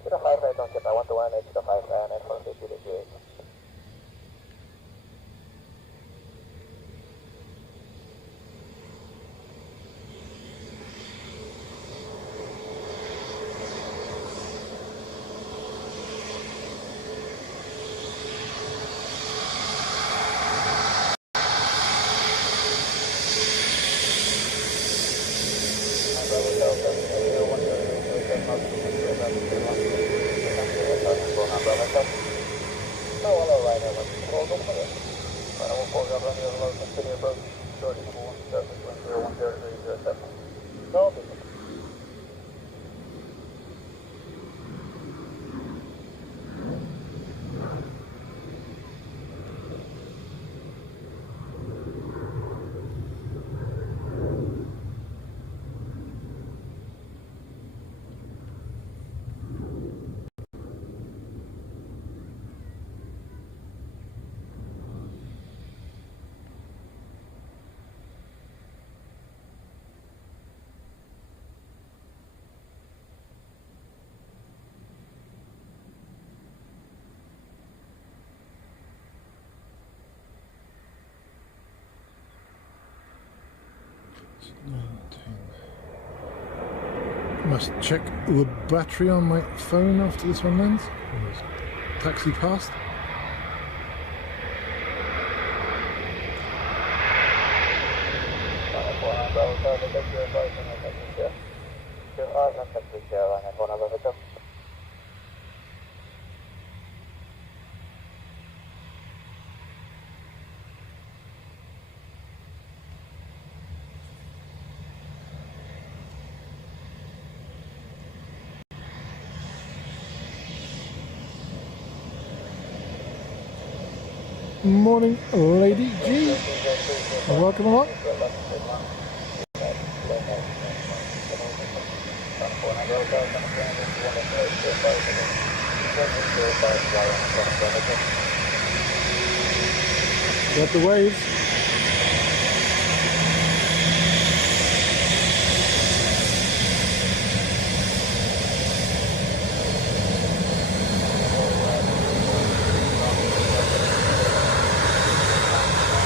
To the 5 right, don't get that 118 to the 5 and then from 50 to 28. Must check the battery on my phone after this one lands. Taxi passed. Morning, Lady G. Welcome along. Got the waves.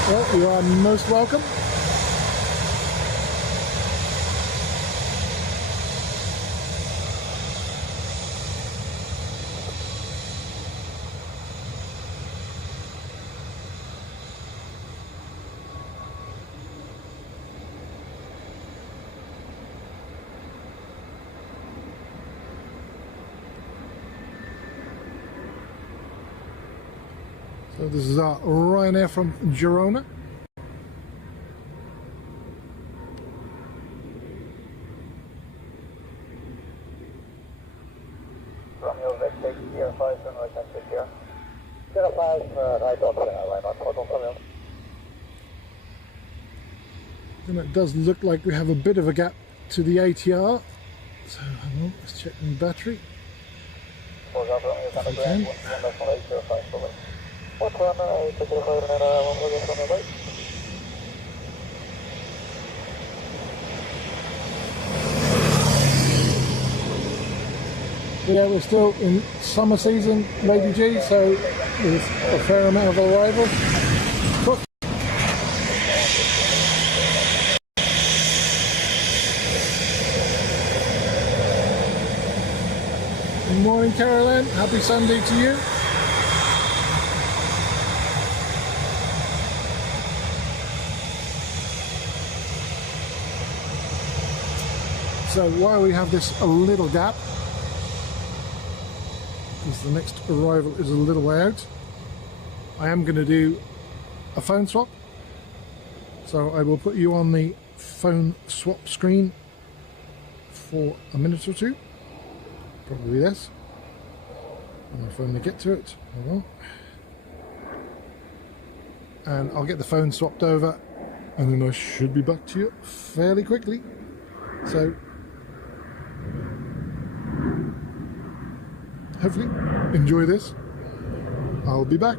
Well, you are most welcome. So this is our Ryanair from Girona. Romeo Vector Sierra 5 Sunrise Exit here. Sierra 5 right on Romeo. And it does look like we have a bit of a gap to the ATR. So hang on, let's check the battery. If we can. Yeah, we're still in summer season, Lady G, so there's a fair amount of arrival. But good morning, Caroline. Happy Sunday to you. So while we have this a little gap, because the next arrival is a little way out, I am going to do a phone swap. So I will put you on the phone swap screen for a minute or two, probably less, when I finally get to it. Hold on. And I'll get the phone swapped over, and then I should be back to you fairly quickly. So hopefully enjoy this. I'll be back.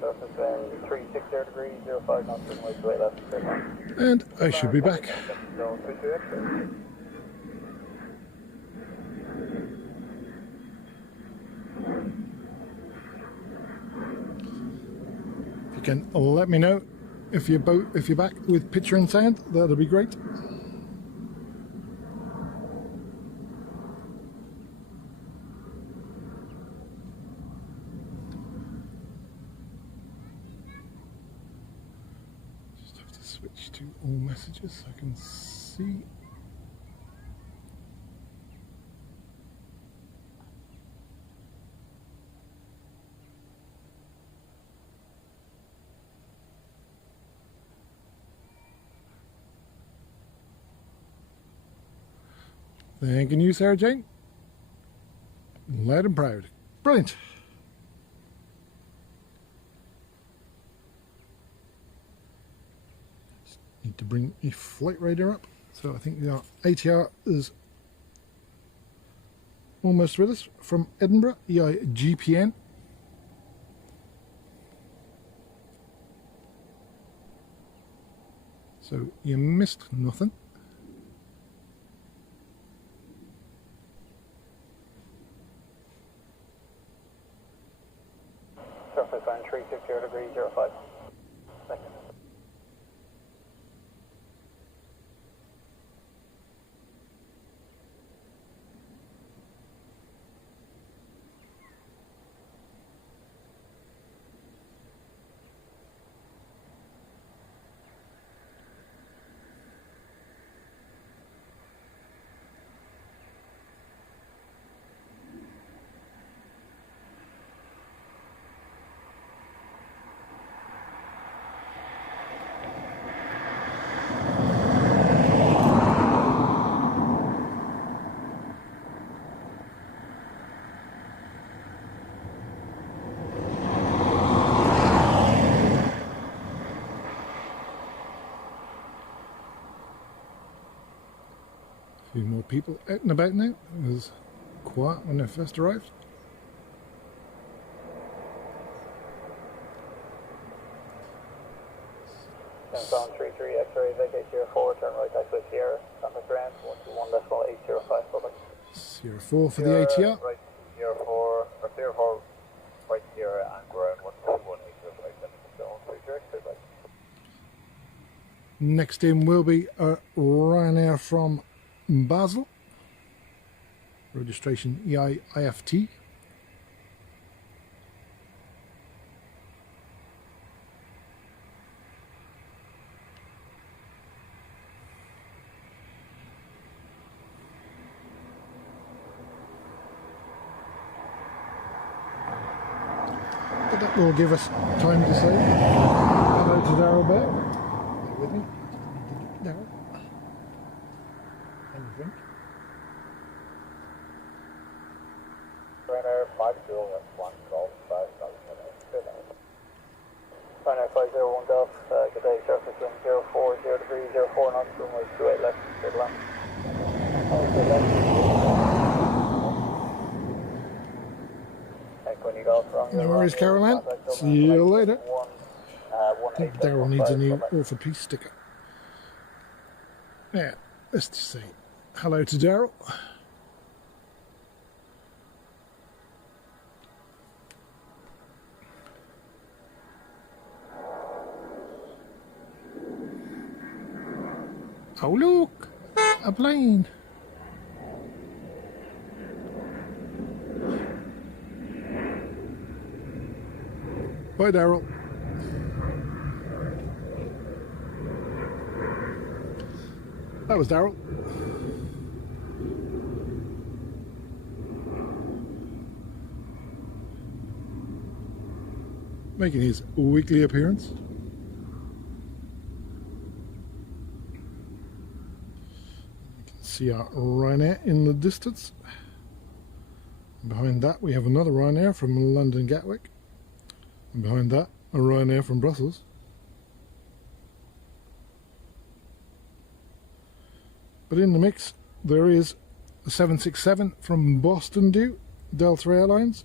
Surface wind 360 degrees, 05 knots, runway 28 left, straight line. And I should be back. Zone 228. If you can let me know if you're back with picture and sound, that'll be great. Just have to switch to all messages so I can see. Thanking you, Sarah Jane. Loud and proud. Brilliant. Just need to bring a flight radar up. So I think the ATR is almost with us from Edinburgh, EIGPN. So you missed nothing. Surface wind 360 degrees, 05. Second. A few more people out and about now. It was quiet when I first arrived. Zone 33, X-ray, vacate 04, turn right, taxi Sierra, Santa Grand, 121.805, public. Sierra 4 for the ATR. Right, 04, or 04, right, Sierra, and ground, 121.805, zone 33, straight right. Next in will be a Ryanair from Basel. Registration EIDW. But that will give us time to say hello to Darryl Bear. Bear with me. Darryl. And drink. Ryanair 5011 Golf 5 Ryanair 501 Golf, good day, surface wind 040 degrees, 04 knots, runway 28 left, straight line. Straight left. No worries, Caroline. See you later. I think Darryl needs a new orthopedic sticker. Yeah, let's just say hello to Darryl. Oh look, a plane. Bye, Darryl. That was Darryl. Making his weekly appearance. You can see our Ryanair in the distance. And behind that we have another Ryanair from London Gatwick. And behind that, a Ryanair from Brussels. But in the mix, there is a 767 from Boston due, Delta Airlines,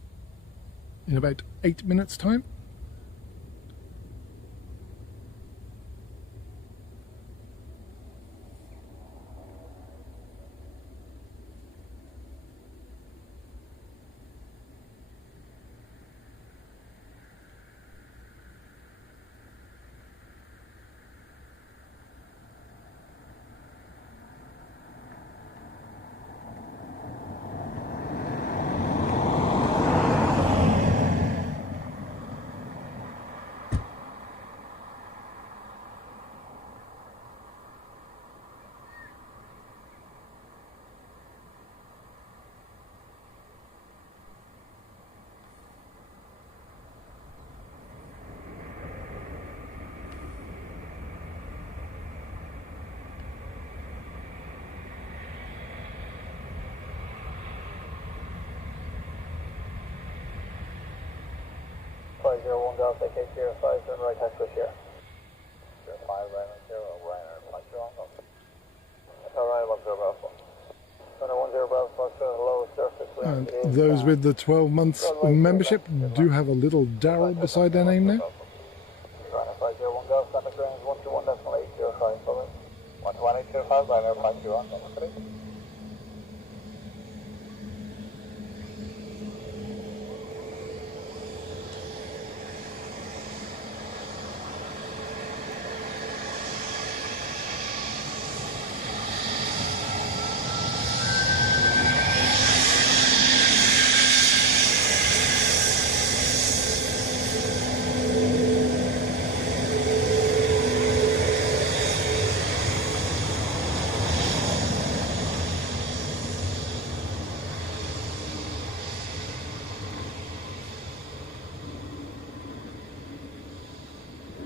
in about 8 minutes' time. 501 Golf, AK 05, turn right, taxi here. 05, Ryanair 0, Ryanair, flight 2 on Golf. That's alright, 10 Bravo. Runner 10 Bravo, Foxtrot, low surface wind. And those with the 12 months membership do have a little Daryl beside their name now. Ryanair 501 Golf, Santa Grounds 121.805, forward. 121.805, Ryanair flight 2 on Golf, ready?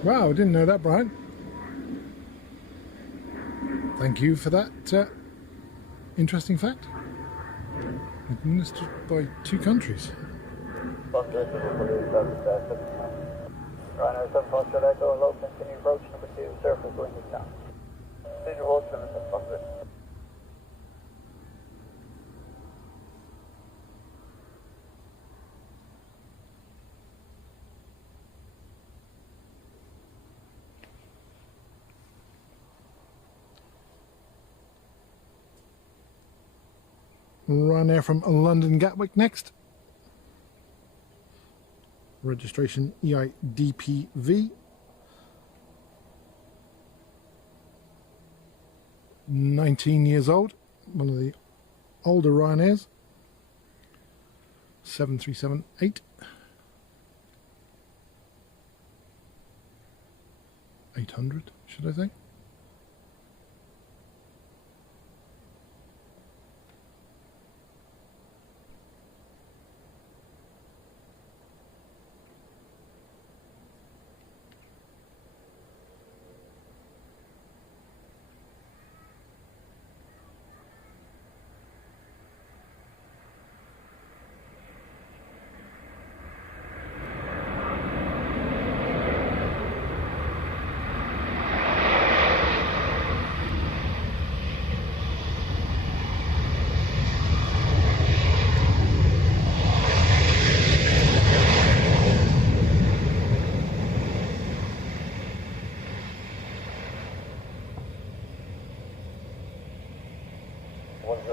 Wow, I didn't know that, Brian. Thank you for that interesting fact. Administered by 2 countries. Ryanair 7 Foxtrot Echo, low, continue approach number 2, surface wind is down. Visual hold, 7 Foxtrot. Ryanair from London Gatwick next. Registration EIDW. 19 years old. One of the older Ryanairs. 7378. 800, should I say?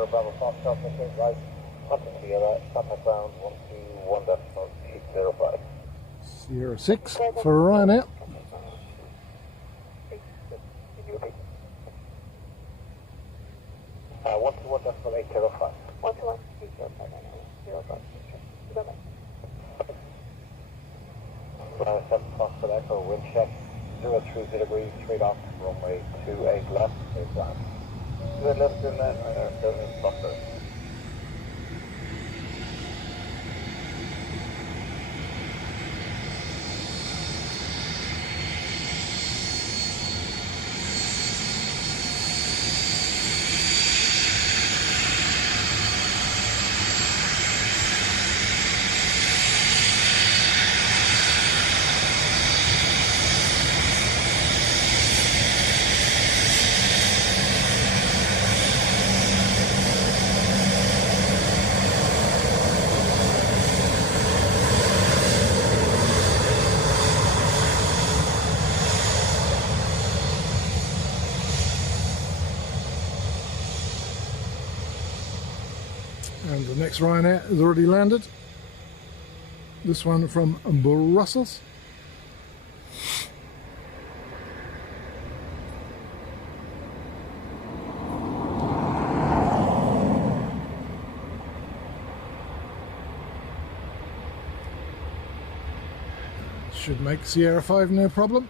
Bravo Foxtrot, right, contact Sierra, contact ground 121.805. Sierra 6 for Ryanair. Can you repeat? 121.805. 121.805. Ryanair 7 Foxtrot Echo, wind check, 030 degrees, straight off, runway 28 left, clear ground. Good left in that, Ryanair 7 Foxtrot. And the next Ryanair has already landed. This one from Brussels. Should make Sierra 5 no problem.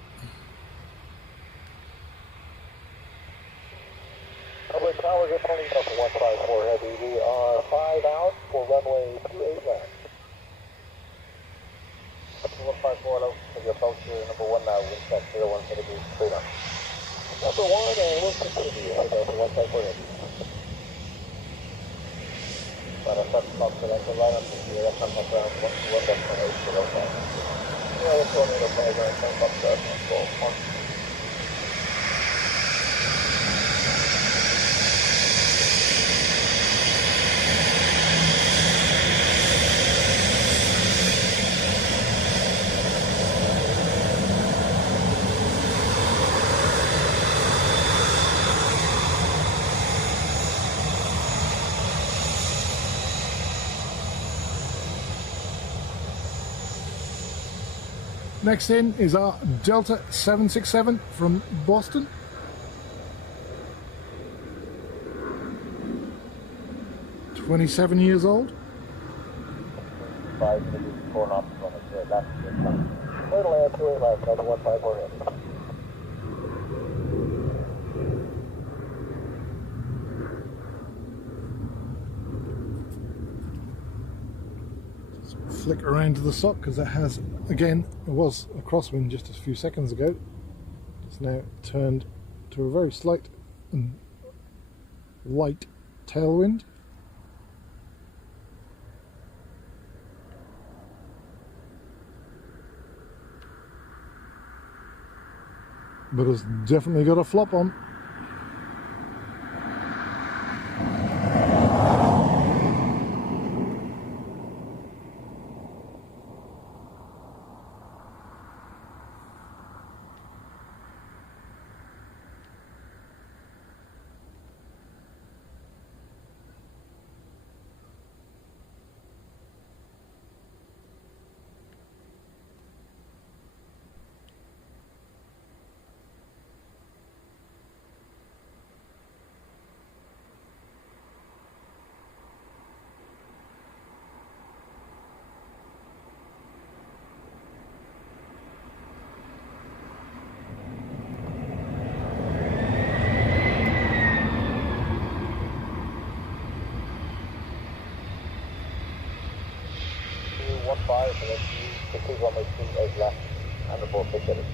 Public power, good morning, Delta 154 Heavy. We are 5 out for runway 28 left. 154 low, as you approach here, number 1 now, wind check 01 degrees, straight up. Number 1, and we'll continue, Delta 154 Heavy. Right, I'm set to talk to that, right up to here, that's on my ground, 1.805. Yeah, we'll call me the program, same up to us, Next in is our Delta 767 from Boston. "27 years old. 5 minutes, 4 knots from it, left, total air 285, another 154 in. Flick around to the sock because it has, again, it was a crosswind just a few seconds ago. It's now turned to a very slight and light tailwind. But it's definitely got a flop on. Fire for the 2 runway 28 left and the 460.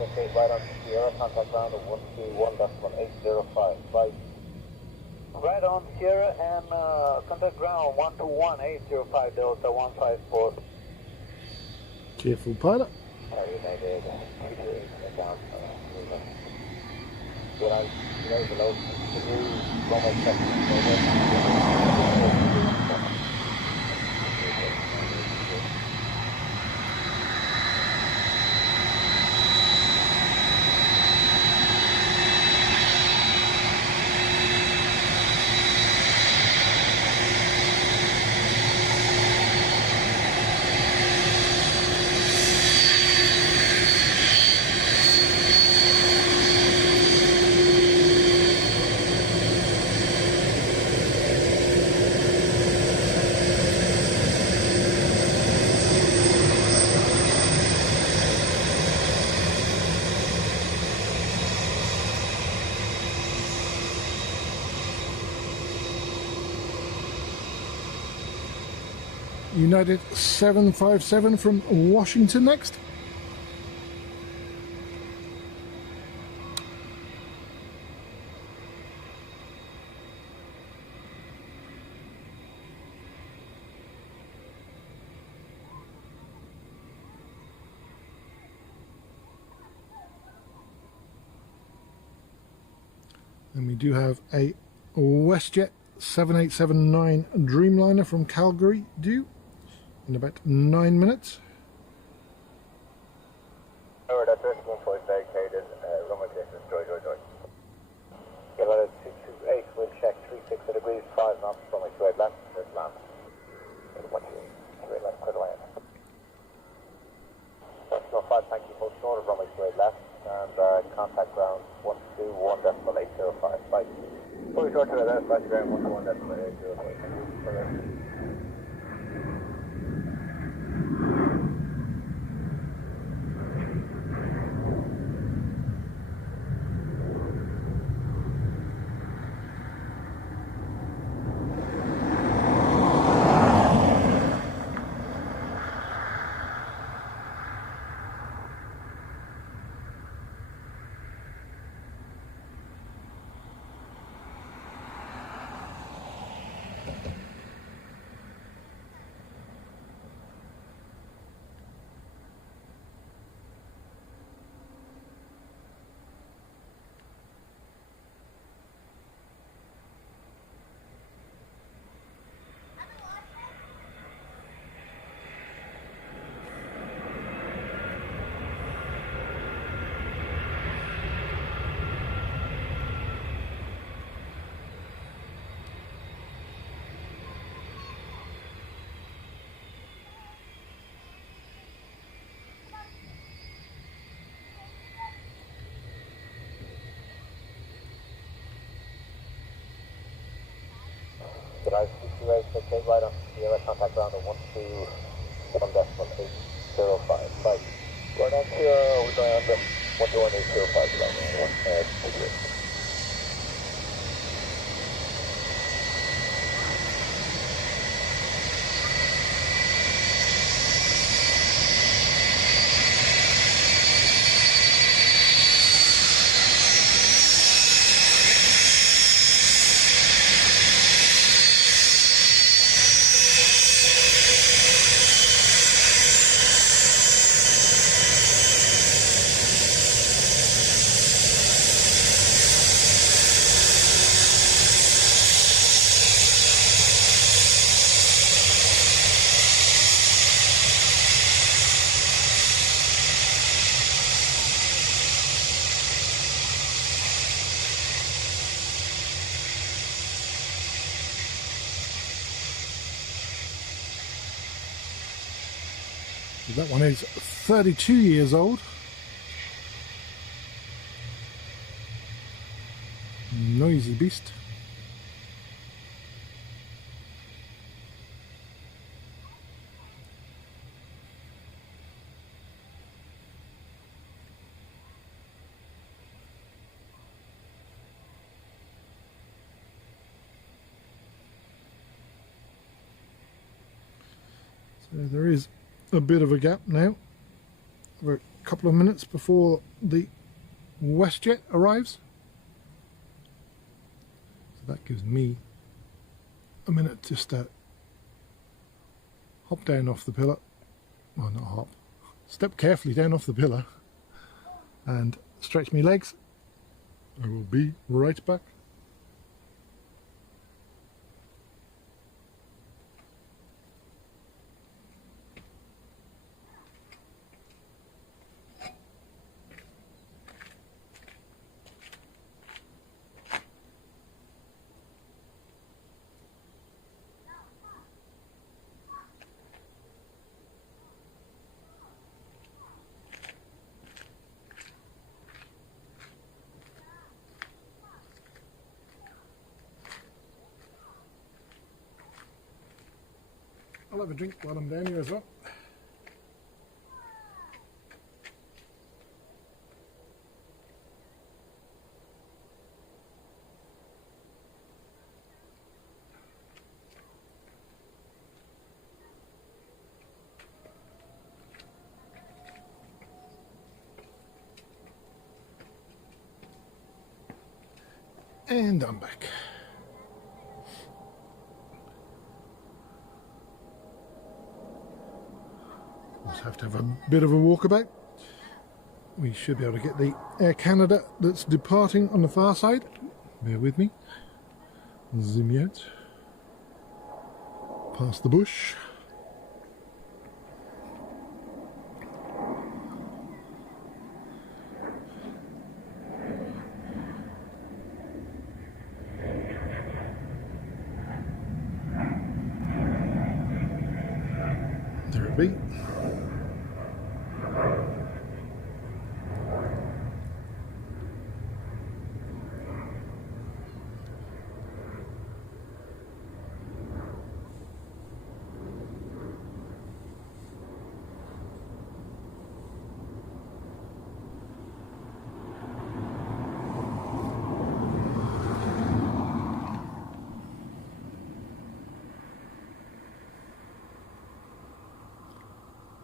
Okay, right on Sierra, contact ground at 121.805. Right. Right on Sierra and contact ground 121.805 Delta 154. Careful, pilot. United, down. Good on, below, the new runway United 757 from Washington next. And we do have a WestJet 7879 Dreamliner from Calgary due in about 9 minutes. Alright, that's it. 1 point vacated. Runway clearance, joy. Get out of 228, wind check 36 degrees, 5 knots, runway 28 left, this land. 28 left, clear to land. That's no 5, thank you, hold short of runway 28 left, and contact ground 121.805. Bye. Fully short to the left, back ground 121.805. Thank you for that. ready to take right on Sierra, contact ground at 121.805. Right. Going on Sierra, we're going on to 121.805, ground, 1, That one is 32 years old. Noisy beast. So there is a bit of a gap now, for a couple of minutes before the WestJet arrives. So that gives me a minute just to hop down off the pillar. Well, not hop. Step carefully down off the pillar and stretch my legs. I will be right back. I'll have a drink while I'm down here as well. And I'm back. Just have to have a bit of a walkabout. We should be able to get the Air Canada that's departing on the far side. Bear with me. Zoom you out. Past the bush. There it be.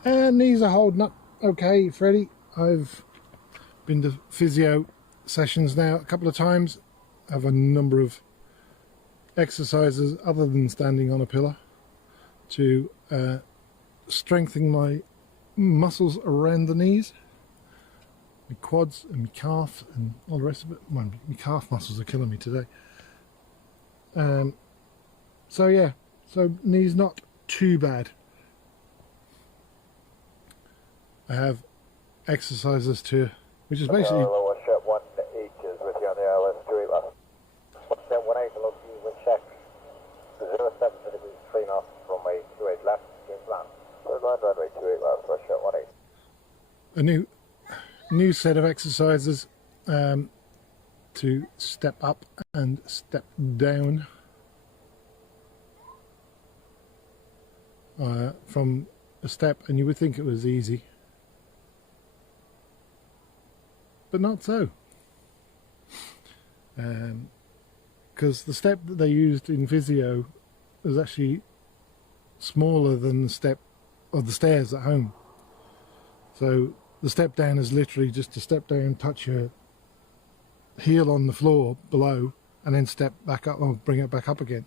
And knees are holding up okay, Freddie. I've been to physio sessions now a couple of times. I have a number of exercises other than standing on a pillar to strengthen my muscles around the knees, my quads and my calf and all the rest of it. My calf muscles are killing me today. So yeah, so knees not too bad. I have exercises too, which is basically... Hello, 118 is with you on the ILS 28 last. 118, hello, you will check 07 degrees 3 knots from my 28 left, game plan. Third line, runway 28 last, 118. A new set of exercises to step up and step down. from a step, and you would think it was easy, but not so. Because the step that they used in physio was actually smaller than the step of the stairs at home. So the step down is literally just to step down, touch your heel on the floor below, and then step back up or bring it back up again.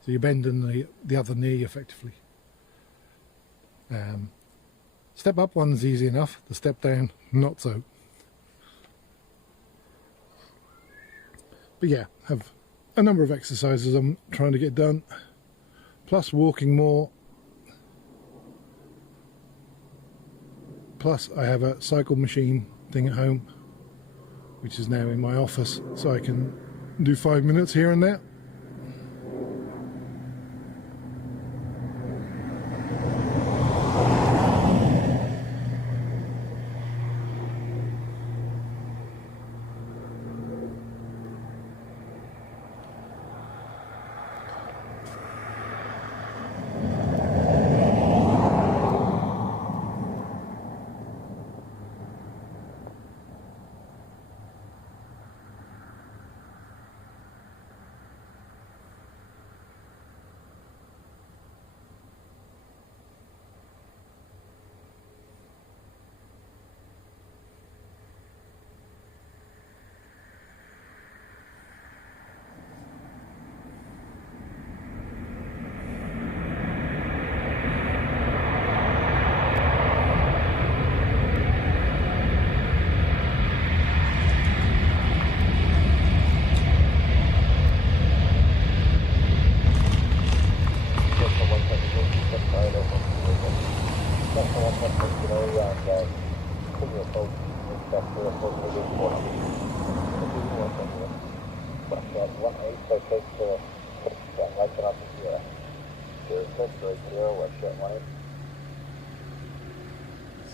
So you're bending the other knee effectively. Step up one's easy enough, the step down not so. But yeah, have a number of exercises I'm trying to get done, plus walking more, plus I have a cycle machine thing at home, which is now in my office, so I can do 5 minutes here and there.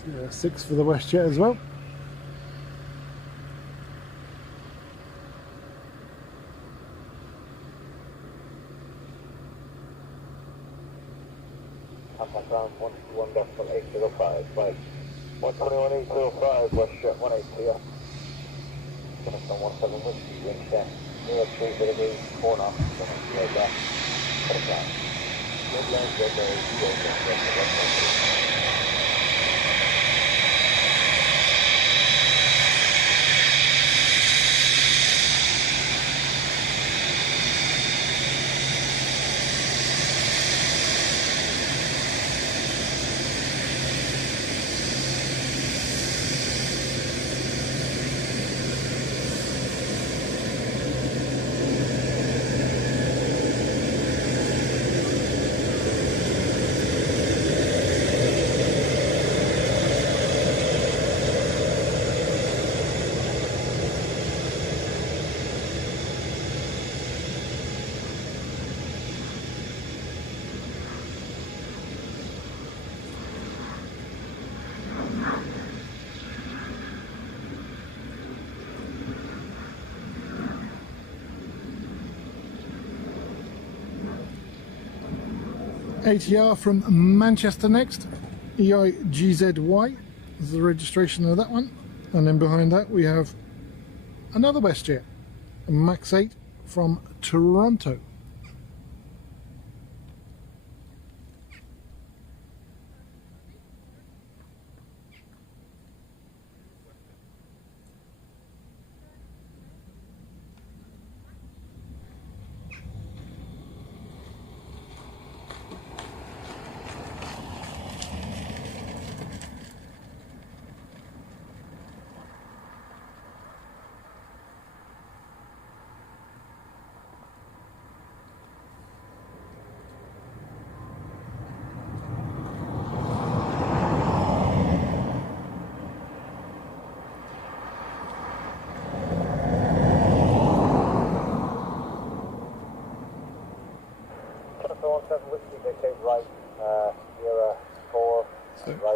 So 6 for the WestJet as well. Ground 121.805, right. 121.805, WestJet 180 here. Finish on 17 whiskey, wind check. 030 degrees, 4 knots, right there. Put it down. Good line, good line, good line. ATR from Manchester next, EIGZY is the registration of that one, and then behind that we have another WestJet, a Max 8 from Toronto.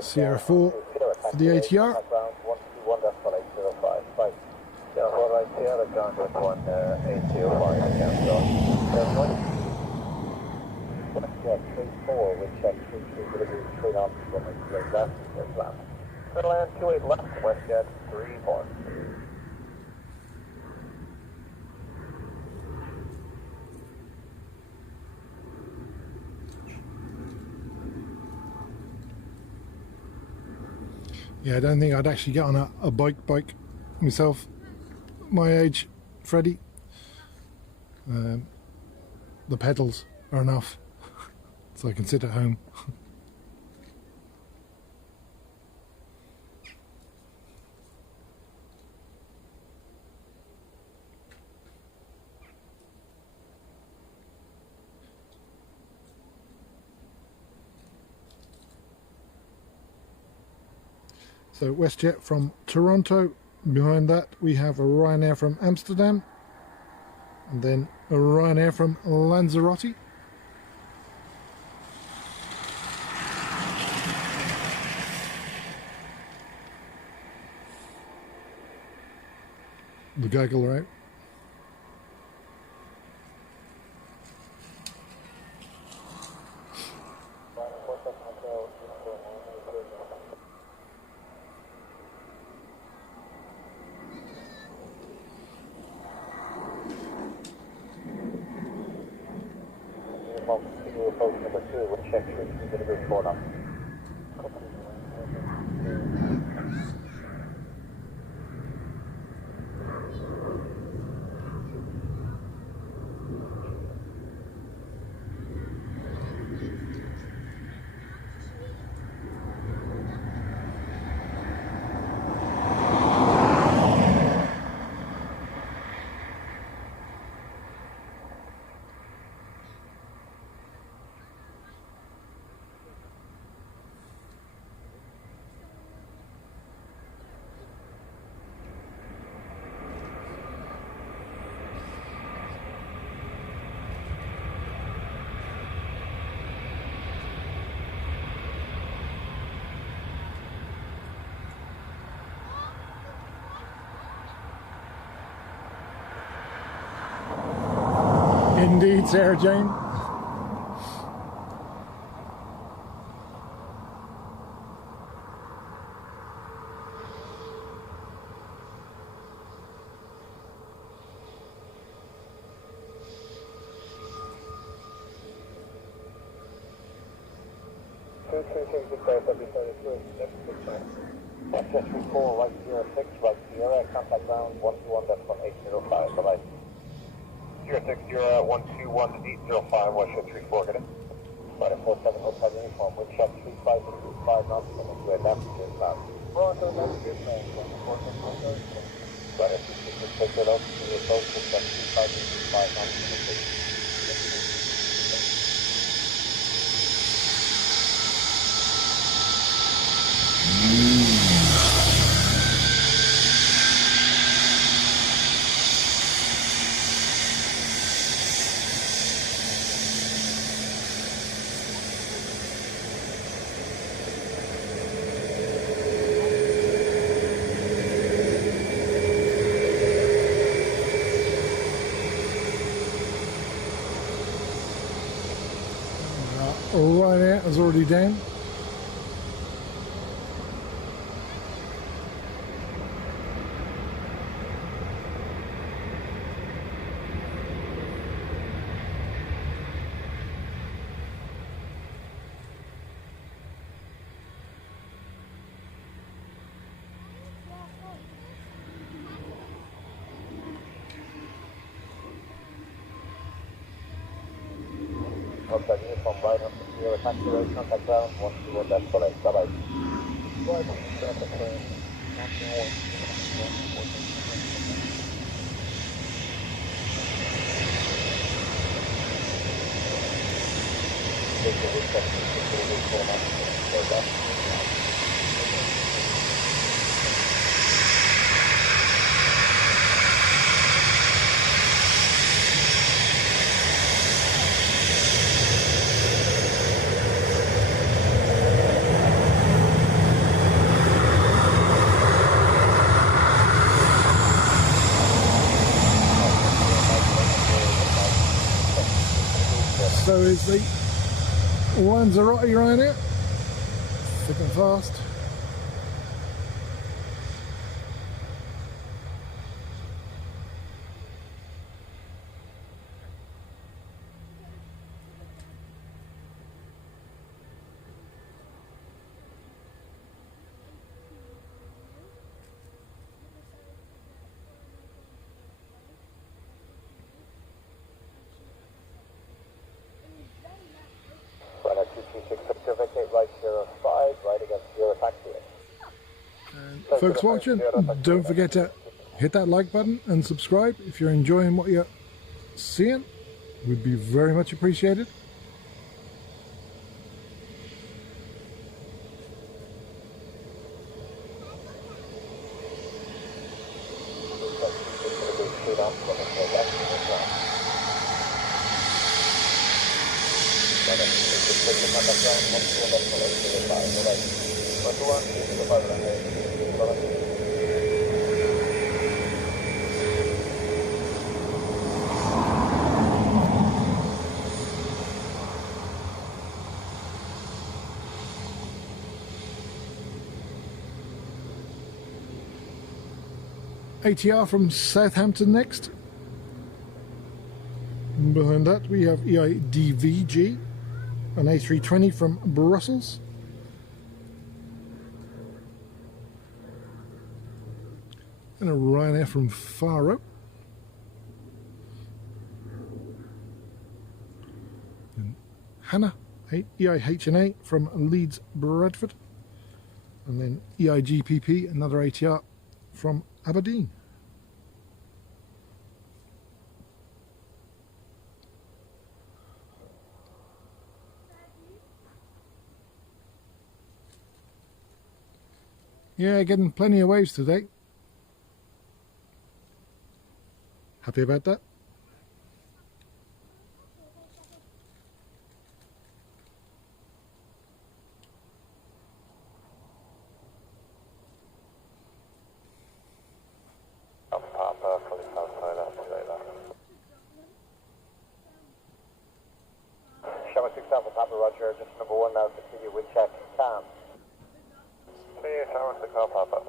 Sierra 4 for the ATR. WestJet 34, wind check 33 degrees, 3 knots, runway 28 left, clear to land. Clear to land, 28 left, WestJet 34. Yeah, I don't think I'd actually get on a bike myself, my age, Freddie. The pedals are enough, so I can sit at home. So WestJet from Toronto. Behind that we have a Ryanair from Amsterdam, and then a Ryanair from Lanzarote. The gaggle are out. Approach number 2, wind check 33 degrees, 4 knots. Indeed, Sarah Jane. WestJet 34, right 06, right Sierra, contact ground 121.805, bye-bye. 06, you're at 121.805, WestJet 34, get it? Right at 47 Hotel Uniform, wind check 35 degrees, 5 knots, coming to a left, clear to land. Toronto, left, clear to land, 46 Hotel Uniform. Right at 66, take your low, clear approach, wind check 35 degrees, 5 knots, coming to Ryanair is already down. Hotel Uniform, right on the Sierra, taxi right, contact ground 121.8, bye-bye. So is the Lanzarote Ryanair, thick and fast. Runner 236 to vacate right 05, right against 0 taxi. And folks watching, don't forget to hit that like button and subscribe if you're enjoying what you're seeing. Would be very much appreciated. ATR from Southampton next. And behind that we have EIDWG, an A320 from Brussels. And a Ryanair from Faro. And Hannah, EIHNA from Leeds, Bradford. And then EIGPP, another ATR from Aberdeen. Yeah, getting plenty of waves today. Happy about that? Shower 6 Alpha Papa Roger, just number 1 now, continue with check, Cam. Shower 6 Alpha Papa.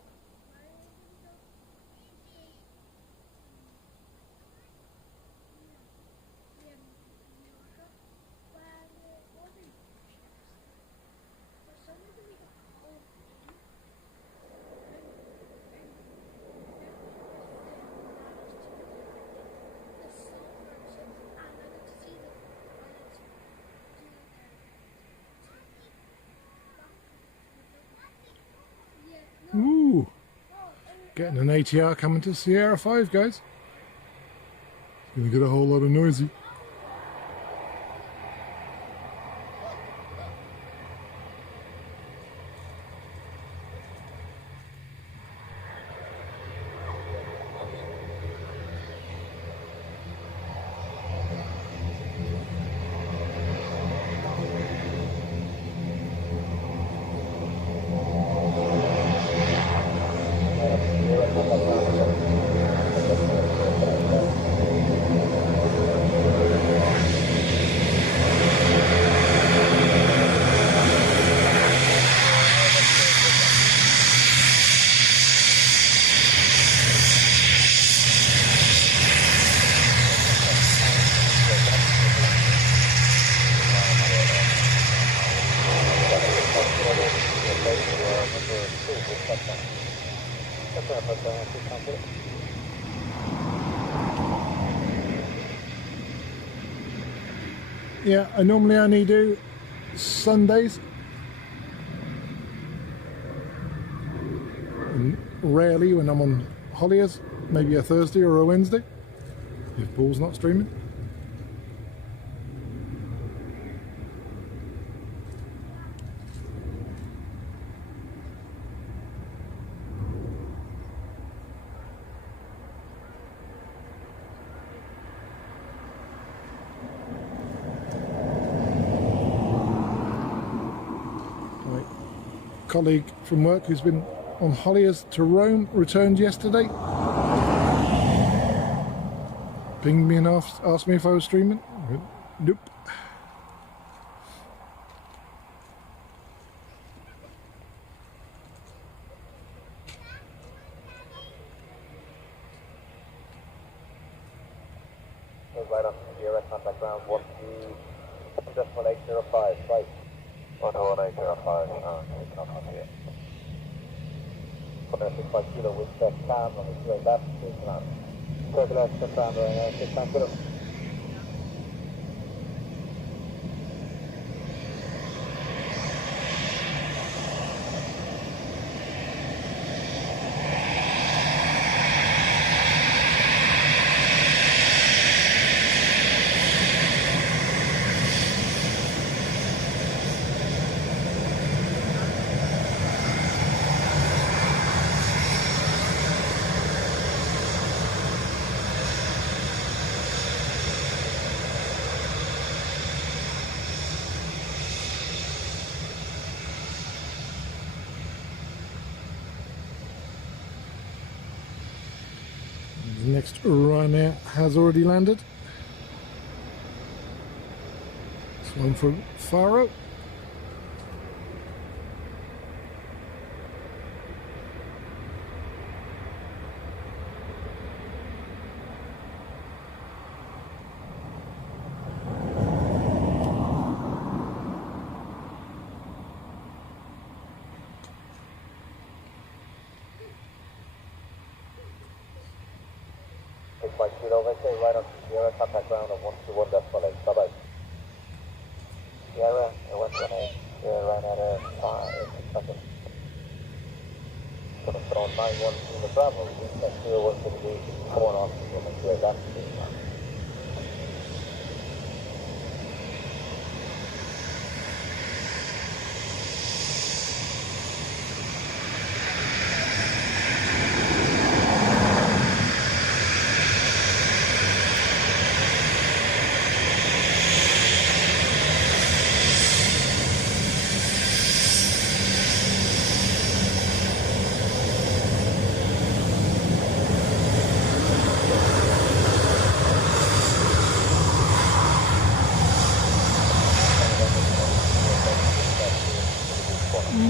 Ooh, getting an ATR coming to Sierra 5, guys. It's going to get a whole lot of noisy. Yeah, I normally only do Sundays. And rarely when I'm on holidays, maybe a Thursday or a Wednesday, if Paul's not streaming. Colleague from work who's been on holidays to Rome returned yesterday. Pinged me and asked me if I was streaming. Nope. 121.805, right. 121.805, okay. 165 kilo with check cam on the straight left, circle left, check cam, 6 kilo. The next Ryanair has already landed. This one from Faro. Right on Sierra, contact ground of 121.8, bye-bye. Sierra, 118, Sierra, right at 6 seconds. Going to throw 91 in the Bravo, that's 0160, 4 on, that's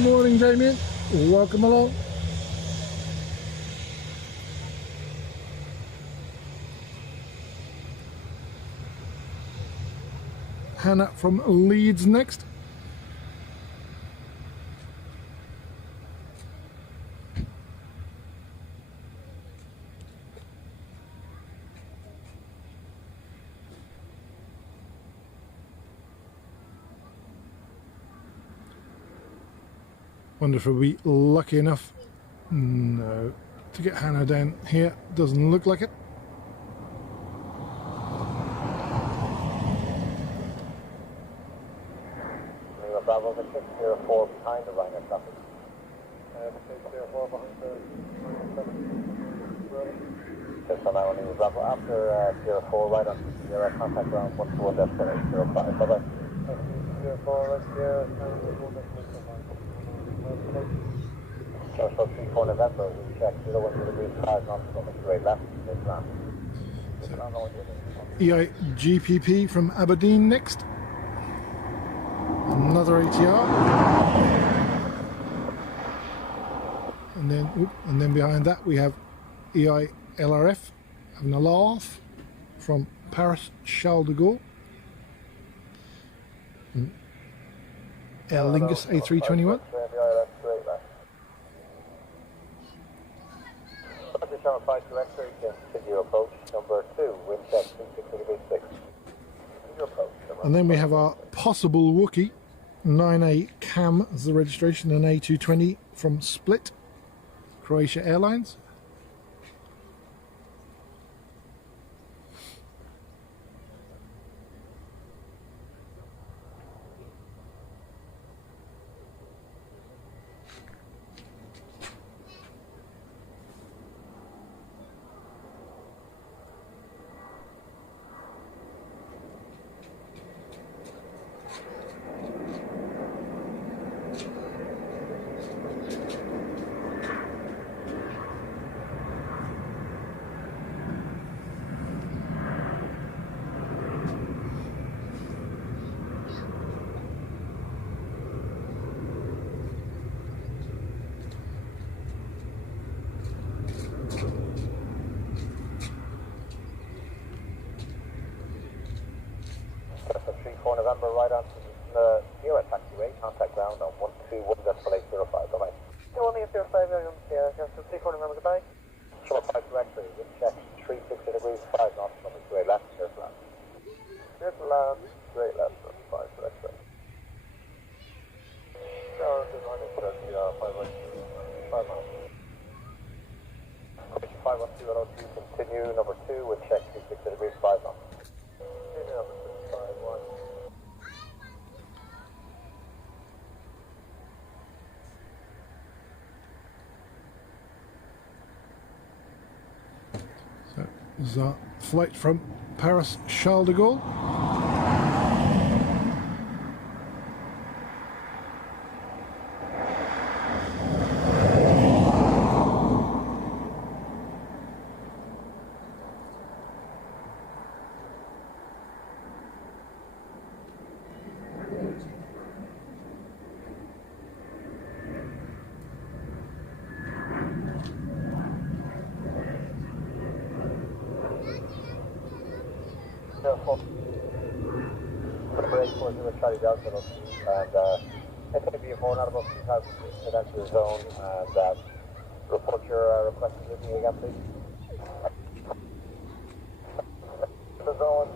Morning, Damien. Welcome along. Hannah from Leeds next. Wonder if we'll be lucky enough. No, to get Hannah down here. Doesn't look like it. Bravo, the 604 behind the Ryanair traffic. The 604 behind the just on that one, Bravo, after 04, right on Sierra, contact ground 121.805, bye-bye. 04, right Sierra, so 34 November, we check 01 degrees 5 knots on the straight left, this land. EIGPP from Aberdeen next. Another ATR, and then behind that we have EILRF having a laugh from Paris Charles de Gaulle, Aer Lingus A321. Channel 5 to X-ray, continue approach, number 2, wind check 26 approach. And then we have our possible Wookiee, 9A CAM as the registration, and A220 from Split, Croatia Airlines. 34 November, right onto the Sierra taxiway, contact ground on 121.805, bye-bye. 10805, Sierra, 34 November, goodbye. Short 5 to X-ray, wind check, 360 degrees, 5 knots, number 28 left, clear to land. Clear to land, straight left, 5 to X-ray. Good morning, sir, 5 miles. 512.02, continue, number 2, wind check, 360 degrees, 5 knots. Continue, number 651. So this is our flight from Paris Charles de Gaulle. Number 840 Charlie Delta, and SAB 4 not above 2,000 feet, head into the zone, and report your requested with me again, please. The zone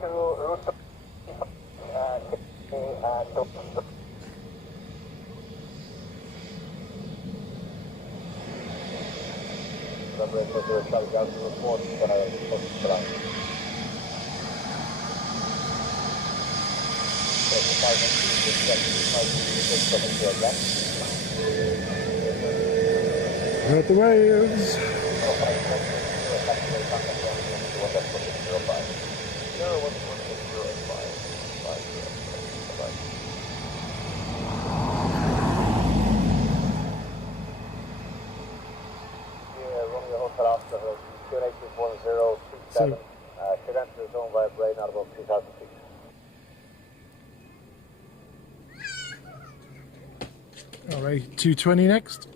to route Number 840 Charlie Delta, report We're at the waves. So, should enter the zone via Bray, not above 2,000 feet. alright, 220 next.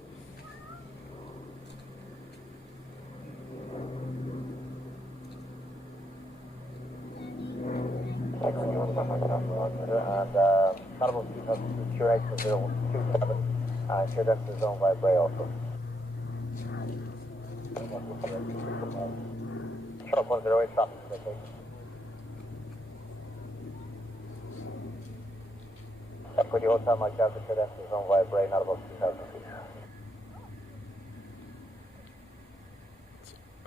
And not above 2,000 feet, sure exit 027, and should enter the zone via Bray also. Sharp 108 traffic, okay. Equity Hotel, Mike Delta, should enter the zone via Bray, not above 2,000 feet.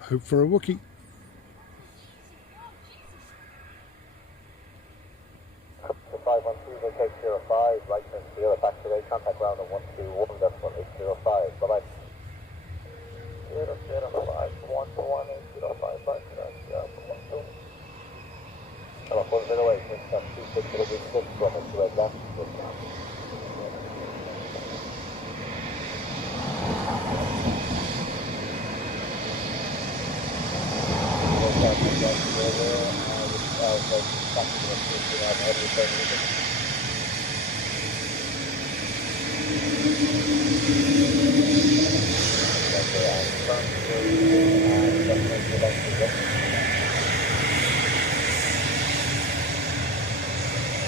Hope for a Wookiee. The 512, vacate 05, right turn Sierra, back today, contact ground on 121.805, bye-bye. 005, 121.805, bye, Hello, 408, wind check, 260 degrees 6, running to red left,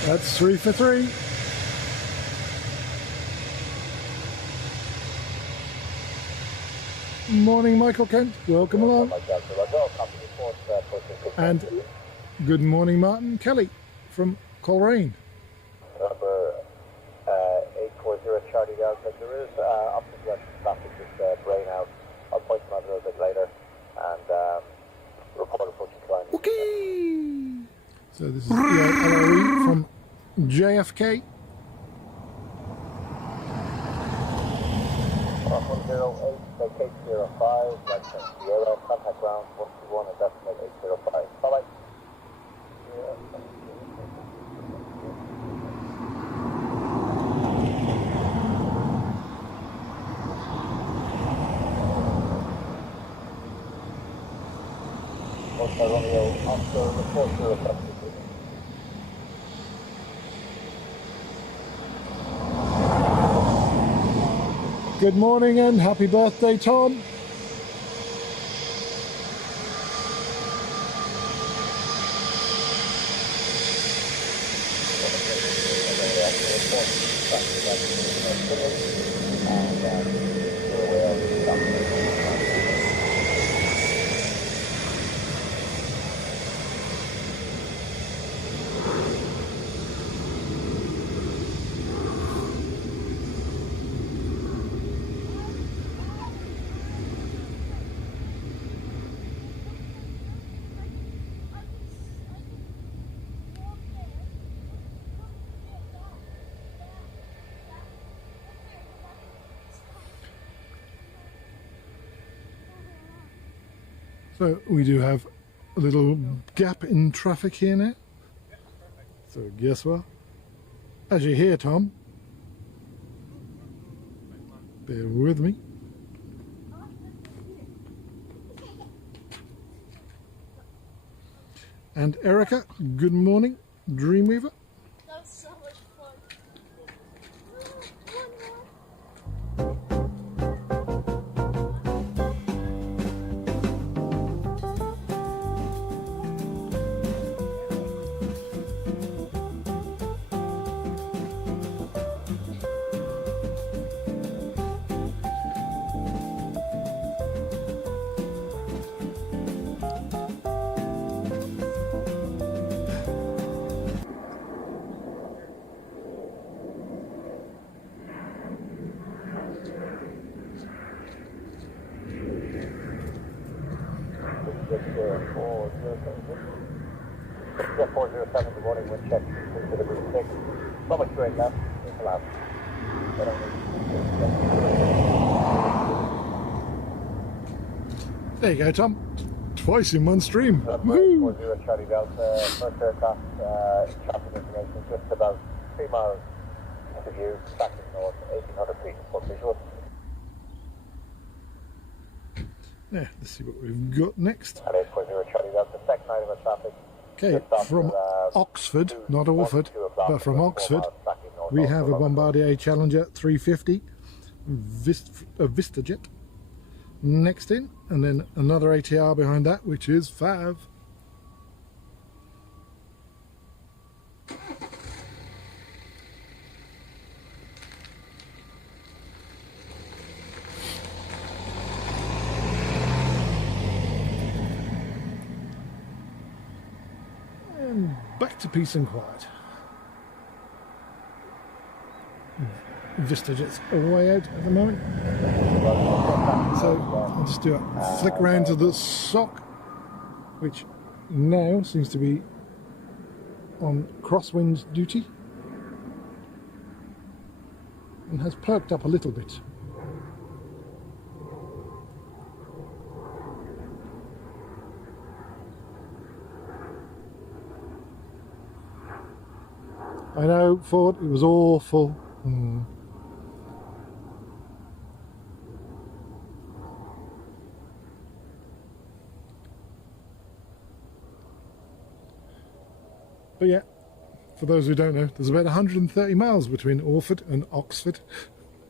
That's 3 for 3. Morning, Michael Kent. Welcome along. And good morning, Martin Kelly from Coleraine. Number 840 Charlie Delta. There is opposite direction traffic just brain out. I'll point them out a little bit later and report approaching climb. Okay. So this is EIDW from JFK. 108, vacate 05, right turn Sierra, contact ground 121.805. Bye-bye. Oscar Romeo, Oscar, report to requested. Good morning and happy birthday, Tom. So we do have a little gap in traffic here now. So guess what? As you hear, Tom, bear with me. And Erica, good morning, Dreamweaver. That was so much fun. Jet 407, good morning, wind check, degree 6. Public straight left, collapse. There you go, Tom. Twice in one stream. Woohoo! 40 Charlie Delta, first aircraft, traffic information, just about 3 miles into view, tracking north, 1800 feet for visual. Yeah, let's see what we've got next. And 840 Charlie Delta, second item of traffic. Okay, from Oxford, not Orford, but from Oxford, we have a Bombardier Challenger 350, VistaJet next in, and then another ATR behind that, which is 5. And back to peace and quiet. VistaJet's away out at the moment. So I'll just do a flick round to the sock, which now seems to be on crosswind duty and has perked up a little bit. I know, Ford, it was awful. But yeah, for those who don't know, there's about 130 miles between Orford and Oxford,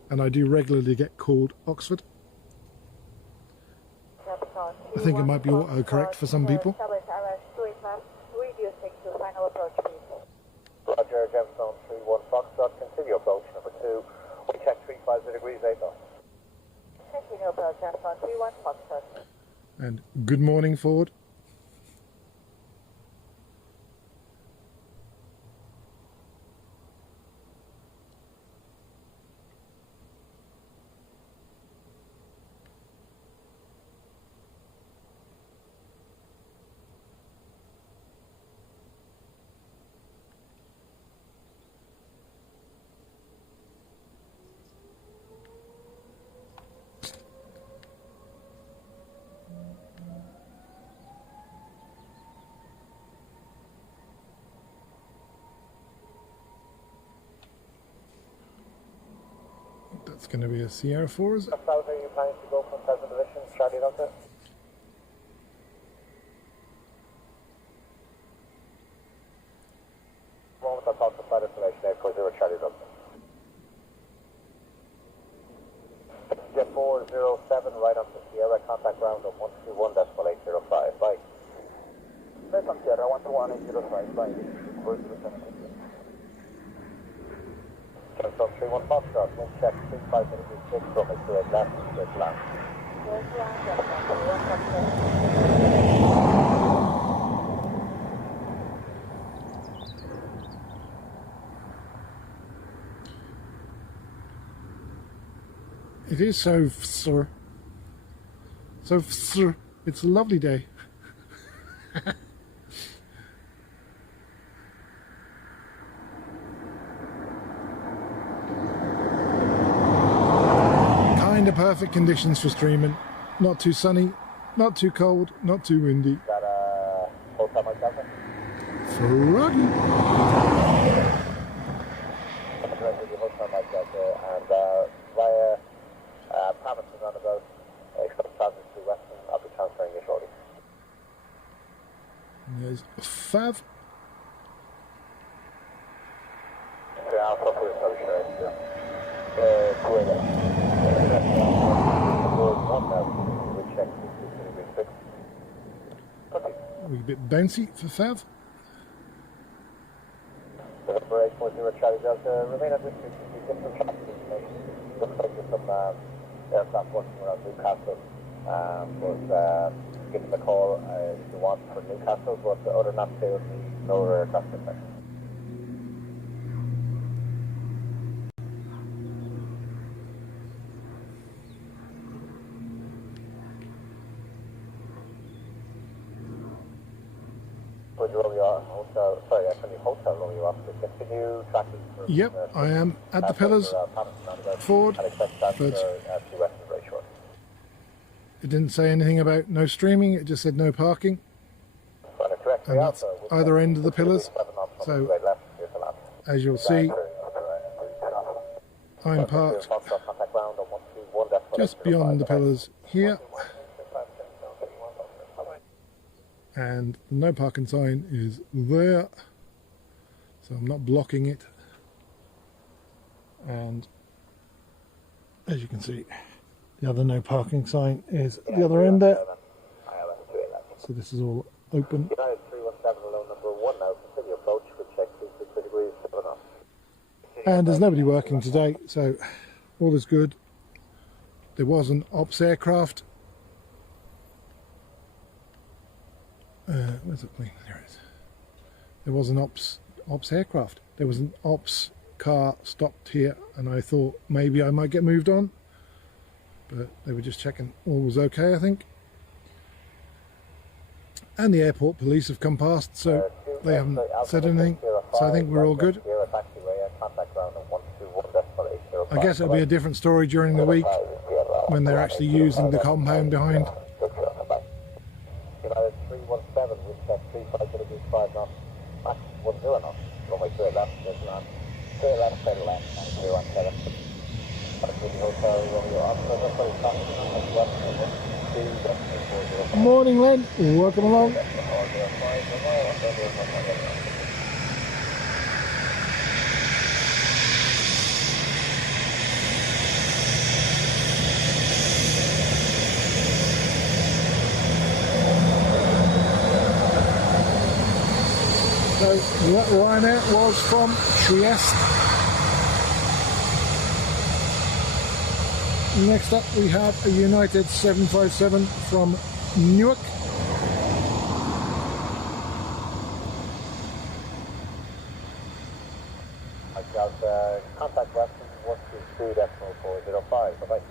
and I do regularly get called Oxford. I think it might be autocorrect for some people. Roger, Gemstone 31 Foxtrot, continue approach number 2. We check 350 degrees 8 knots. Continue approach, Gemstone 31 Foxtrot. And good morning, Ford. That's going to be a Sierra 4, is it? How are you planning to go from present position, Charlie Delta? Moment I'll talk to flight information 840 Charlie Delta. Jet 407 right on to Sierra, contact ground on 121.805, bye. Right on Sierra, 121.805, bye. Cruise to the 17. From 31 Foxtrot, wind check 35 degrees 6, runway 28 left, straight land. Yes, land, Dublin 146. It is so, sir. So, sir. It's a lovely day. Kind of perfect conditions for streaming. Not too sunny, not too cold, not too windy. Got a hotel myself. Froggy. Directly to hotel myself and via Paterson roundabout, expect traffic to Western. I'll be transferring you shortly. And there's Fav. Yeah, I'll probably tell you sure. A bit bouncy for Fav. For 840 Charlie Delta, remain at this different traffic information. Looks like there's some aircraft working around Newcastle. But give them a call if you want for Newcastle, but other than that, there will be no other aircraft in there. Would you roll your hotel? Sorry, actually, hotel roll you off. Continue tracking. Yep, I am at the pillars. Forward. And expect transfer But to Western very short. it didn't say anything about no streaming. It just said no parking. And that's either end of the pillars. So, as you'll see, I'm parked just beyond the pillars here. And the no parking sign is there, so I'm not blocking it. And as you can see, the other no parking sign is the other end there. So this is all open. United 317 alone number 1 now, continue approach, good check 260 degrees, 7 off. And there's nobody working today, so all is good. There was an ops aircraft. Where's the plane? There it is. There was an ops aircraft. There was an ops car stopped here, and I thought maybe I might get moved on, but they were just checking all was okay, I think. And the airport police have come past, so they haven't said anything, so I think we're all good. I guess it'll be a different story during the week when they're actually using the compound behind. United 317, wind check 35 degrees 5 knots, max 10 knots, runway 28 left, straight land, 28 left, straight land, 917. Morning, Len. Welcome along. So that Ryanair was from Trieste. Next up we have a United 757 from Newark. I've got contact Western 122.405. Bye-bye.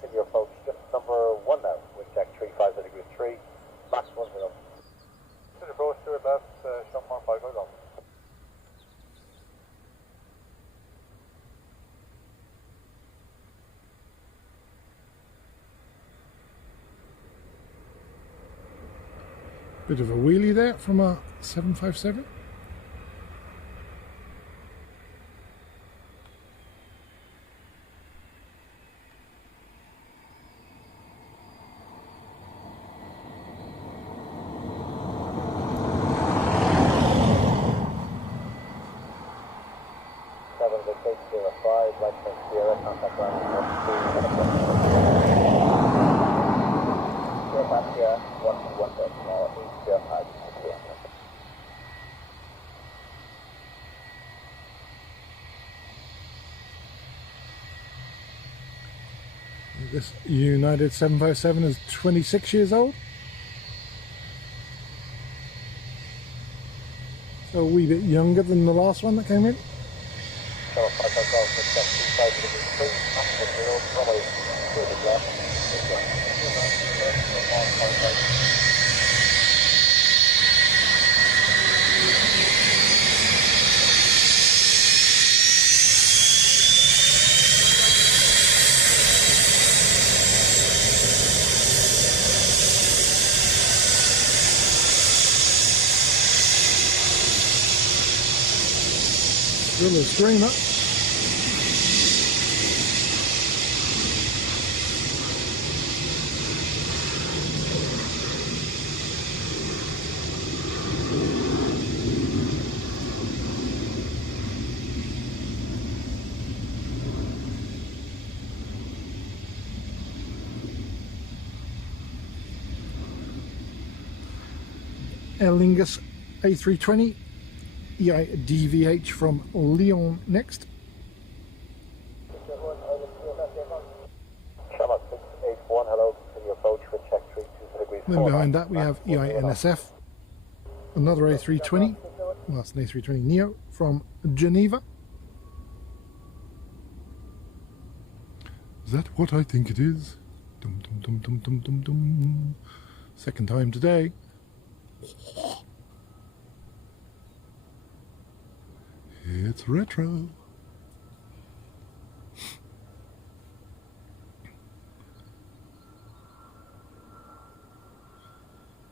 Continue approach, just number 1 now, wind check 35 degrees 3, max 10. Continue approach, to it left, shot 155 Golf. Bit of a wheelie there from a 757. vacate 05, right from Sierra, contact ground 12. Passenger 121 decimal 805. This United 757 is 26 years old. So a wee bit younger than the last one that came in. Still a screamer. Aer Lingus A320 EIDW from Lyon next. Shamrock 681, hello, continue approach with check 32 degrees. Then behind that we have EINSF, another A320, well that's an A320 Neo from Geneva. Is that what I think it is? Dum dum dum dum dum dum dum. Second time today. It's retro.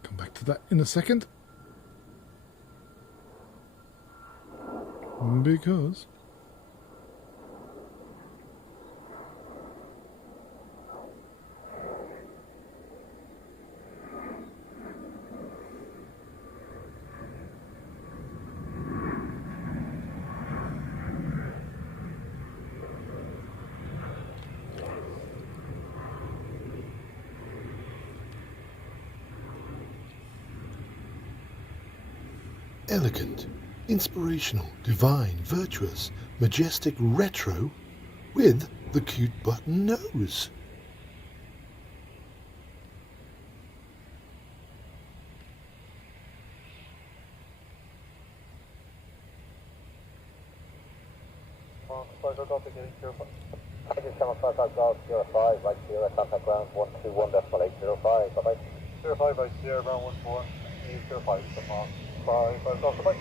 Come back to that in a second. Because elegant, inspirational, divine, virtuous, majestic, retro with the cute button nose. I just come across our Golf 05, right Sierra, contact ground 121.805. Bye bye. 05 right Sierra, ground 11805, come on. 5 across the bike.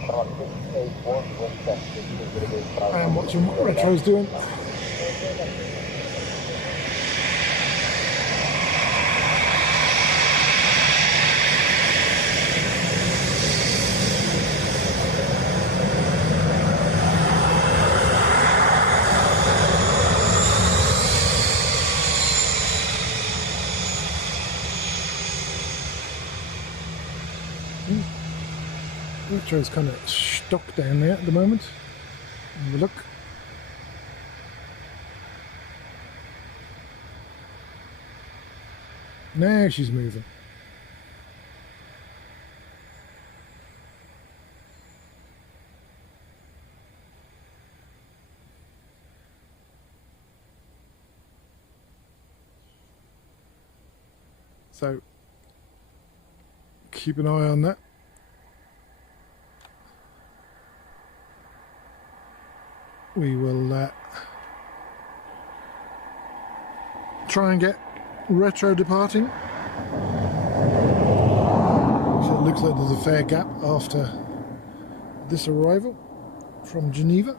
Shamrock 681, wind check 62 degrees. I am watching what Retro's doing. Retro's kind of stuck down there at the moment. Have a look. Now she's moving. So keep an eye on that. We will try and get Retro departing. So it looks like there's a fair gap after this arrival from Geneva.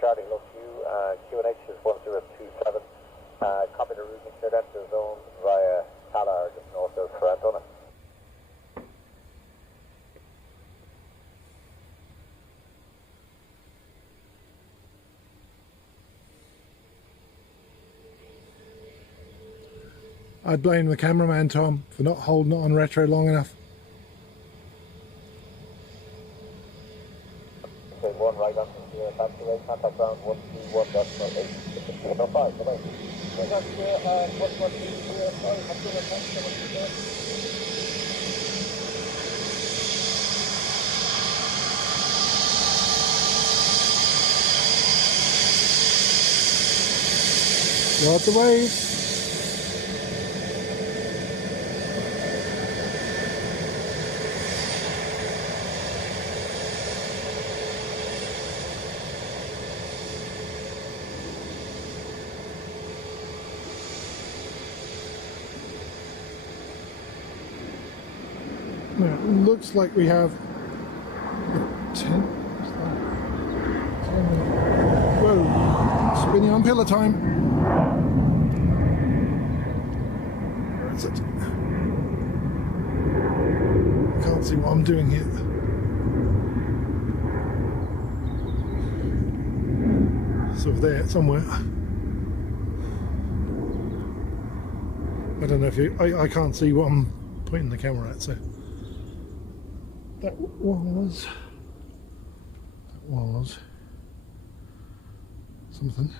Charlie, look, you, QNH is 1027. Copy the routing cleared enter zone via Talar, just north of Ferrantona. I'd blame the cameraman, Tom, for not holding it on retro long enough. Okay, one right on from here, taxi way, contact ground 121.8. No, 5, no, 5. Right on here, 112.5, I'm doing a taxi. Lots of waves. Now, it looks like we have 10. Whoa, spinning on pillar time. Where is it? I can't see what I'm doing here. So there, somewhere. I don't know if you, I can't see what I'm pointing the camera at, so. That was something.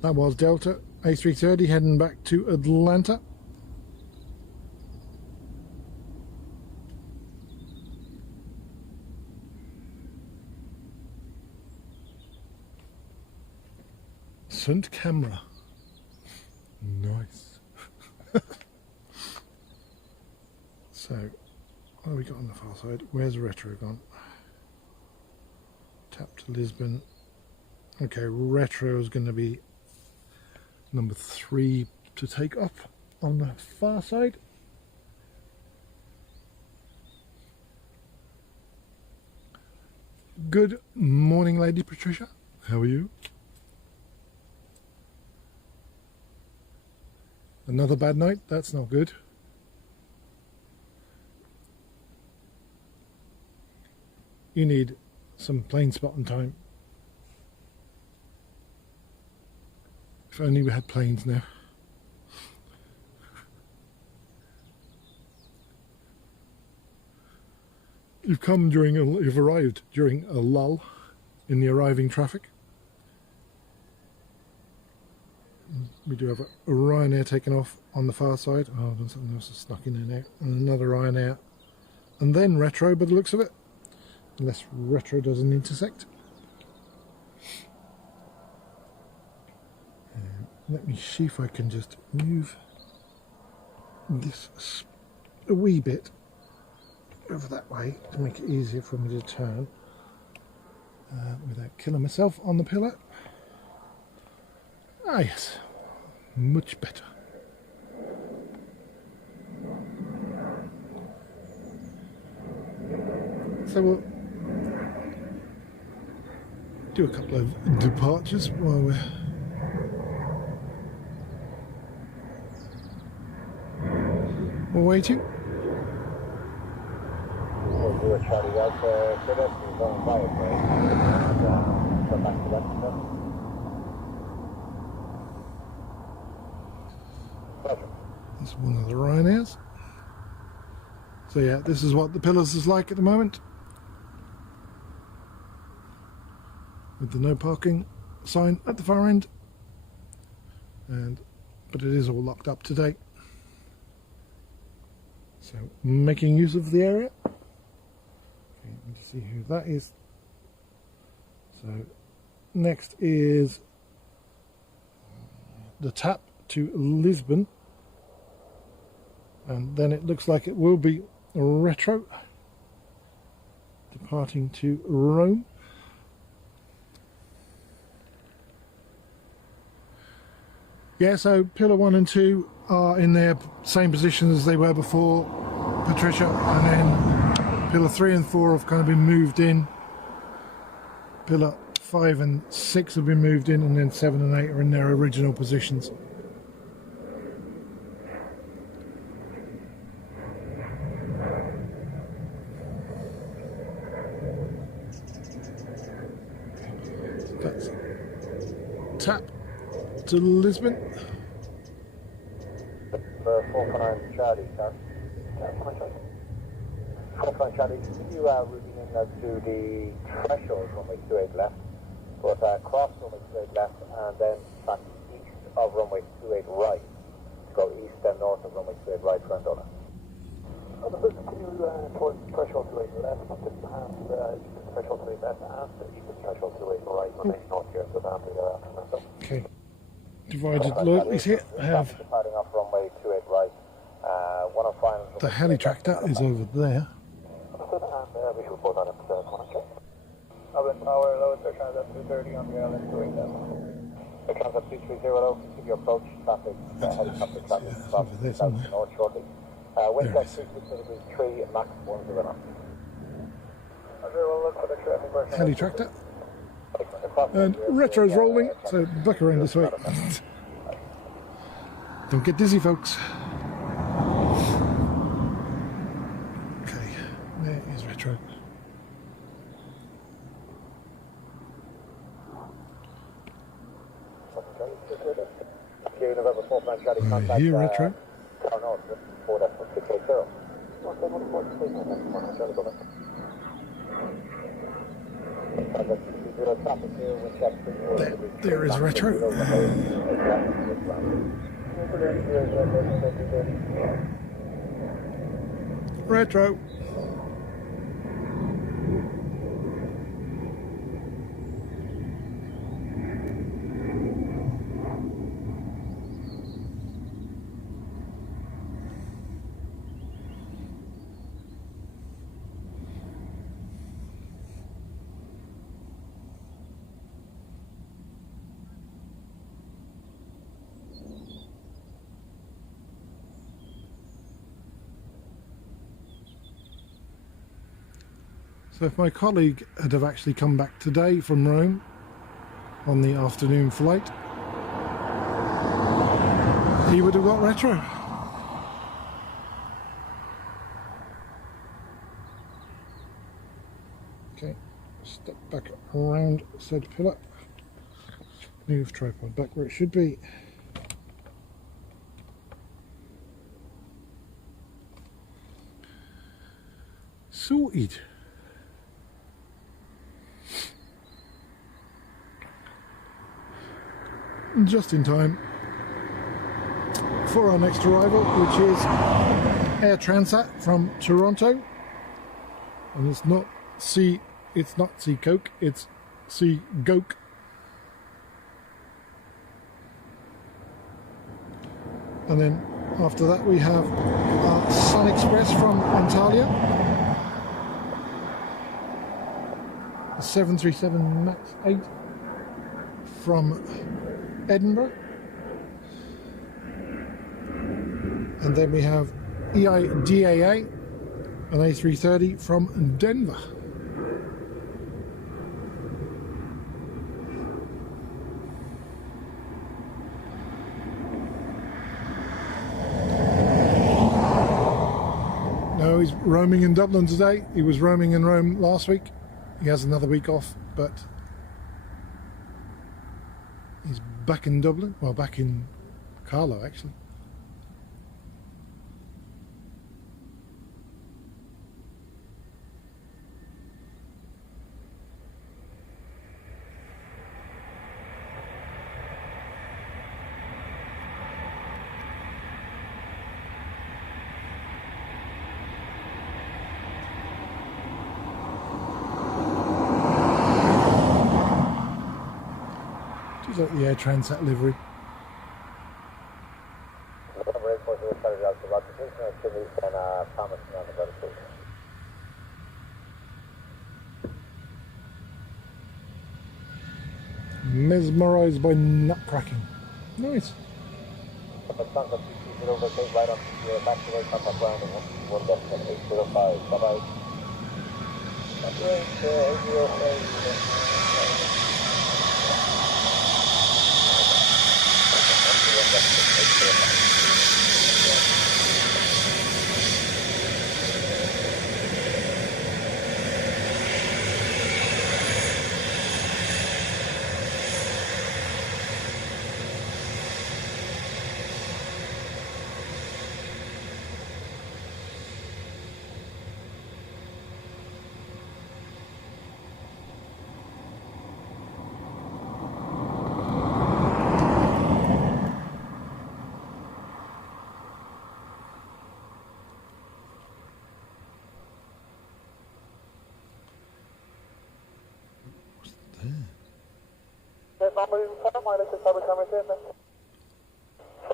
That was Delta A330 heading back to Atlanta. Sunt camera. Nice. So, what have we got on the far side? Where's retro gone? Tap to Lisbon. Okay, retro is going to be number 3 to take up on the far side. Good morning, Lady Patricia. How are you? Another bad night? That's not good. You need some plane spotting time. If only we had planes now. You've arrived during a lull in the arriving traffic. We do have a Ryanair taking off on the far side. Oh, something else is snuck in there now. And another Ryanair. And then retro by the looks of it. Unless retro doesn't intersect. Let me see if I can just move this a wee bit over that way to make it easier for me to turn without killing myself on the pillar. Ah yes, much better. So we'll do a couple of departures while we're waiting. We'll do a Charlie out cleared enter zone via and come back to that. That's one of the Ryanairs. So yeah, this is what the pillars is like at the moment. With the no parking sign at the far end. But it is all locked up today. So making use of the area. Okay, let me see who that is. So next is the tap to Lisbon. And then it looks like it will be retro departing to Rome. Yeah, so pillar 1 and 2 are in their same position as they were before, Patricia, and then pillar 3 and 4 have kind of been moved in. Pillar 5 and 6 have been moved in, and then 7 and 8 are in their original positions. That's tap to Lisbon. 449 Charlie, sir. 449 Charlie, can you routing in to the threshold runway 28 left, but cross runway 28 left, and then back east of runway 28 right, to go east and north of runway 28 right for Andola. Can you towards threshold 28 left, and threshold 28 left, and east of threshold 28 right, remain north here, so down to there. Okay. Divided loyalties here. I have Departing off runway 28 right, one of final. the heli tractor is over there. And we should report on it. Dublin Tower, low, they're transit 230 on the airline doing that. They're transit 2300, keep your approach, traffic, helicopter traffic, over there south somewhere. north shortly. Wind guide 3 and max 10 knots. Okay, we'll look for the traffic person. Heli tractor. And retro's rolling, so back around this way. Don't get dizzy, folks. Okay, there is retro. Right here, retro. There is retro. Retro. So if my colleague had have actually come back today from Rome on the afternoon flight, he would have got retro. Okay, step back around said pillar, move tripod back where it should be. Sorted. Just in time for our next arrival, which is Air Transat from Toronto, and it's not Sea Coke, it's Sea Goke. And then after that we have Sun Express from Antalya, a 737 MAX 8 from Edinburgh, and then we have EIDW, an A330 from Denver. No, he's roaming in Dublin today. He was roaming in Rome last week. He has another week off, but he's back in Dublin, well, back in Carlo actually. Like the Air Transat livery. Mesmerised by nut cracking. Nice.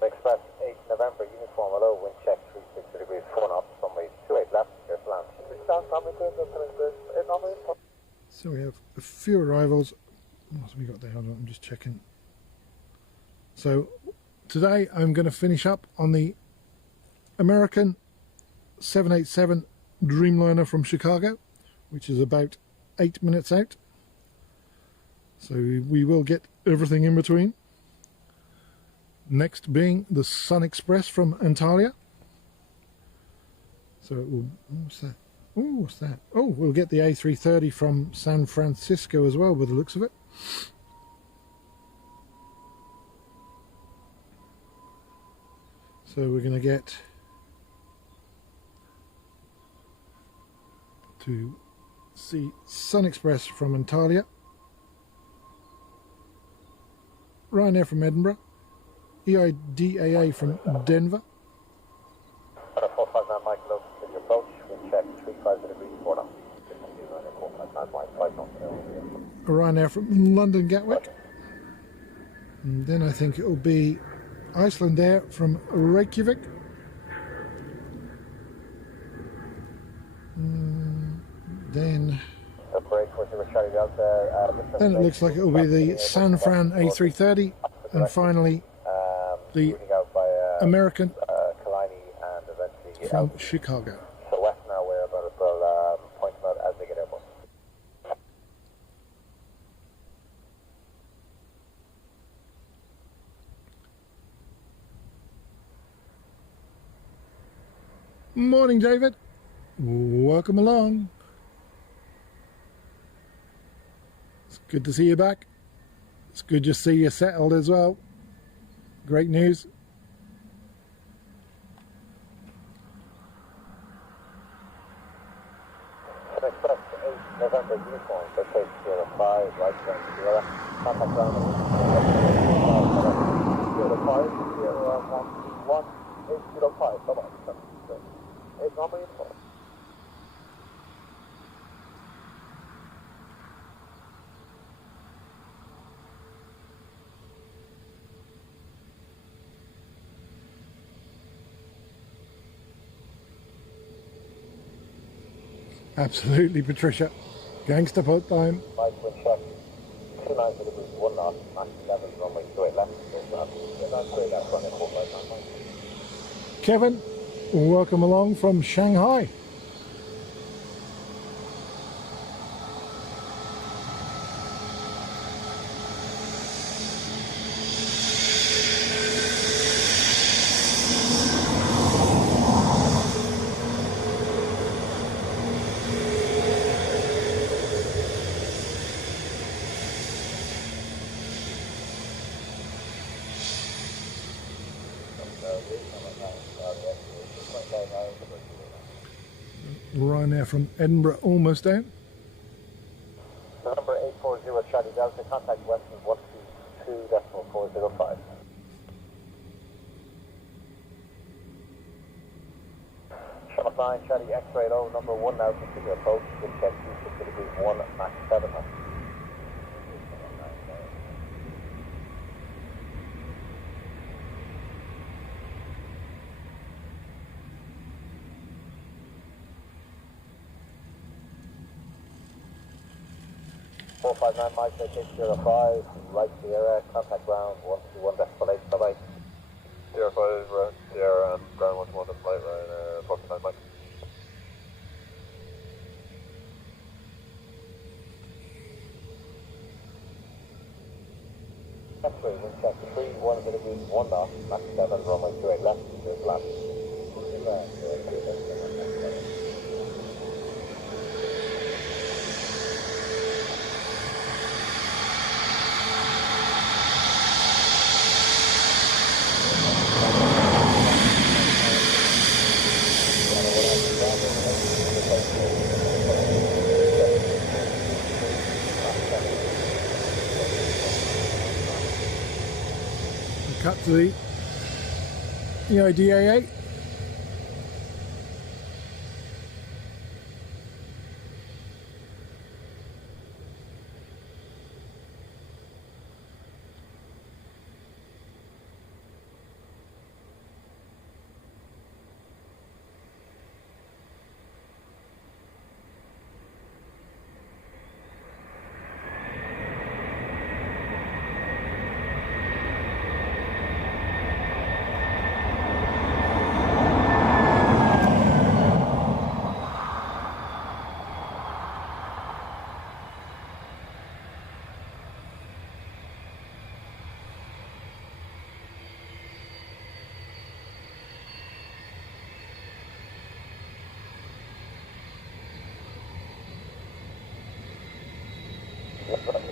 Express 8 November, uniform hello, wind check 360 degrees, 4 knots, runway 28 left, clear for land. So we have a few arrivals. What have we got there? Hold on, I'm just checking. So today I'm going to finish up on the American 787 Dreamliner from Chicago, which is about 8 minutes out. So we will get everything in between. Next being the Sun Express from Antalya. So it will, what's that? Oh, what's that? Oh, we'll get the A330 from San Francisco as well, by the looks of it. So we're going to get to see Sun Express from Antalya, Ryanair from Edinburgh, EIDAA from Denver. 459 Mike, low to your approach, wind check 350 degrees, 4 knots. Ryanair from London Gatwick. And then I think it will be Iceland Air from Reykjavik. Then it looks like it will be the San Fran A330, and finally the American from Chicago. So west now, we're about it, we'll point them out as they get airborne. Morning, David. Welcome along. It's good to see you back. It's good to see you settled as well. Great news. Express 8 November uniform, British 05, right turn Sierra, contact ground 05, 805, bye-bye. 8 November uniform. Absolutely, Patricia. Gangster boat time. Mike, wind check 29 degrees, 1 knot, max 11, runway 28 left, straight left, running 459 Mike. Kevin, welcome along from Shanghai. Ryanair from Edinburgh almost down. Number 840 Charlie Delta, contact Western 122.405. Shamrock 9, Charlie X-ray low, number 1 now, continue approach, wind check 260 degrees, 1, max 7 knots. Four 59 Mike, take 05, right Sierra, contact ground 121.8, bye-bye. 05, right Sierra, and ground 121.8, right, 49 Mike. X-ray, wind check 3, 1 degrees, 1 knot, Mach 7, runway 28 left, clear to land. Cut to the EIDW.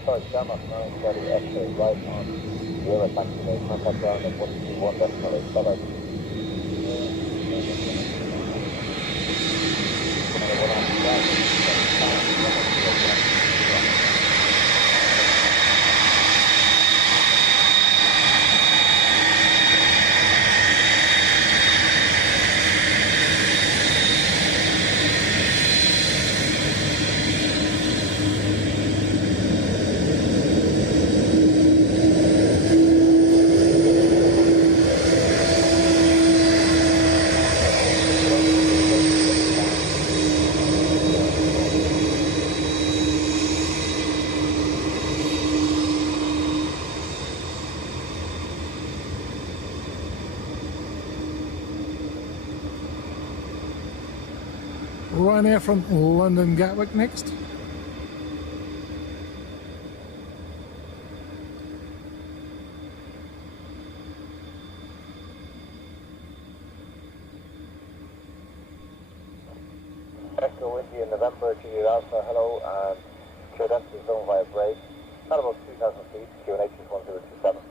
Sorry, Gamma 930 X-ray right on River, taxi today, contact ground at 121.8, bye-bye. Ryanair from London Gatwick next. Echo India November, Juliet Alpha, hello, and clear density zone via break. At about 2,000 feet, QNH is 1027.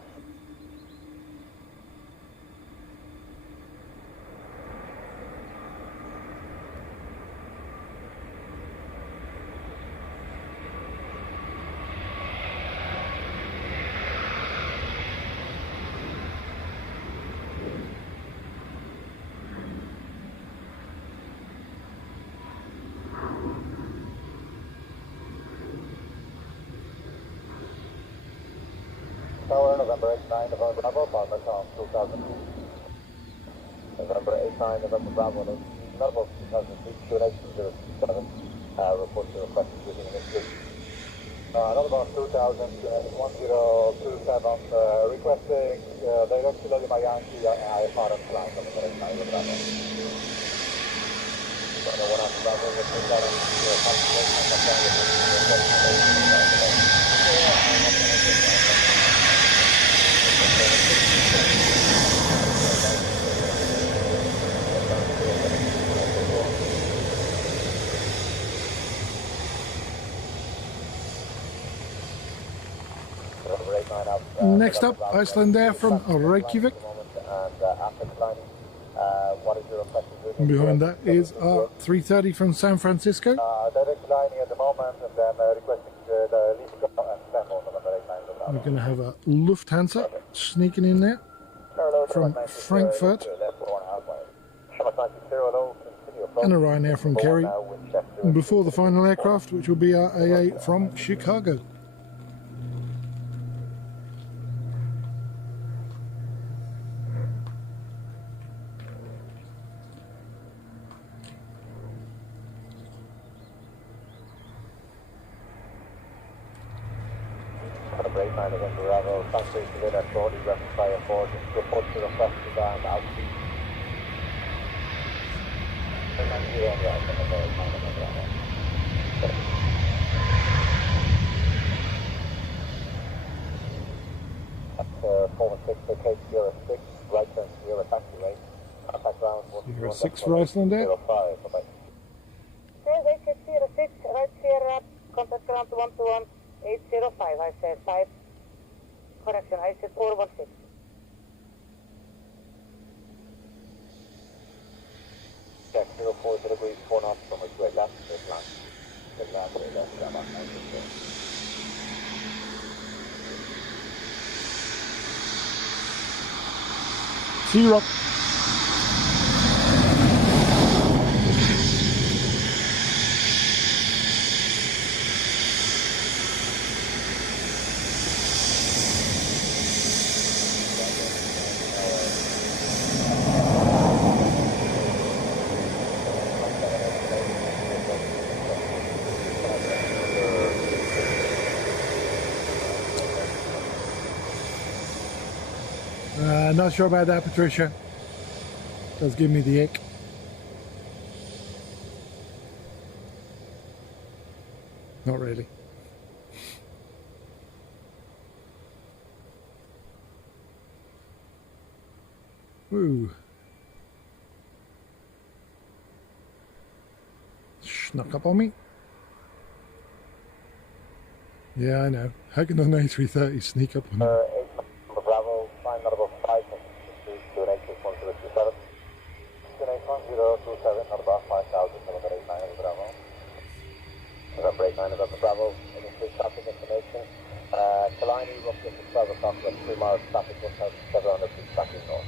Tower, November 89, November Bravo, Palmer Town, 2,000 feet. November 89, November Bravo, not above 2,000 feet, QNH 027, report to request using an issue. Not about 2,000, QNH 1027, requesting direct to Lily Mayanki, I found a flight on November 89, November Bravo. Next up, Icelandair from Reykjavik. And behind that is our 330 from San Francisco. Direct lining at the moment, and then requesting the lead and sample November 89. We're going to have a Lufthansa sneaking in there from Frankfurt, and a Ryanair from Kerry, and before the final aircraft, which will be our AA from Chicago. Break 9 November Bravo, transfer to Villa shortly, rectify a port, report to request to down outspeed. Forward 6, vacate 06, right turn 0, taxiway. Contact ground 06 for Iceland there. 05, bye-bye. Sir, 8606, right Sierra, contact ground 121-805. I said 5. Correction, I said 416. Check 04 degrees 4 knots from which way left, straight line. Straight line, straight left, down about 96. Sea Rock. Not sure about that, Patricia. Does give me the ick. Not really. Woo. Snuck up on me. Yeah, I know. How can an A330 sneak up on me? 8 Bravo, flying out about 5 minutes to an 86127. To an 81027, not about 5,000, November 89 of Bravo. November 89 of Bravo, initial traffic information. Killiney, roughly at 12 o'clock, about 3 miles traffic, 1,700 feet traffic north.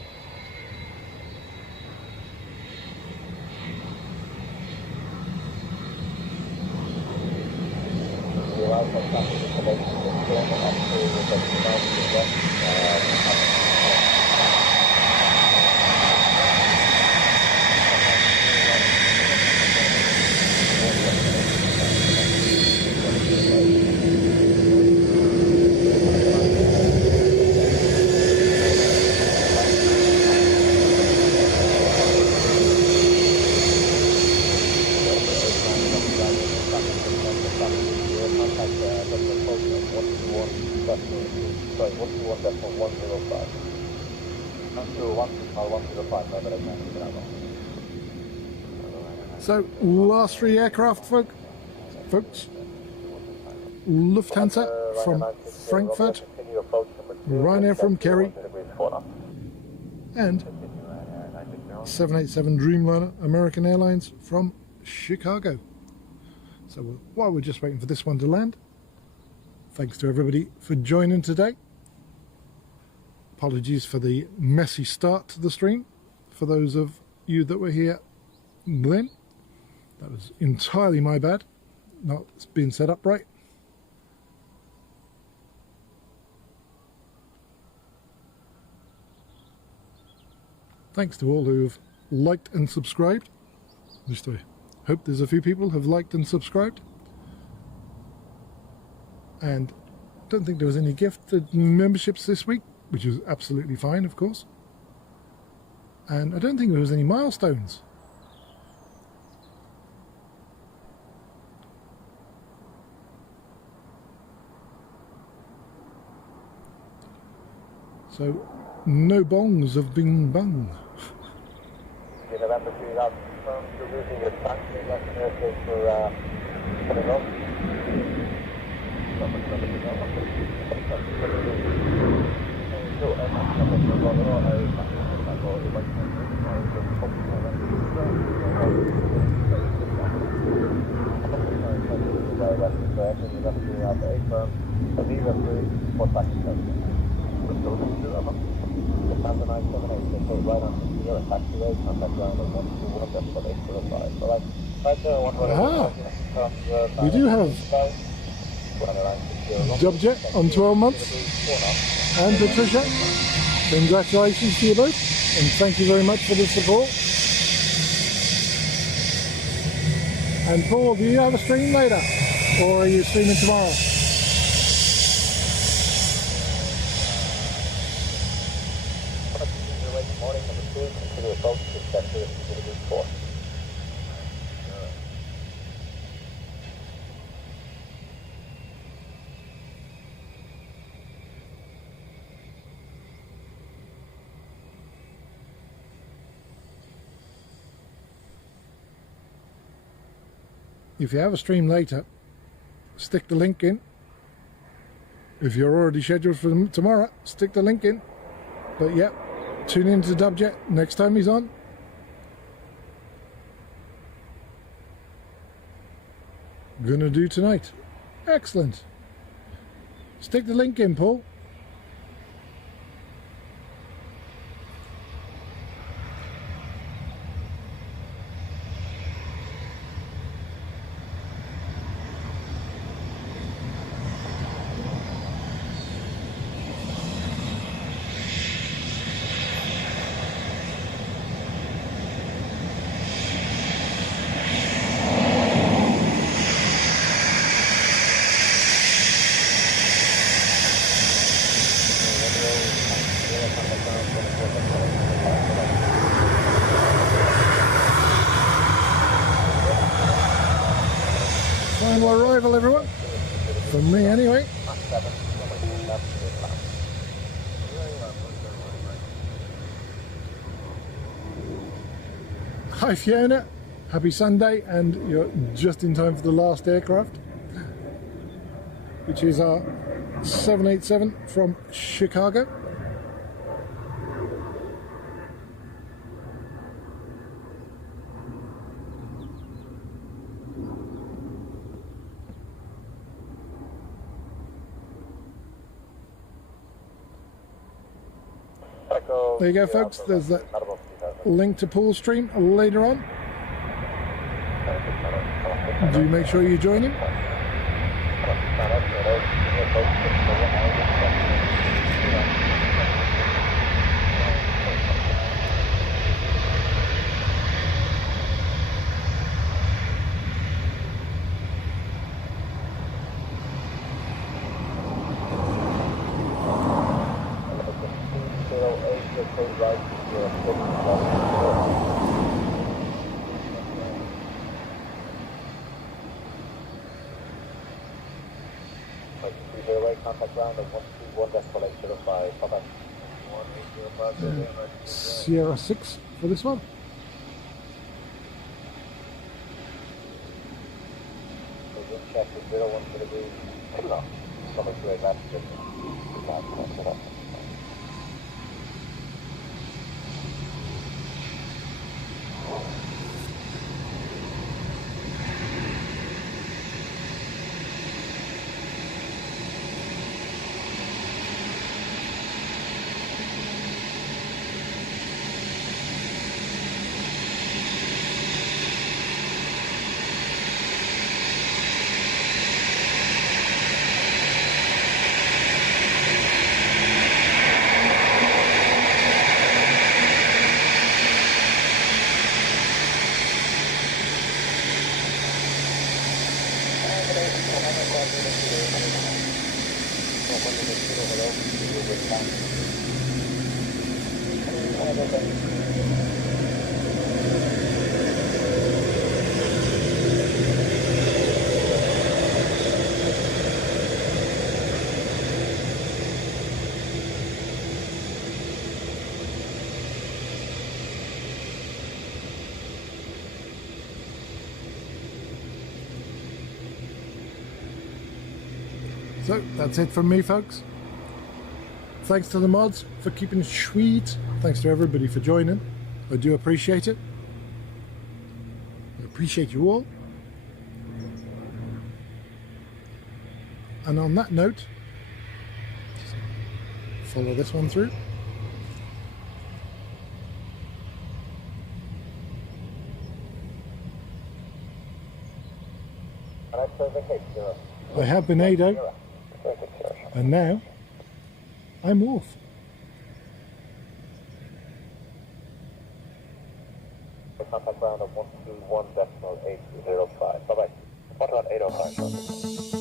We arrived at traffic information, up to the north to the west. So, last 3 aircraft, folks. Lufthansa from Frankfurt, Ryanair from Kerry, and 787 Dreamliner American Airlines from Chicago. So while we're just waiting for this one to land, thanks to everybody for joining today. Apologies for the messy start to the stream for those of you that were here then. That was entirely my bad, not being set up right. Thanks to all who have liked and subscribed. At least I hope there's a few people who have liked and subscribed. And I don't think there was any gifted memberships this week, which is absolutely fine, of course. And I don't think there was any milestones. So, no bongs have been bung. November 2000, you're using your tank, that's an airspace for coming up. We do have Dubjet on 12 months, and Patricia, congratulations to you both, and thank you very much for the support. And Paul, do you have a stream later, or are you streaming tomorrow? if you have a stream later, stick the link in. If you're already scheduled for tomorrow, stick the link in. But yeah, tune in to Dubjet next time he's on. Gonna do tonight. Excellent. Stick the link in, Paul. Final arrival, everyone. From me, anyway. Hi, Fiona. Happy Sunday, and you're just in time for the last aircraft, which is our 787 from Chicago. There you go, folks. There's that link to Paul's stream later on. Do make sure you join him. Sierra 6 for this one. So that's it from me, folks. Thanks to the mods for keeping it sweet. Thanks to everybody for joining. I do appreciate it. I appreciate you all. And on that note, follow this one through. I have been Ado, and now I'm off. Contact ground of 121.805. Bye-bye. 11805.